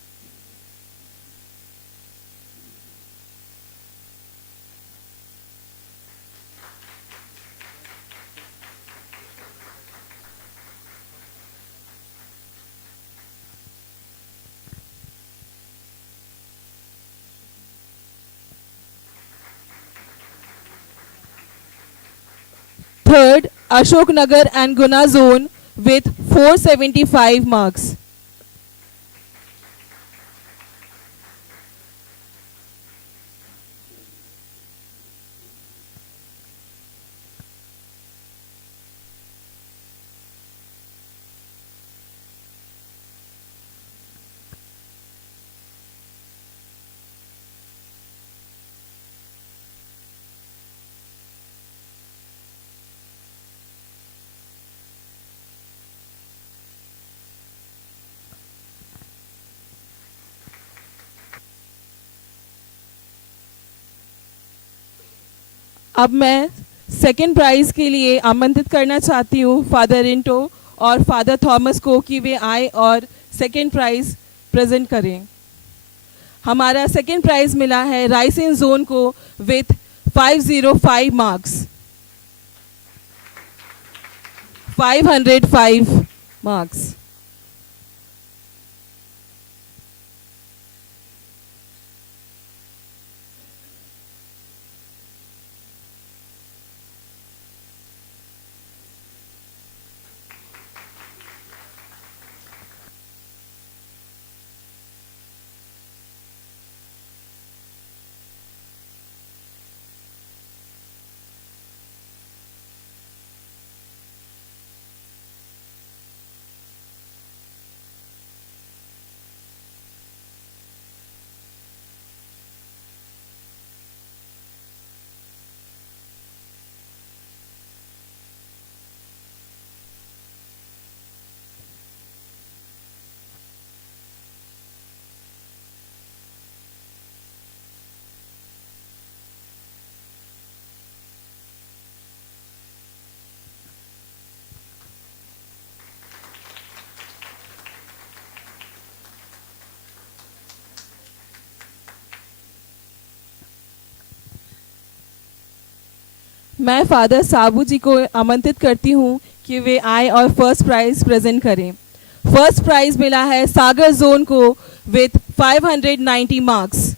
Third, Ashok Nagar and Guna zone with 475 marks. अब मैं सेकेंड प्राइज के लिए आमंत्रित करना चाहती हूँ फादर रिंटो और फादर थॉमस को कि वे आए और सेकेंड प्राइज प्रेजेंट करें। हमारा सेकेंड प्राइज मिला है राइसिन जोन को विथ 505 मार्क्स, 505 मार्क्स। मैं फादर साबू जी को आमंत्रित करती हूँ कि वे आए और फर्स्ट प्राइज प्रेजेंट करें। फर्स्ट प्राइज मिला है सागर जोन को विथ 590 मार्क्स।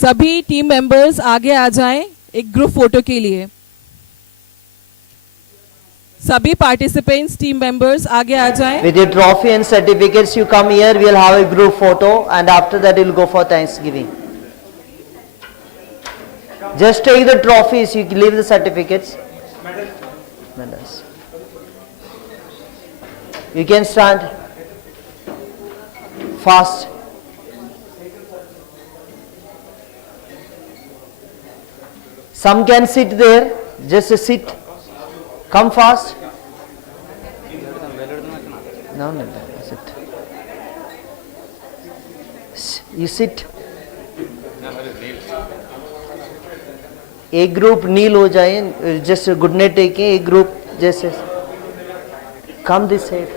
सभी टीम मेंबर्स आगे आ जाएं एक ग्रुप फोटो के लिए। सभी पार्टिसिपेंट्स टीम मेंबर्स आगे आ जाएं। With your trophy and certificates, you come here. We'll have a group photo, and after that, we'll go for Thanksgiving. Just take the trophies. You leave the certificates. Medals. You can stand fast. Some can sit there. Just sit. Come fast. No, sit. You sit. एक ग्रुप नील हो जाए, जैसे घुटने टेके, एक ग्रुप जैसे come this side.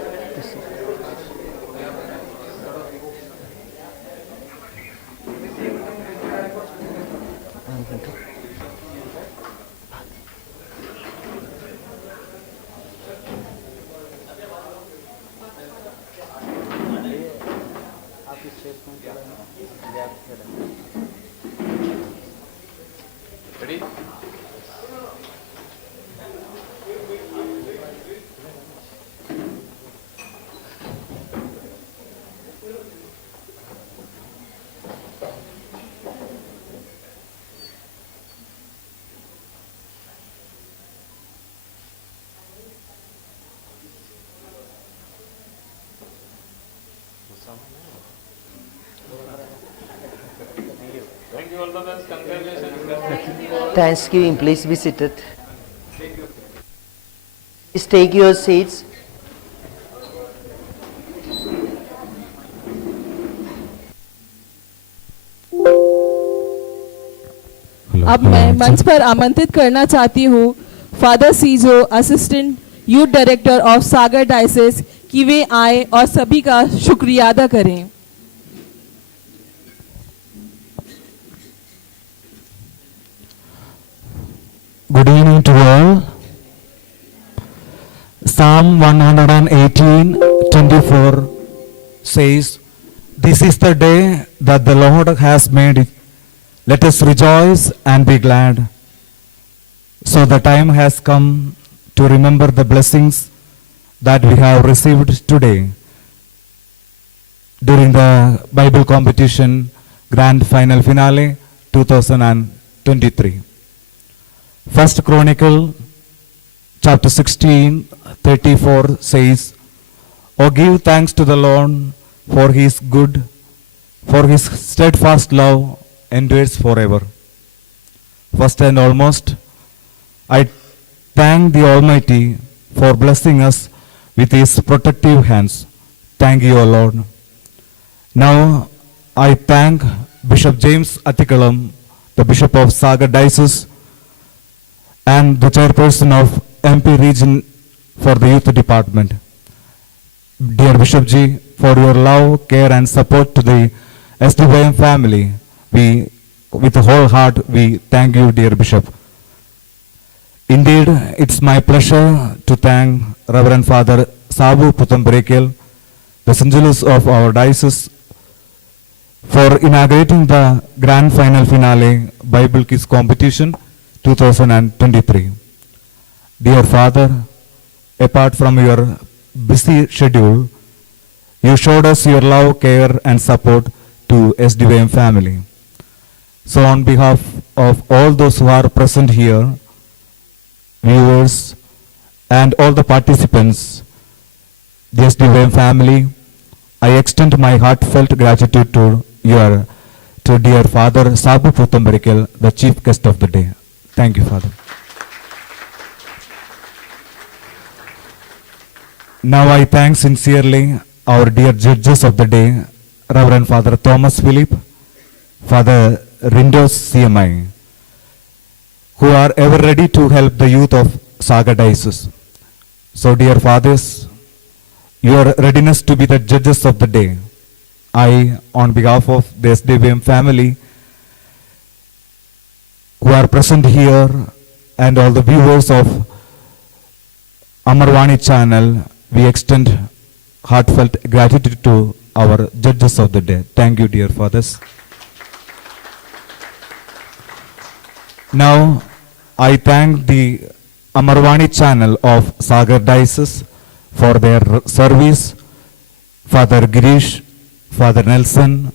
Thanksgiving, please be seated. Please take your seats. अब मैं मंच पर आमंत्रित करना चाहती हूँ father Sijo, assistant youth director of Sagar diocese, कि वे आए और सभी का शुक्रिया अदा करें। Good evening to all. Psalm 118:24 says, "This is the day that the Lord has made. Let us rejoice and be glad." So the time has come to remember the blessings that we have received today during the Bible competition grand final finale 2023. First Chronicle chapter 16:34 says, "Oh, give thanks to the Lord, for he is good, for his steadfast love endures forever." First and almost, I thank the Almighty for blessing us with his protective hands. Thank you, O Lord. Now I thank Bishop James Atikalam, the Bishop of Sagar Diocese, and the chairperson of MP region for the youth department. Dear Bishop Ji, for your love, care and support to the SDYM family, we, with a whole heart, we thank you, dear Bishop. Indeed, it's my pleasure to thank Reverend Father Sabu Puthambrekel, the Sanjalus of our diocese, for inaugurating the grand final finale Bible Quiz competition 2023. Dear Father, apart from your busy schedule, you showed us your love, care, and support to SDVM family. So, on behalf of all those who are present here, viewers, and all the participants, the SDVM family, I extend my heartfelt gratitude to dear Father Sabu Puthambarikal, the chief guest of the day. Thank you, Father. Now I thank sincerely our dear judges of the day, Reverend Father Thomas Philip, Father Rindos CMI, who are ever ready to help the youth of Saga Diocese. So, dear fathers, your readiness to be the judges of the day, I, on behalf of the SDVM family, who are present here, and all the viewers of Amarvani channel, we extend heartfelt gratitude to our judges of the day. Thank you, dear fathers. Now, I thank the Amarvani channel of Sagar Diocese for their service, Father Girish, Father Nelson,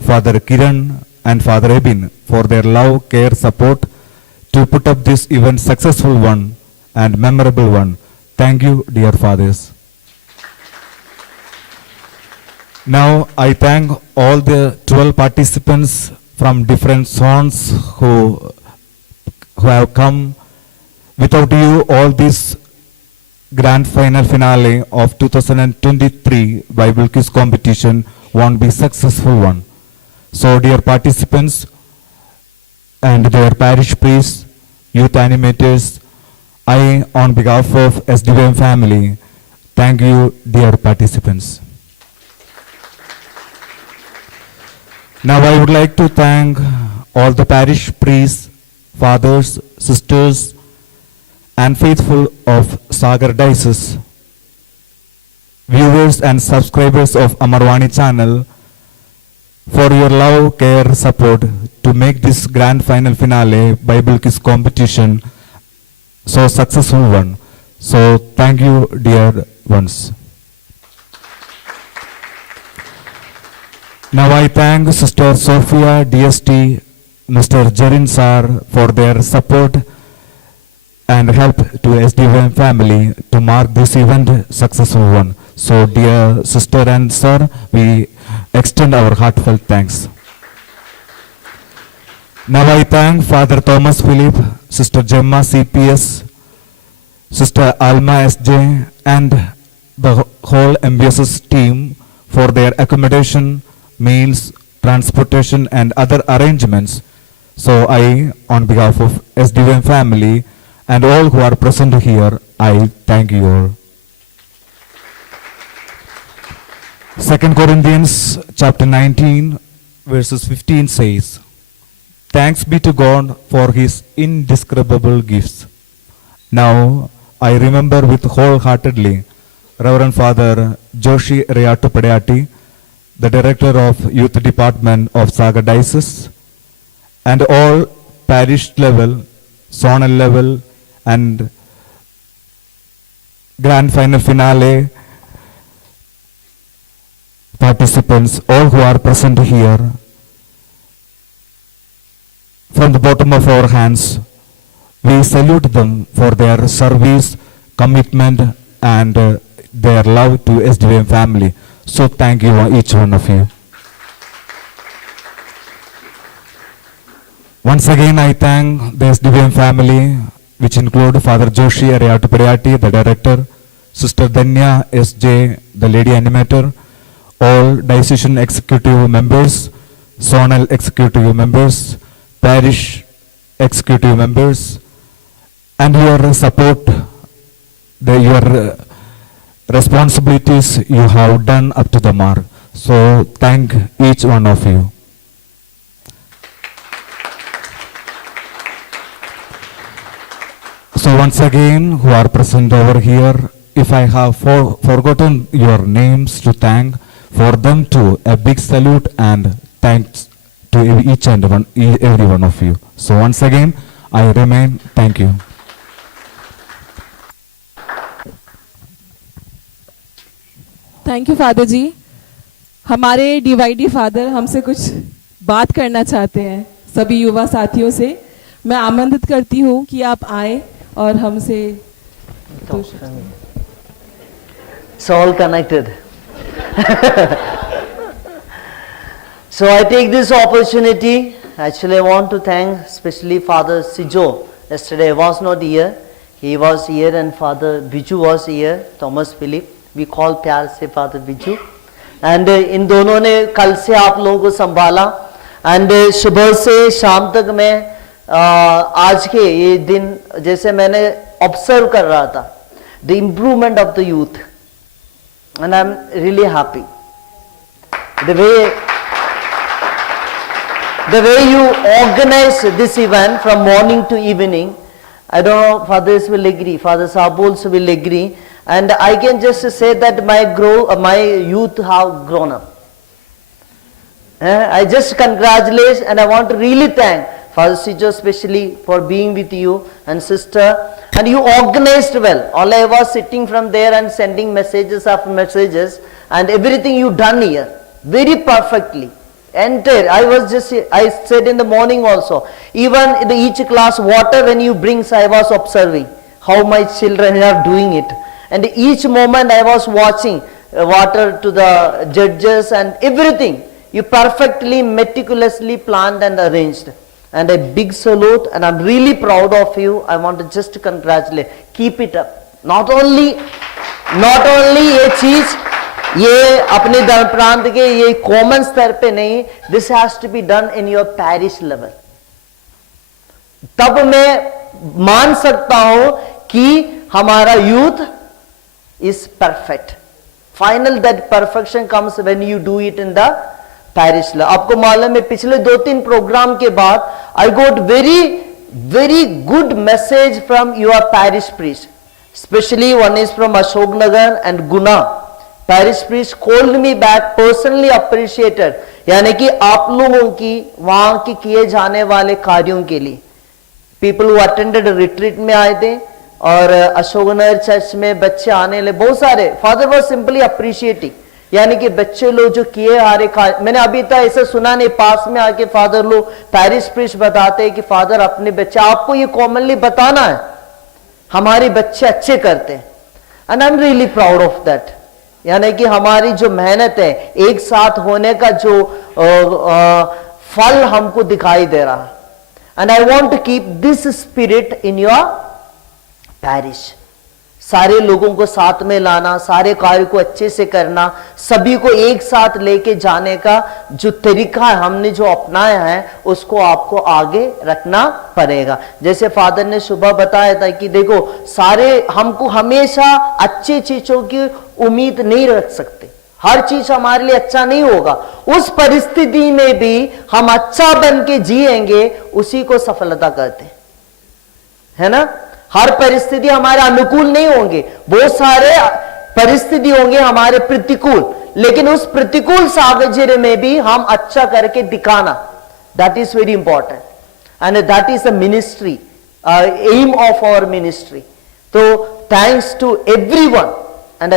Father Kiran, and Father Ebin for their love, care, support to put up this event successful one and memorable one. Thank you, dear fathers. Now I thank all the 12 participants from different zones who have come. Without you, all this grand final finale of 2023 Bible Quiz competition won't be successful one. So, dear participants and their parish priests, youth animators, I, on behalf of SDVM family, thank you, dear participants. Now I would like to thank all the parish priests, fathers, sisters, and faithful of Sagar Diocese, viewers and subscribers of Amarvani channel, for your love, care, support to make this grand final finale Bible Quiz competition so successful one. So thank you, dear ones. Now I thank Sister Sophia, DST, Mr. Jarin Sar for their support and help to SDVM family to mark this event successful one. So, dear sister and sir, we extend our heartfelt thanks. Now I thank Father Thomas Philip, Sister Gemma CPS, Sister Alma SJ, and the whole MBSS team for their accommodation, meals, transportation, and other arrangements. So I, on behalf of SDVM family and all who are present here, I thank you all. 2 Corinthians chapter 19 verses 15 says, "Thanks be to God for his indescribable gifts." Now I remember with wholeheartedly Reverend Father Joshi Rayatu Padayati, the Director of Youth Department of Saga Diocese, and all parish level, zonal level, and grand final finale participants, all who are present here. From the bottom of our hands, we salute them for their service, commitment, and their love to SDVM family. So thank you, each one of you. Once again, I thank the SDVM family, which include Father Joshi Rayatu Padayati, the director, Sister Danya SJ, the lady animator, all diocesan executive members, zonal executive members, parish executive members, and your support, your responsibilities you have done up to the mark. So thank each one of you. So once again, who are present over here, if I have forgotten your names to thank, for them too, a big salute and thanks to each and every one of you. So once again, I remain, thank you. Thank you father ji. हमारे DYD father हमसे कुछ बात करना चाहते हैं सभी युवा साथियों से। मैं आमंत्रित करती हूँ कि आप आए और हमसे It's all connected. So I take this opportunity. Actually, I want to thank especially Father Sijo. Yesterday I was not here. He was here and Father Biju was here. Thomas Philip. We call प्यार से Father Biju. And इन दोनों ने कल से आप लोगों को संभाला. And सुबह से शाम तक मैं आज के ये दिन जैसे मैंने ऑब्जर्व कर रहा था the improvement of the youth, and I'm really happy the way you organize this event from morning to evening. I don't know, fathers will agree, Father Sahab also will agree, and I can just say that my youth have grown up. I just congratulate and I want to really thank Father Sijo especially for being with you and sister, and you organized well. All I was sitting from there and sending messages after messages, and everything you done here very perfectly. Entire. I said in the morning also, even in each class water when you bring, I was observing how my children are doing it, and each moment I was watching water to the judges and everything. You perfectly, meticulously planned and arranged. And a big salute, and I'm really proud of you. I want to just congratulate. Keep it up. Not only ये चीज ये अपने धर्म प्रांत के ये कॉमन स्तर पे नहीं, this has to be done in your parish level. तब मैं मान सकता हूं कि हमारा youth is perfect. Final that perfection comes when you do it in the parish ला. आपको मालूम है पिछले 2-3 प्रोग्राम के बाद I got very good message from your parish priest, specially one is from Ashok Nagar and Guna. Parish priest called me back, personally appreciated, यानी कि आप लोगों की वहां की किए जाने वाले कार्यों के लिए. पीपल हु अटेंडेड रिट्रीट में आए थे और अशोकनगर चर्च में बच्चे आने लगे बहुत सारे. फादर वाज सिंपली अप्रिशिएटिंग, यानी कि बच्चे लोग जो किए आ रहे. मैंने अभी तक ऐसा सुना नहीं पास में आके फादर लोग पैरिश प्रीस्ट बताते हैं कि फादर अपने बच्चे, आपको ये कॉमनली बताना है हमारे बच्चे अच्छे करते हैं. And I am really proud of that. यानी कि हमारी जो मेहनत है एक साथ होने का जो फल हमको दिखाई दे रहा. And I want to keep this spirit in your parish. सारे लोगों को साथ में लाना, सारे कार्य को अच्छे से करना, सभी को एक साथ लेके जाने का जो तरीका है हमने जो अपनाया है उसको आपको आगे रखना पड़ेगा. जैसे फादर ने सुबह बताया था कि देखो सारे हमको हमेशा अच्छी चीजों की उम्मीद नहीं रख सकते, हर चीज हमारे लिए अच्छा नहीं होगा. उस परिस्थिति में भी हम अच्छा बन के जिएंगे, उसी को सफलता कहते है ना. हर परिस्थिति हमारे अनुकूल नहीं होंगे, बहुत सारे परिस्थिति होंगे हमारे प्रतिकूल, लेकिन उस प्रतिकूल साहचर्य में भी हम अच्छा करके दिखाना, that is very important. And that is the ministry, aim of our ministry. तो thanks to everyone, and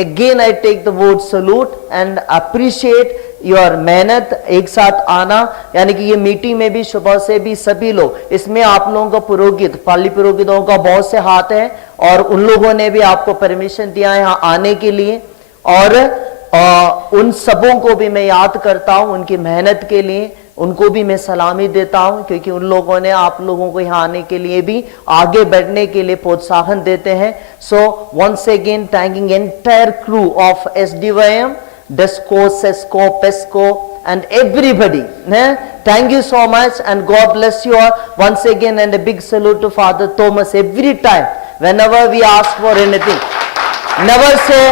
again I take the word salute and appreciate your मेहनत एक साथ आना. यानी कि ये मीटिंग में भी सुबह से भी सभी लोग, इसमें आप लोगों का पुरोहित, पाली पुरोहितों का बहुत से हाथ है और उन लोगों ने भी आपको परमिशन दिया है यहाँ आने के लिए. और उन सबों को भी मैं याद करता हूँ उनकी मेहनत के लिए, उनको भी मैं सलामी देता हूं क्योंकि उन लोगों ने आप लोगों को यहाँ आने के लिए भी आगे बढ़ने के लिए प्रोत्साहन देते हैं. So once again thanking entire crew of SDYM, Desco, Cesco, Pesco and everybody. Thank you so much and God bless you all. Once again, and a big salute to Father Thomas. Every time, whenever we ask for anything, never say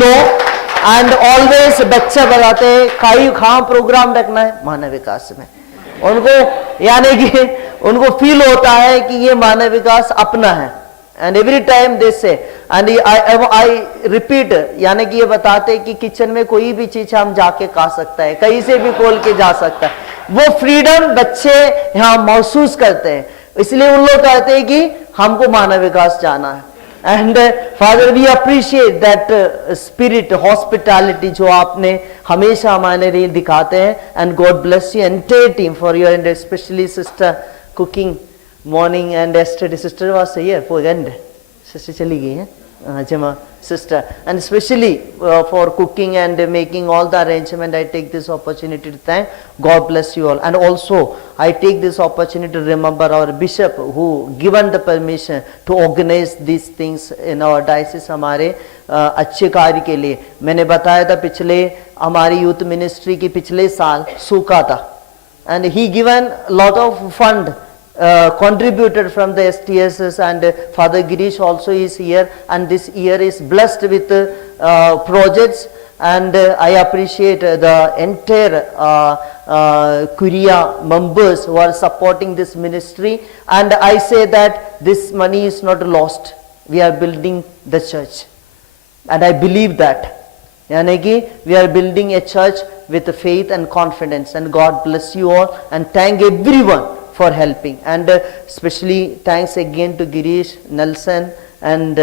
no. And always बच्चे बताते हैं कहाँ प्रोग्राम रखना है, मानव विकास में. उनको यानी कि उनको फील होता है कि ये मानव विकास अपना है. एंड एवरी टाइम दे से, एंड आई रिपीट, यानी कि ये बताते हैं कि किचन में कोई भी चीज हम जाके खा सकता है, कहीं से भी खोल के जा सकता है. वो फ्रीडम बच्चे यहाँ महसूस करते हैं, इसलिए उन लोग कहते हैं कि हमको मानव विकास जाना है. And Father, we appreciate that spirit, hospitality जो आपने हमेशा हमारे लिए दिखाते हैं. And God bless you entire team for your, and especially sister cooking morning, and yesterday sister was here for end. Sister चली गई है. Jama sister, and especially for cooking and making all the arrangement, I take this opportunity to thank. God bless you all. And also I take this opportunity to remember our bishop who given the permission to organize these things in our diocese हमारे अच्छे कार्य के लिए. मैंने बताया था पिछले हमारी यूथ मिनिस्ट्री की पिछले साल सूखा था, and he given lot of fund contributed from the STSs, and Father Girish also is here, and this year is blessed with projects, and I appreciate the entire Kuria members who are supporting this ministry, and I say that this money is not lost. We are building the church, and I believe that. यानी कि we are building a church with faith and confidence, and God bless you all, and thank everyone for helping, and especially thanks again to Girish, Nelson, and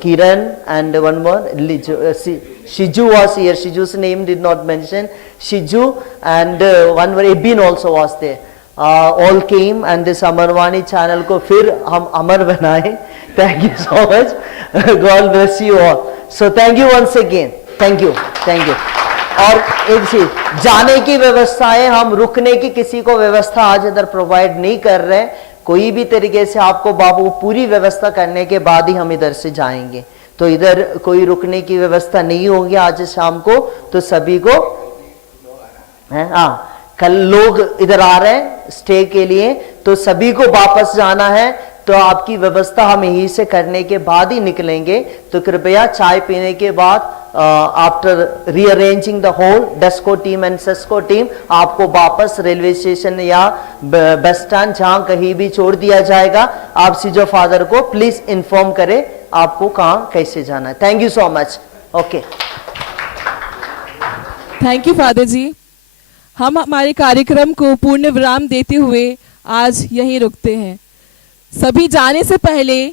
Kiran, and one more, Shiju was here. Shiju's name did not mention. Shiju, and one more, Ebin also was there. All came, and this Amarwani channel को फिर हम अमर बनाए. Thank you so much. God bless you all. So thank you once again. Thank you. Thank you. और एक चीज, जाने की व्यवस्थाएं, हम रुकने की किसी को व्यवस्था आज इधर प्रोवाइड नहीं कर रहे. कोई भी तरीके से आपको बाबू पूरी व्यवस्था करने के बाद ही हम इधर से जाएंगे. तो इधर कोई रुकने की व्यवस्था नहीं होगी आज शाम को. तो सभी को हाँ, कल लोग इधर आ रहे हैं स्टे के लिए, तो सभी को वापस जाना है. तो आपकी व्यवस्था हम यहीं से करने के बाद ही निकलेंगे. तो कृपया चाय पीने के बाद आफ्टर रीअरेंजिंग द होल डेस्को टीम एंड सेस्को टीम आपको वापस रेलवे स्टेशन या बस स्टैंड जहां कहीं भी छोड़ दिया जाएगा. आप सीजो फादर को प्लीज इन्फॉर्म करें आपको कहां कैसे जाना है. Thank you so much. Okay, thank you father ji. हम हमारे कार्यक्रम को पूर्ण विराम देते हुए आज यहीं रुकते हैं. सभी जाने से पहले